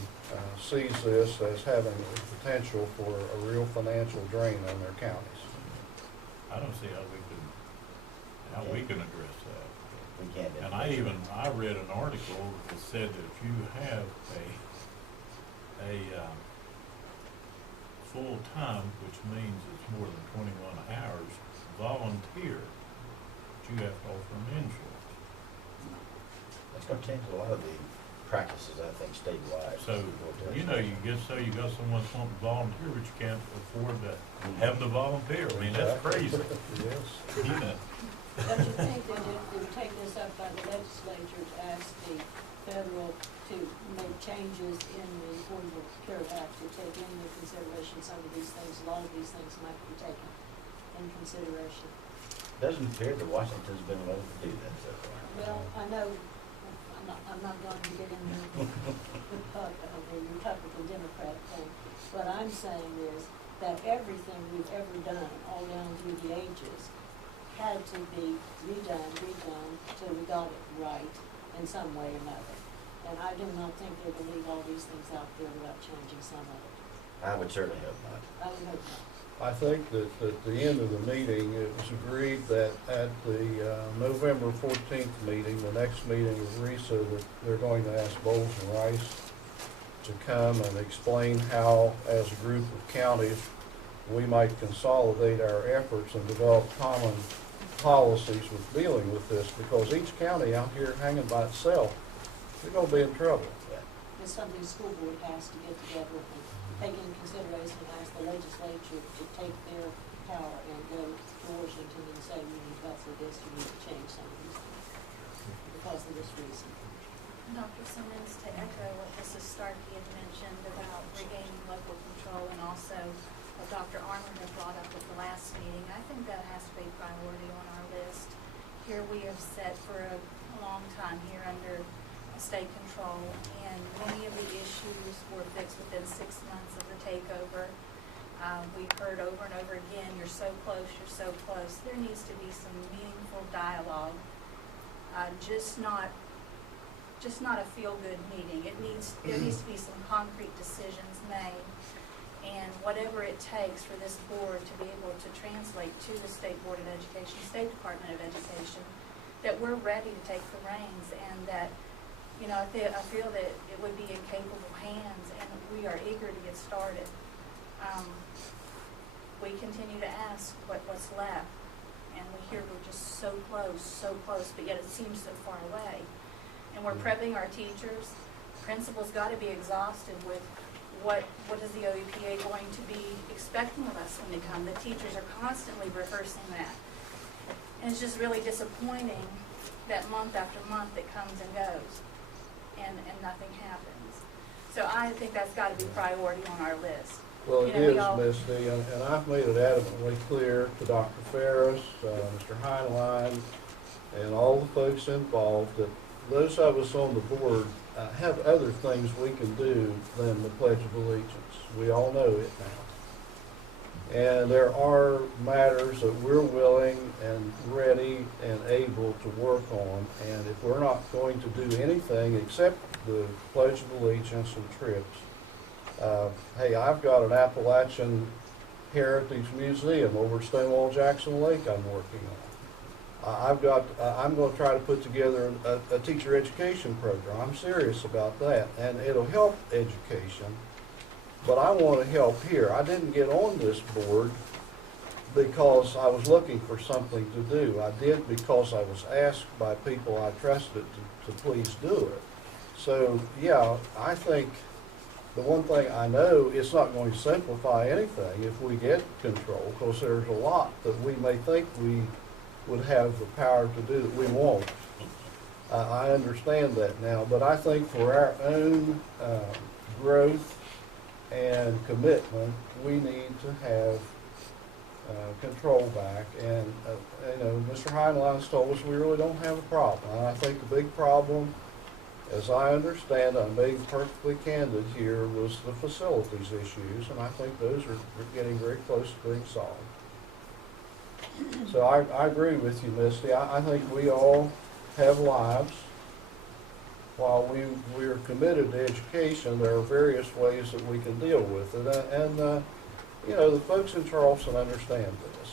sees this as having the potential for a real financial drain on their counties. I don't see how we can address that. We can't. And I read an article that said that if you have a full-time, which means it's more than 21 hours, volunteer, that you have to offer them insurance. That's gonna change a lot of the practices, I think, statewide. So, you know, you got someone wanting to volunteer, but you can't afford to have the volunteer. I mean, that's crazy. Yes. You know. Don't you think that if we take this up by the legislature to ask the federal to make changes in the Affordable Care Act to take into consideration some of these things, a lot of these things might be taken in consideration? Doesn't appear that Washington's been willing to do that so far. Well, I know, I'm not going to get into the Republican Democrat thing. What I'm saying is that everything we've ever done, all down through the ages, had to be redone till we got it right in some way or another. And I do not think they will leave all these things out there without changing some of it. I would certainly hope not. I would hope not. I think that at the end of the meeting, it was agreed that at the November 14th meeting, the next meeting of RISA, that they're going to ask Bowles and Rice to come and explain how, as a group of counties, we might consolidate our efforts and develop common policies with dealing with this, because each county out here hanging by itself, they're going to be in trouble. It's something the school board has to get together and take into consideration and ask the legislature to take their power and go to Washington and say, we need to for this, we need to change some of these things because of this reason. Dr. Simmons, to echo what Mrs. Starkey had mentioned about regaining local control, and also what Dr. Arnold had brought up at the last meeting, I think that has to be a priority on our list. Here we have set for a long time here under state control, and many of the issues were fixed within 6 months of the takeover. We've heard over and over again, you're so close, you're so close. There needs to be some meaningful dialogue, just not a feel-good meeting. There needs to be some concrete decisions made, and whatever it takes for this board to be able to translate to the State Board of Education, State Department of Education, that we're ready to take the reins, and that, you know, I feel that it would be in capable hands, and we are eager to get started. We continue to ask what's left, and we hear we're just so close, but yet it seems so far away. And we're prepping our teachers. Principals got to be exhausted with what is the OEPA going to be expecting of us when they come. The teachers are constantly rehearsing that. And it's just really disappointing that month after month it comes and goes, and nothing happens. So I think that's got to be priority on our list. Well, You it know, is, Misty, and I've made it adamantly clear to Dr. Ferris, Mr. Heinlein, and all the folks involved that those of us on the board have other things we can do than the Pledge of Allegiance. We all know it now. And there are matters that we're willing and ready and able to work on, and if we're not going to do anything except the Pledge of Allegiance and trips, hey, I've got an Appalachian Heritage Museum over at Stonewall Jackson Lake I'm working on. I'm going to try to put together a teacher education program. I'm serious about that, and it'll help education, but I want to help here. I didn't get on this board because I was looking for something to do. I did because I was asked by people I trusted to please do it. So, yeah, I think the one thing I know, it's not going to simplify anything if we get control, because there's a lot that we may think we would have the power to do that we won't. I understand that now, but I think for our own growth and commitment, we need to have control back. And you know, Mr. Heinlein's told us we really don't have a problem. And I think the big problem, as I understand, I'm being perfectly candid here, was the facilities issues, and I think those are getting very close to being solved. So I agree with you, Misty. I think we all have lives. While we are committed to education, there are various ways that we can deal with it. And you know, the folks in Charleston understand this.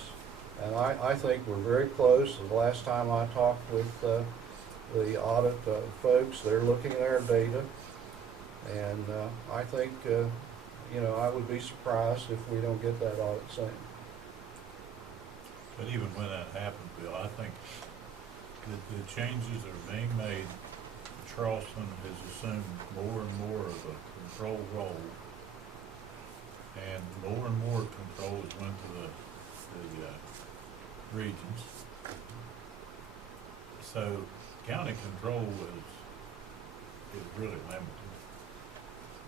And I think we're very close. The last time I talked with the audit folks, they're looking at our data. And I think, you know, I would be surprised if we don't get that audit soon. But even when that happens, Bill, I think that the changes that are being made, Charleston has assumed more and more of a control role, and more control has went to the regions. So county control is really limited.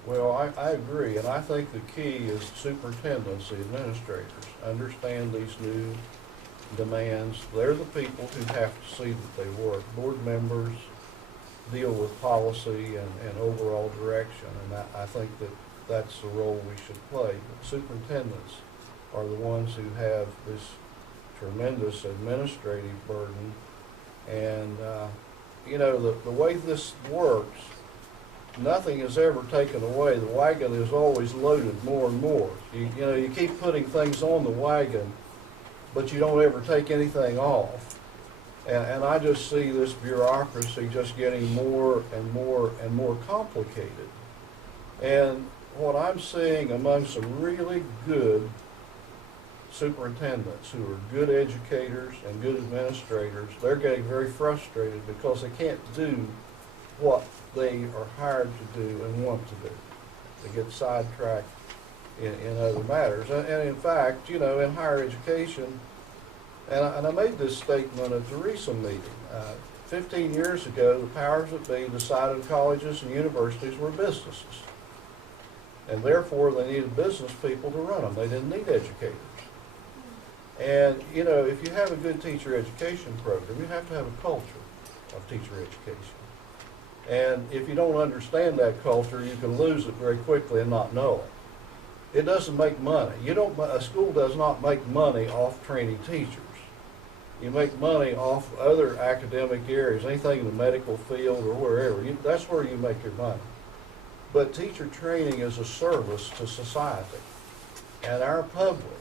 Well, I agree, and I think the key is superintendents, the administrators, understand these new demands. They're the people who have to see that they work. Board members deal with policy and overall direction, and I think that that's the role we should play. But superintendents are the ones who have this tremendous administrative burden, and you know, the way this works, nothing is ever taken away. The wagon is always loaded more and more. You know, you keep putting things on the wagon, but you don't ever take anything off. And I just see this bureaucracy just getting more and more and more complicated. And what I'm seeing among some really good superintendents who are good educators and good administrators, they're getting very frustrated because they can't do what they are hired to do and want to do. They get sidetracked in other matters. And in fact, you know, in higher education, and I made this statement at the recent meeting, 15 years ago, the powers that be decided colleges and universities were businesses. And therefore, they needed business people to run them. They didn't need educators. And, you know, if you have a good teacher education program, you have to have a culture of teacher education. And if you don't understand that culture, you can lose it very quickly and not know it. It doesn't make money. A school does not make money off training teachers. You make money off other academic areas, anything in the medical field or wherever. That's where you make your money. But teacher training is a service to society. And our public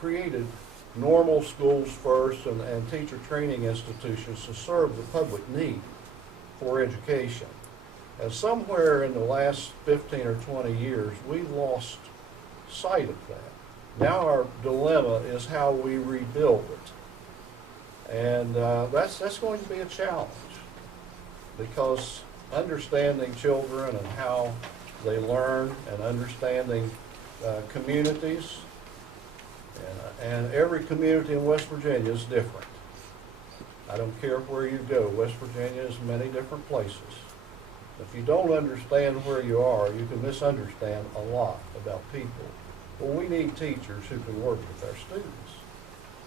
created normal schools first and teacher training institutions to serve the public need for education. And somewhere in the last 15 or 20 years, we lost sight of that. Now our dilemma is how we rebuild it. And that's going to be a challenge, because understanding children and how they learn and understanding communities, and every community in West Virginia is different. I don't care where you go. West Virginia is many different places. If you don't understand where you are, you can misunderstand a lot about people. Well, we need teachers who can work with our students.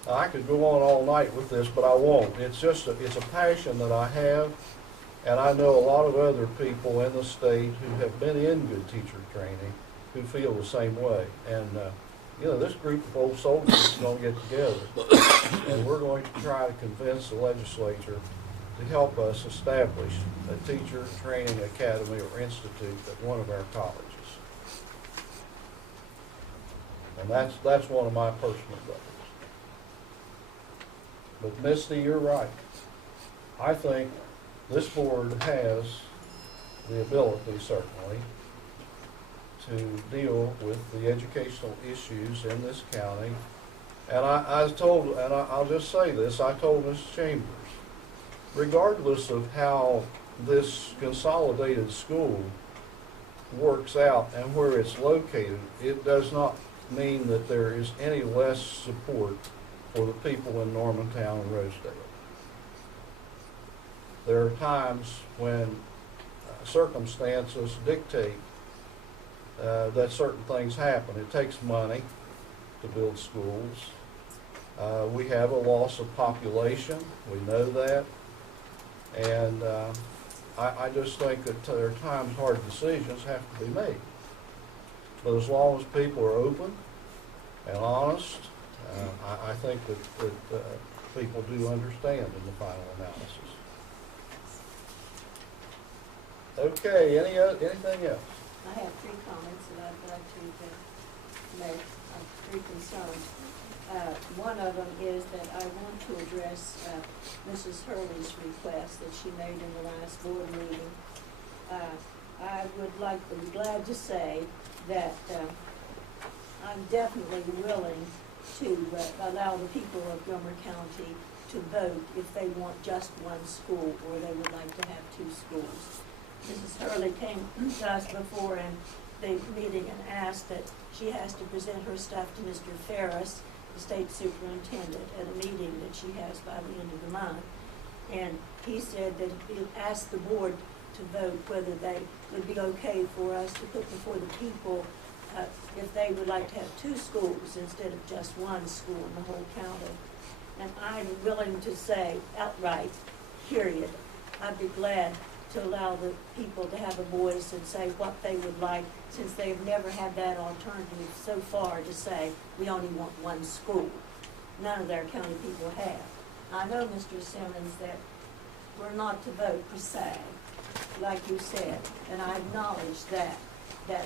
Now, I could go on all night with this, but I won't. It's just it's a passion that I have, and I know a lot of other people in the state who have been in good teacher training who feel the same way. And you know, this group of old soldiers is going to get together, and we're going to try to convince the legislature to help us establish a teacher training academy or institute at one of our colleges. And that's one of my personal goals. But Misty, you're right. I think this board has the ability, certainly, to deal with the educational issues in this county. And I'll just say this, I told Ms. Chambers, regardless of how this consolidated school works out and where it's located, it does not mean that there is any less support for the people in Normantown and Rosedale. There are times when circumstances dictate that certain things happen. It takes money to build schools. We have a loss of population. We know that. And I just think that there are times hard decisions have to be made. But as long as people are open and honest, I think that people do understand in the final analysis. Okay, anything else? I have three comments that I'd like to make. I'm pretty concerned. One of them is that I want to address Mrs. Hurley's request that she made in the last board meeting. I would like to be glad to say that I'm definitely willing to allow the people of Gilmer County to vote if they want just one school or they would like to have two schools. Mrs. Hurley came to us before in the meeting and asked that she has to present her stuff to Mr. Ferris, the state superintendent, at a meeting that she has by the end of the month. And he said that he asked the board to vote whether they would be okay for us to put before the people if they would like to have two schools instead of just one school in the whole county. And I'm willing to say outright, period, I'd be glad to allow the people to have a voice and say what they would like, since they've never had that alternative so far to say, we only want one school. None of their county people have. I know, Mr. Simmons, that we're not to vote per se, like you said, and I acknowledge that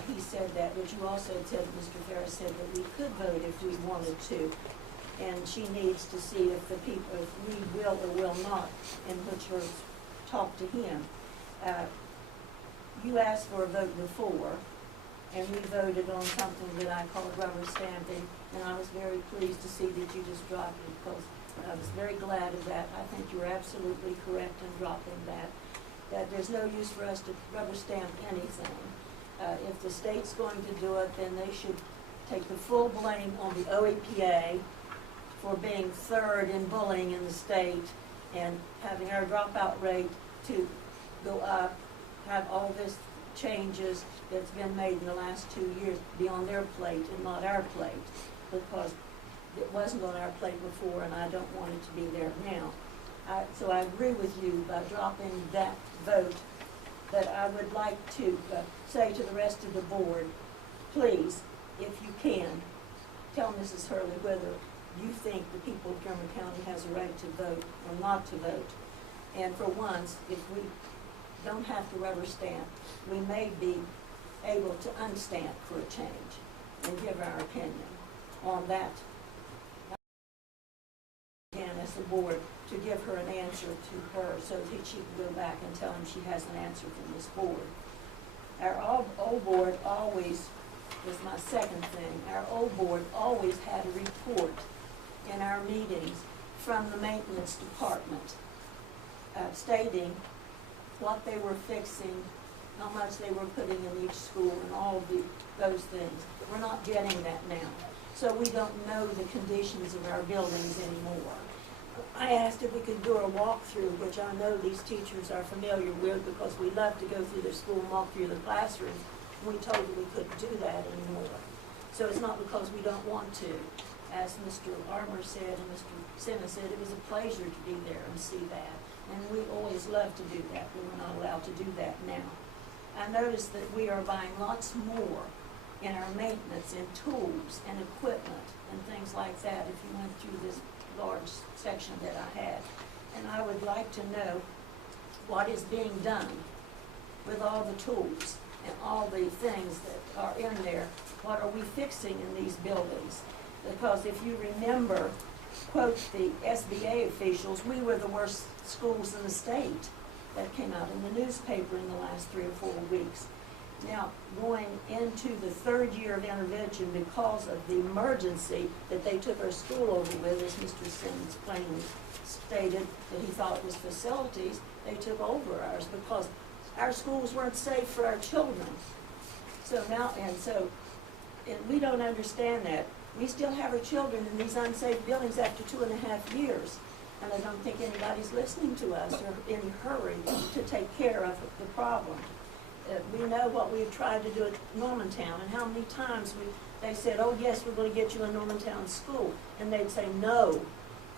he said that, but you also said, Mr. Ferris said that we could vote if we wanted to. And she needs to see if the people, if we will or will not, in which her talk to him. You asked for a vote before, and we voted on something that I called rubber stamping, and I was very pleased to see that you just dropped it, because I was very glad of that. I think you're absolutely correct in dropping that, that there's no use for us to rubber stamp anything. If the state's going to do it, then they should take the full blame on the OEPA for being third in bullying in the state and having our dropout rate to go up, have all this changes that's been made in the last 2 years be on their plate and not our plate, because it wasn't on our plate before, and I don't want it to be there now. So I agree with you by dropping that vote, but I would like to say to the rest of the board, please, if you can, tell Mrs. Hurley whether you think the people of Gilmer County has a right to vote or not to vote. And for once, if we don't have to rubber stamp, we may be able to unstamp for a change and give our opinion on that. Again, as the board, to give her an answer to her so that she can go back and tell him she has an answer from this board. Our old board always, was my second thing, our old board always had a report in our meetings from the maintenance department stating what they were fixing, how much they were putting in each school, and all of those things. We're not getting that now. So we don't know the conditions of our buildings anymore. I asked if we could do a walkthrough, which I know these teachers are familiar with because we love to go through the school and walk through the classrooms. We told them we couldn't do that anymore. So it's not because we don't want to. As Mr. Armour said and Mr. Simmons said, it was a pleasure to be there and see that. And we always love to do that, but we're not allowed to do that now. I noticed that we are buying lots more in our maintenance and tools and equipment and things like that if you went through this large section that I had. And I would like to know what is being done with all the tools and all the things that are in there. What are we fixing in these buildings? Because if you remember, quote the SBA officials, we were the worst schools in the state. That came out in the newspaper in the last 3 or 4 weeks. Now, going into the third year of intervention because of the emergency that they took our school over with, as Mr. Simmons plainly stated, that he thought it was facilities, they took over ours because our schools weren't safe for our children. So now, and we don't understand that. We still have our children in these unsafe buildings after 2.5 years. And I don't think anybody's listening to us or in a hurry to take care of the problem. We know what we've tried to do at Normantown and how many times they said, oh yes, we're going to get you a Normantown school. And they'd say no.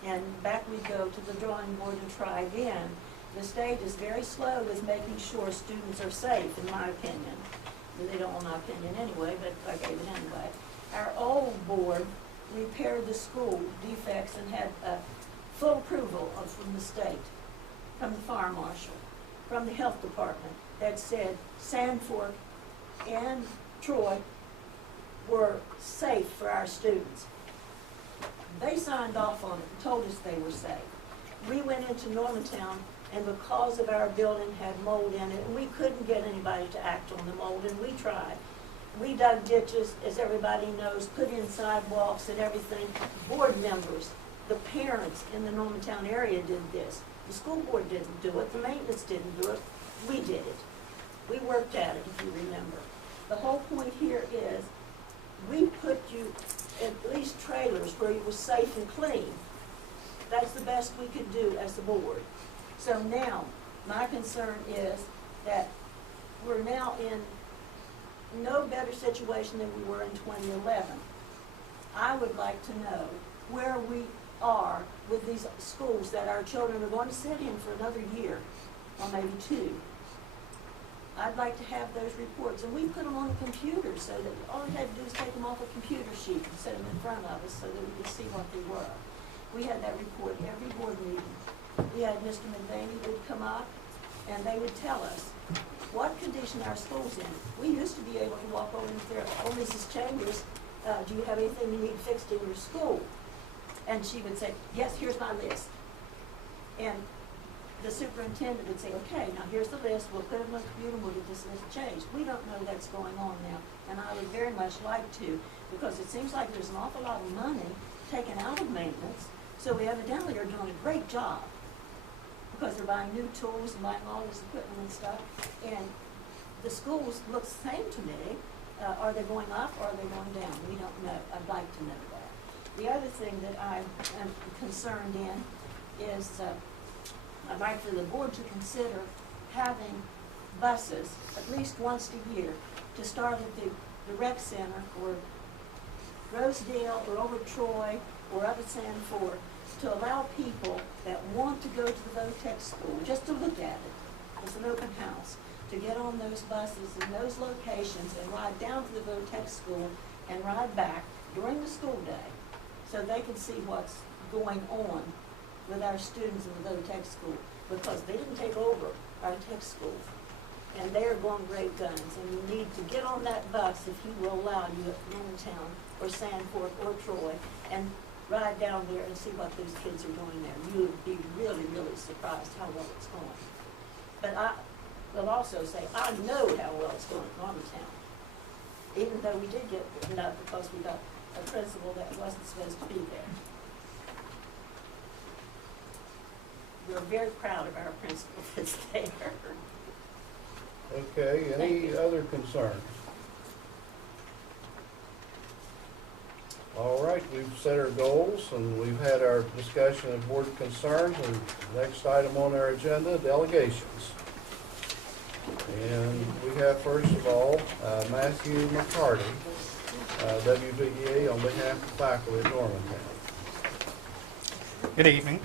And back we'd go to the drawing board and try again. The state is very slow with making sure students are safe, in my opinion. They don't want my opinion anyway, but I gave it anyway. Our old board repaired the school defects and had full approval from the state, from the fire marshal, from the health department, that said Sandfork and Troy were safe for our students. They signed off on it and told us they were safe. We went into Normantown, and because of our building had mold in it, and we couldn't get anybody to act on the mold, and we tried. We dug ditches, as everybody knows, put in sidewalks and everything. Board members, the parents in the Normantown area did this. The school board didn't do it, the maintenance didn't do it, we did it. We worked at it, if you remember. The whole point here is, we put you at least trailers where you were safe and clean. That's the best we could do as a board. So now, my concern is that we're now in no better situation than we were in 2011. I would like to know where we are with these schools that our children are going to sit in for another year, or maybe 2. I'd like to have those reports, and we put them on the computer so that all we had to do is take them off a computer sheet and set them in front of us so that we could see what they were. We had that report every board meeting. We had Mr. McVaney would come up, and they would tell us what condition our school's in. We used to be able to walk over and say, "Oh, Mrs. Chambers, do you have anything you need fixed in your school?" And she would say, "Yes, here's my list." And the superintendent would say, "Okay, now here's the list, we'll put it on the computer, we'll get this list changed." We don't know that's going on now, and I would very much like to, because it seems like there's an awful lot of money taken out of maintenance, so we evidently are doing a great job, because they're buying new tools and buying all this equipment and stuff, and the schools look the same to me. Are they going up or are they going down? We don't know. I'd like to know that. The other thing that I am concerned in is I'd like for the board to consider having buses at least once a year to start at the rec center or Rosedale or over Troy or up at Sanford, to allow people that want to go to the VOTEC school, just to look at it, it's an open house, to get on those buses in those locations and ride down to the VOTEC school and ride back during the school day, so they can see what's going on with our students in the VOTEC school, because they didn't take over our tech school, and they are going great guns, and you need to get on that bus, if he will allow you, at Normantown or Sanford or Troy, and ride down there and see what those kids are doing there. You would be really, really surprised how well it's going. But I will also say, I know how well it's going at Normantown, even though we did get enough because we got a principal that wasn't supposed to be there. We're very proud of our principal that's there. Okay, any other concerns? All right, we've set our goals and we've had our discussion of board concerns, and the next item on our agenda, delegations. And we have, first of all, Matthew McCarty, WVEA, on behalf of the faculty at Normantown. Good evening.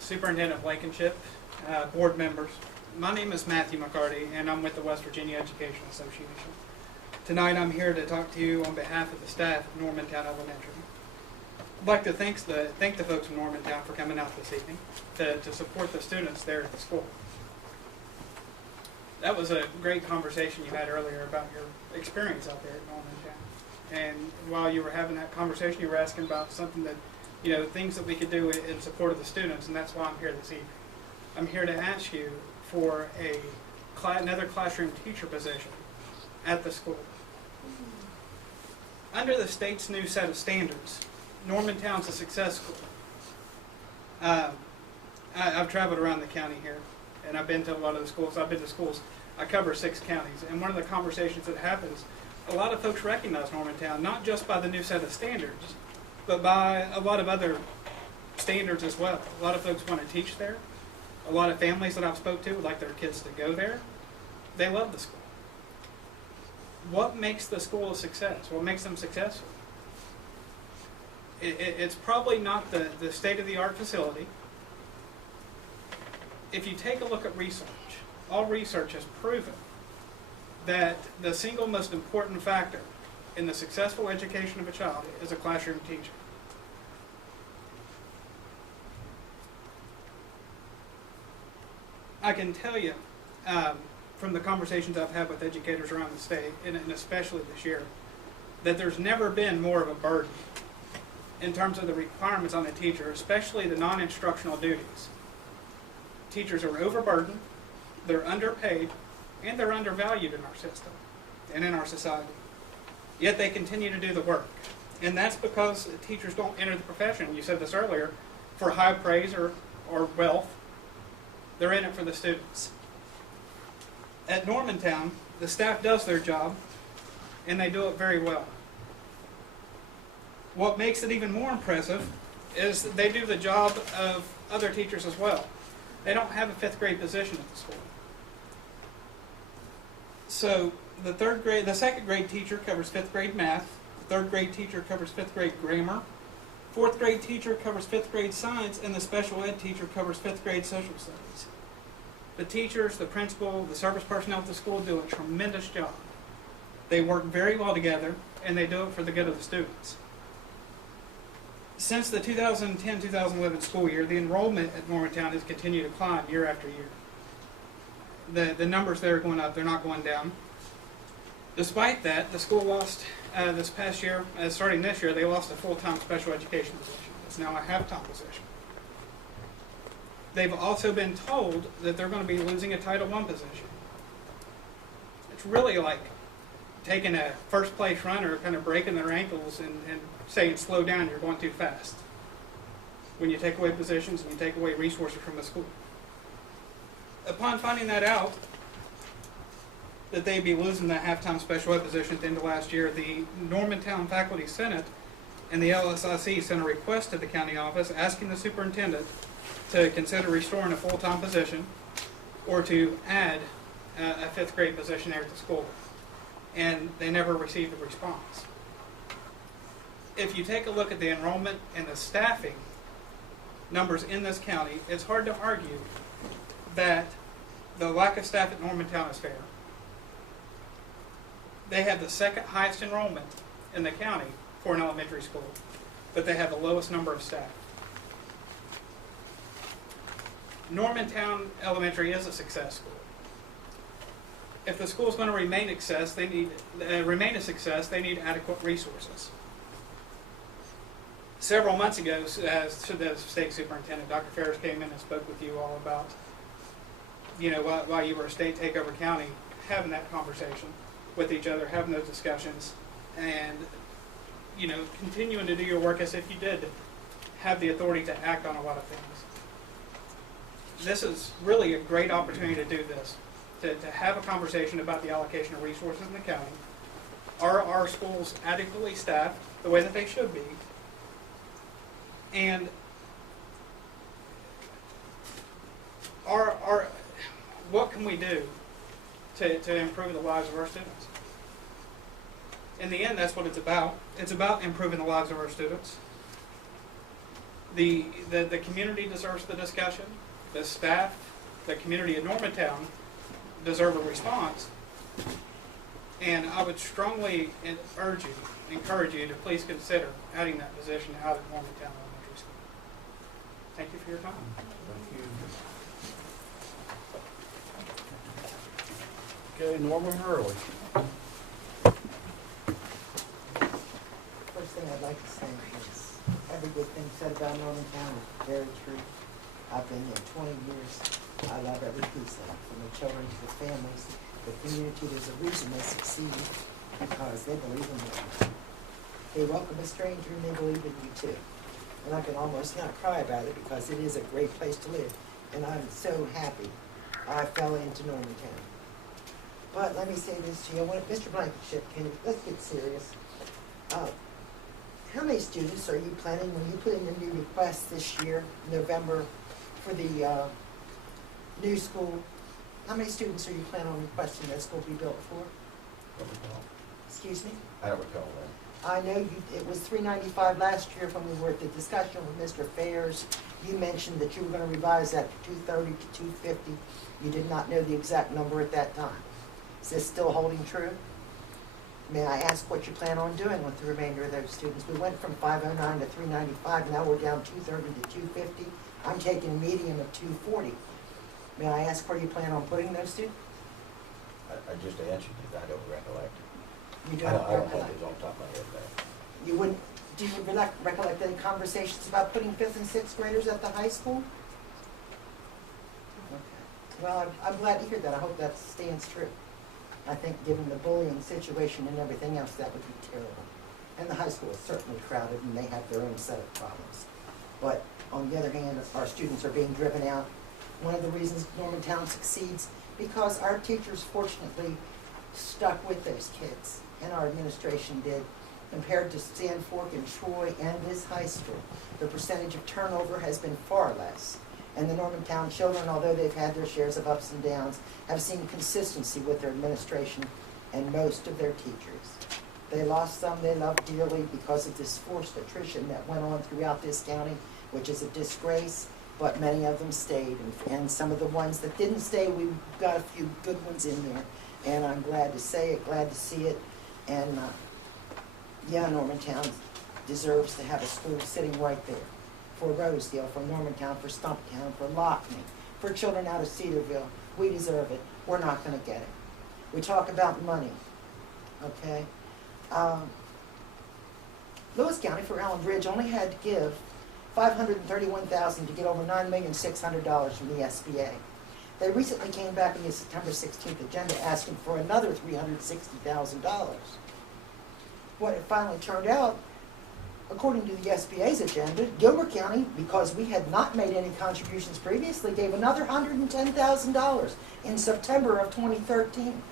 Superintendent Blankenship, board members. My name is Matthew McCarty, and I'm with the West Virginia Education Association. Tonight I'm here to talk to you on behalf of the staff of Normantown Elementary. I'd like to thank the folks in Normantown for coming out this evening to support the students there at the school. That was a great conversation you had earlier about your experience out there at Normantown. And while you were having that conversation, you were asking about something that, things that we could do in support of the students, and that's why I'm here this evening. I'm here to ask you for another classroom teacher position at the school. Under the state's new set of standards, Normantown's a success school. I've traveled around the county here, and I've been to a lot of the schools. I've been to schools. I cover 6 counties, and one of the conversations that happens, a lot of folks recognize Normantown, not just by the new set of standards, but by a lot of other standards as well. A lot of folks want to teach there. A lot of families that I've spoke to would like their kids to go there. They love the school. What makes the school a success? What makes them successful? It's probably not the state-of-the-art facility. If you take a look at research, all research has proven that the single most important factor in the successful education of a child is a classroom teacher. I can tell you, from the conversations I've had with educators around the state, and especially this year, that there's never been more of a burden in terms of the requirements on a teacher, especially the non-instructional duties. Teachers are overburdened, they're underpaid, and they're undervalued in our system and in our society. Yet they continue to do the work. And that's because teachers don't enter the profession, you said this earlier, for high praise or wealth. They're in it for the students. At Normantown, the staff does their job, and they do it very well. What makes it even more impressive is that they do the job of other teachers as well. They don't have a 5th grade position at the school. So the 2nd grade teacher covers 5th grade math, the 3rd grade teacher covers 5th grade grammar, 4th grade teacher covers 5th grade science, and the special ed teacher covers 5th grade social studies. The teachers, the principal, the service personnel at the school do a tremendous job. They work very well together, and they do it for the good of the students. Since the 2010-2011 school year, the enrollment at Normantown has continued to climb year after year. The numbers there are going up, they're not going down. Despite that, the school lost, this past year, starting this year, they lost a full-time special education position. It's now a half-time position. They've also been told that they're going to be losing a Title I position. It's really like taking a first-place runner, kind of breaking their ankles and saying, slow down, you're going too fast. When you take away positions and you take away resources from the school. Upon finding that out, that they'd be losing that half-time special ed position at the end of last year, the Normantown Faculty Senate and the LSIC sent a request to the county office asking the superintendent to consider restoring a full-time position or to add a 5th grade position there at the school. And they never received a response. If you take a look at the enrollment and the staffing numbers in this county, it's hard to argue that the lack of staff at Normantown is fair. They have the 2nd highest enrollment in the county for an elementary school, but they have the lowest number of staff. Normantown Elementary is a success school. If the school is going to remain a success, they need adequate resources. Several months ago, as the state superintendent, Dr. Ferris came in and spoke with you all about, while you were a state takeover county, having that conversation with each other, having those discussions, and continuing to do your work as if you did have the authority to act on a lot of things. This is really a great opportunity to do this, to have a conversation about the allocation of resources in the county. Are our schools adequately staffed the way that they should be? And what can we do to improve the lives of our students? In the end, that's what it's about. It's about improving the lives of our students. The community deserves the discussion. The staff, the community of Normantown deserve a response. And I would strongly encourage you to please consider adding that position out at Normantown Elementary School. Thank you for your time. Thank you. Okay, Norman Hurley. First thing I'd like to say is every good thing said about Normantown is very true. I've been there 20 years. I love every piece of it, from the children to the families, the community. There's a reason they succeed, because they believe in them. They welcome a stranger and they believe in you too. And I can almost not cry about it because it is a great place to live. And I'm so happy I fell into Normantown. But let me say this to you. Mr. Blankenship, let's get serious. How many students are you planning when you put in the new request this year, November, for the new school? How many students are you planning on requesting that school be built for? Excuse me? I don't recall that. I know it was $395 last year when we were at the discussion with Mr. Fairs. You mentioned that you were going to revise that to $230 to $250. You did not know the exact number at that time. Is this still holding true? May I ask what you plan on doing with the remainder of those students? We went from 509 to 395, now we're down 230 to 250. I'm taking a median of 240. May I ask where you plan on putting those students? I just answered it, I don't recollect it. You I don't don't have recollect? those on top of my head there. You wouldn't, do you recollect any conversations about putting fifth and sixth graders at the high school? Okay. Well, I'm glad to hear that. I hope that stands true. I think given the bullying situation and everything else, that would be terrible. And the high school is certainly crowded and they have their own set of problems. But on the other hand, our students are being driven out. One of the reasons Normantown succeeds, because our teachers fortunately stuck with those kids, and our administration did. Compared to Stanfork and Troy and this high school, the percentage of turnover has been far less. And the Normantown children, although they've had their shares of ups and downs, have seen consistency with their administration and most of their teachers. They lost some they loved dearly because of this forced attrition that went on throughout this county, which is a disgrace, but many of them stayed. And some of the ones that didn't stay, we've got a few good ones in there. And I'm glad to say it, glad to see it. And yeah, Normantown deserves to have a school sitting right there. For Rosedale, for Normantown, for Stumptown, for Lockney, for children out of Cedarville. We deserve it. We're not going to get it. We talk about money, okay? Lewis County for Allen Bridge only had to give $531,000 to get over $9,600,000 from the SBA. They recently came back on the September 16th agenda asking for another $360,000. What it finally turned out, according to the SBA's agenda, Gilmer County, because we had not made any contributions previously, gave another $110,000 in September of 2013.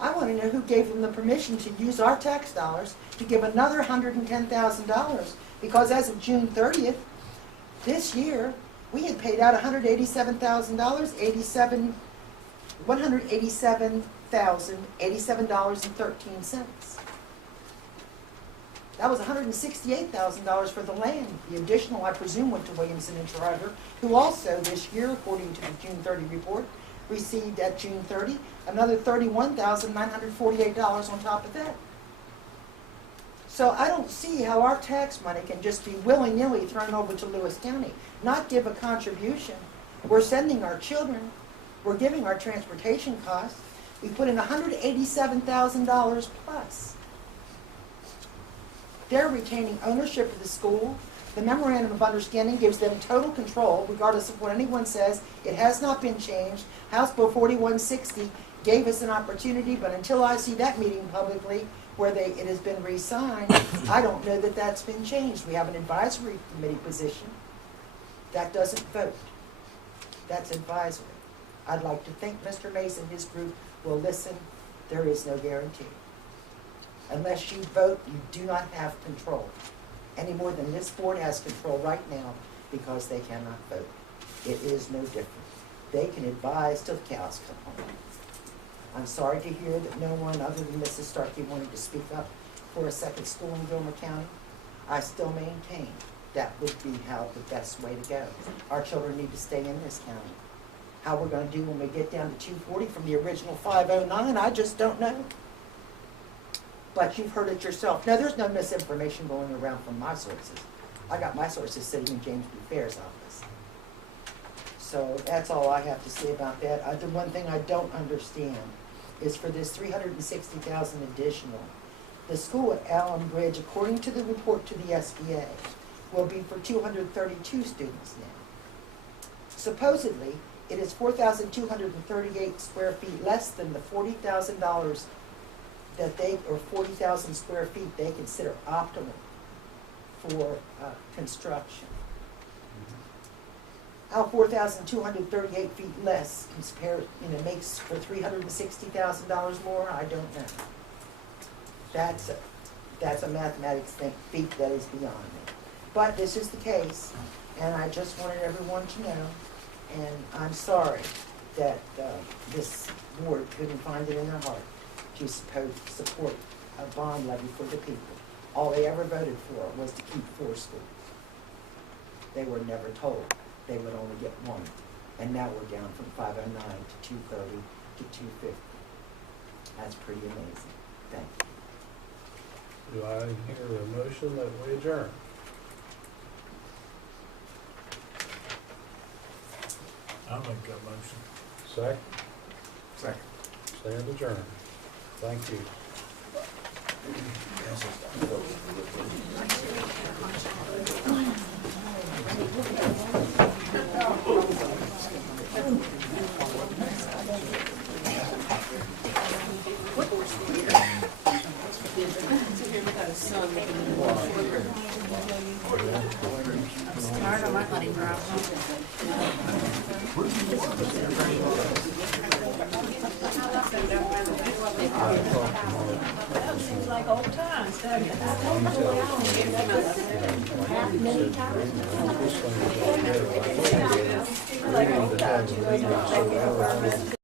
I want to know who gave them the permission to use our tax dollars to give another $110,000, because as of June 30th, this year, we had paid out $187,000, $187,087.13. That was $168,000 for the land. The additional, I presume, went to Williamson and Schreiber, who also this year, according to the June 30 report, received at June 30 another $31,948 on top of that. So I don't see how our tax money can just be willy-nilly thrown over to Lewis County, not give a contribution. We're sending our children, we're giving our transportation costs. We put in $187,000 plus. They're retaining ownership of the school. The memorandum of understanding gives them total control, regardless of what anyone says. It has not been changed. House Bill 4160 gave us an opportunity, but until I see that meeting publicly where it has been re-signed, I don't know that that's been changed. We have an advisory committee position. That doesn't vote. That's advisory. I'd like to think Mr. Mays and his group will listen. There is no guarantee. Unless you vote, you do not have control. Any more than this board has control right now because they cannot vote. It is no different. They can advise till the cows come home. I'm sorry to hear that no one other than Mrs. Starkey wanted to speak up for a second school in Gilmer County. I still maintain that would be how the best way to go. Our children need to stay in this county. How we're going to do when we get down to 240 from the original 509, I just don't know. But you've heard it yourself. No, there's no misinformation going around from my sources. I got my sources sitting in James B. Fair's office. So that's all I have to say about that. The one thing I don't understand is for this $360,000 additional, the school at Allen Bridge, according to the report to the SBA, will be for 232 students now. Supposedly, it is 4,238 square feet less than the $40,000 that they, or 40,000 square feet they consider optimal for construction. How 4,238 feet less makes for $360,000 more, I don't know. That's a mathematics feat that is beyond me. But this is the case, and I just wanted everyone to know, and I'm sorry that this board couldn't find it in their heart to support a bond levy for the people. All they ever voted for was to keep 4 schools. They were never told they would only get 1. And now we're down from 509 to 230 to 250. That's pretty amazing. Thank you. Do I hear a motion that we adjourn? I'll make that motion. Second? Second. Stand adjourned. Thank you. Seems like old times, doesn't it? Many times. Like,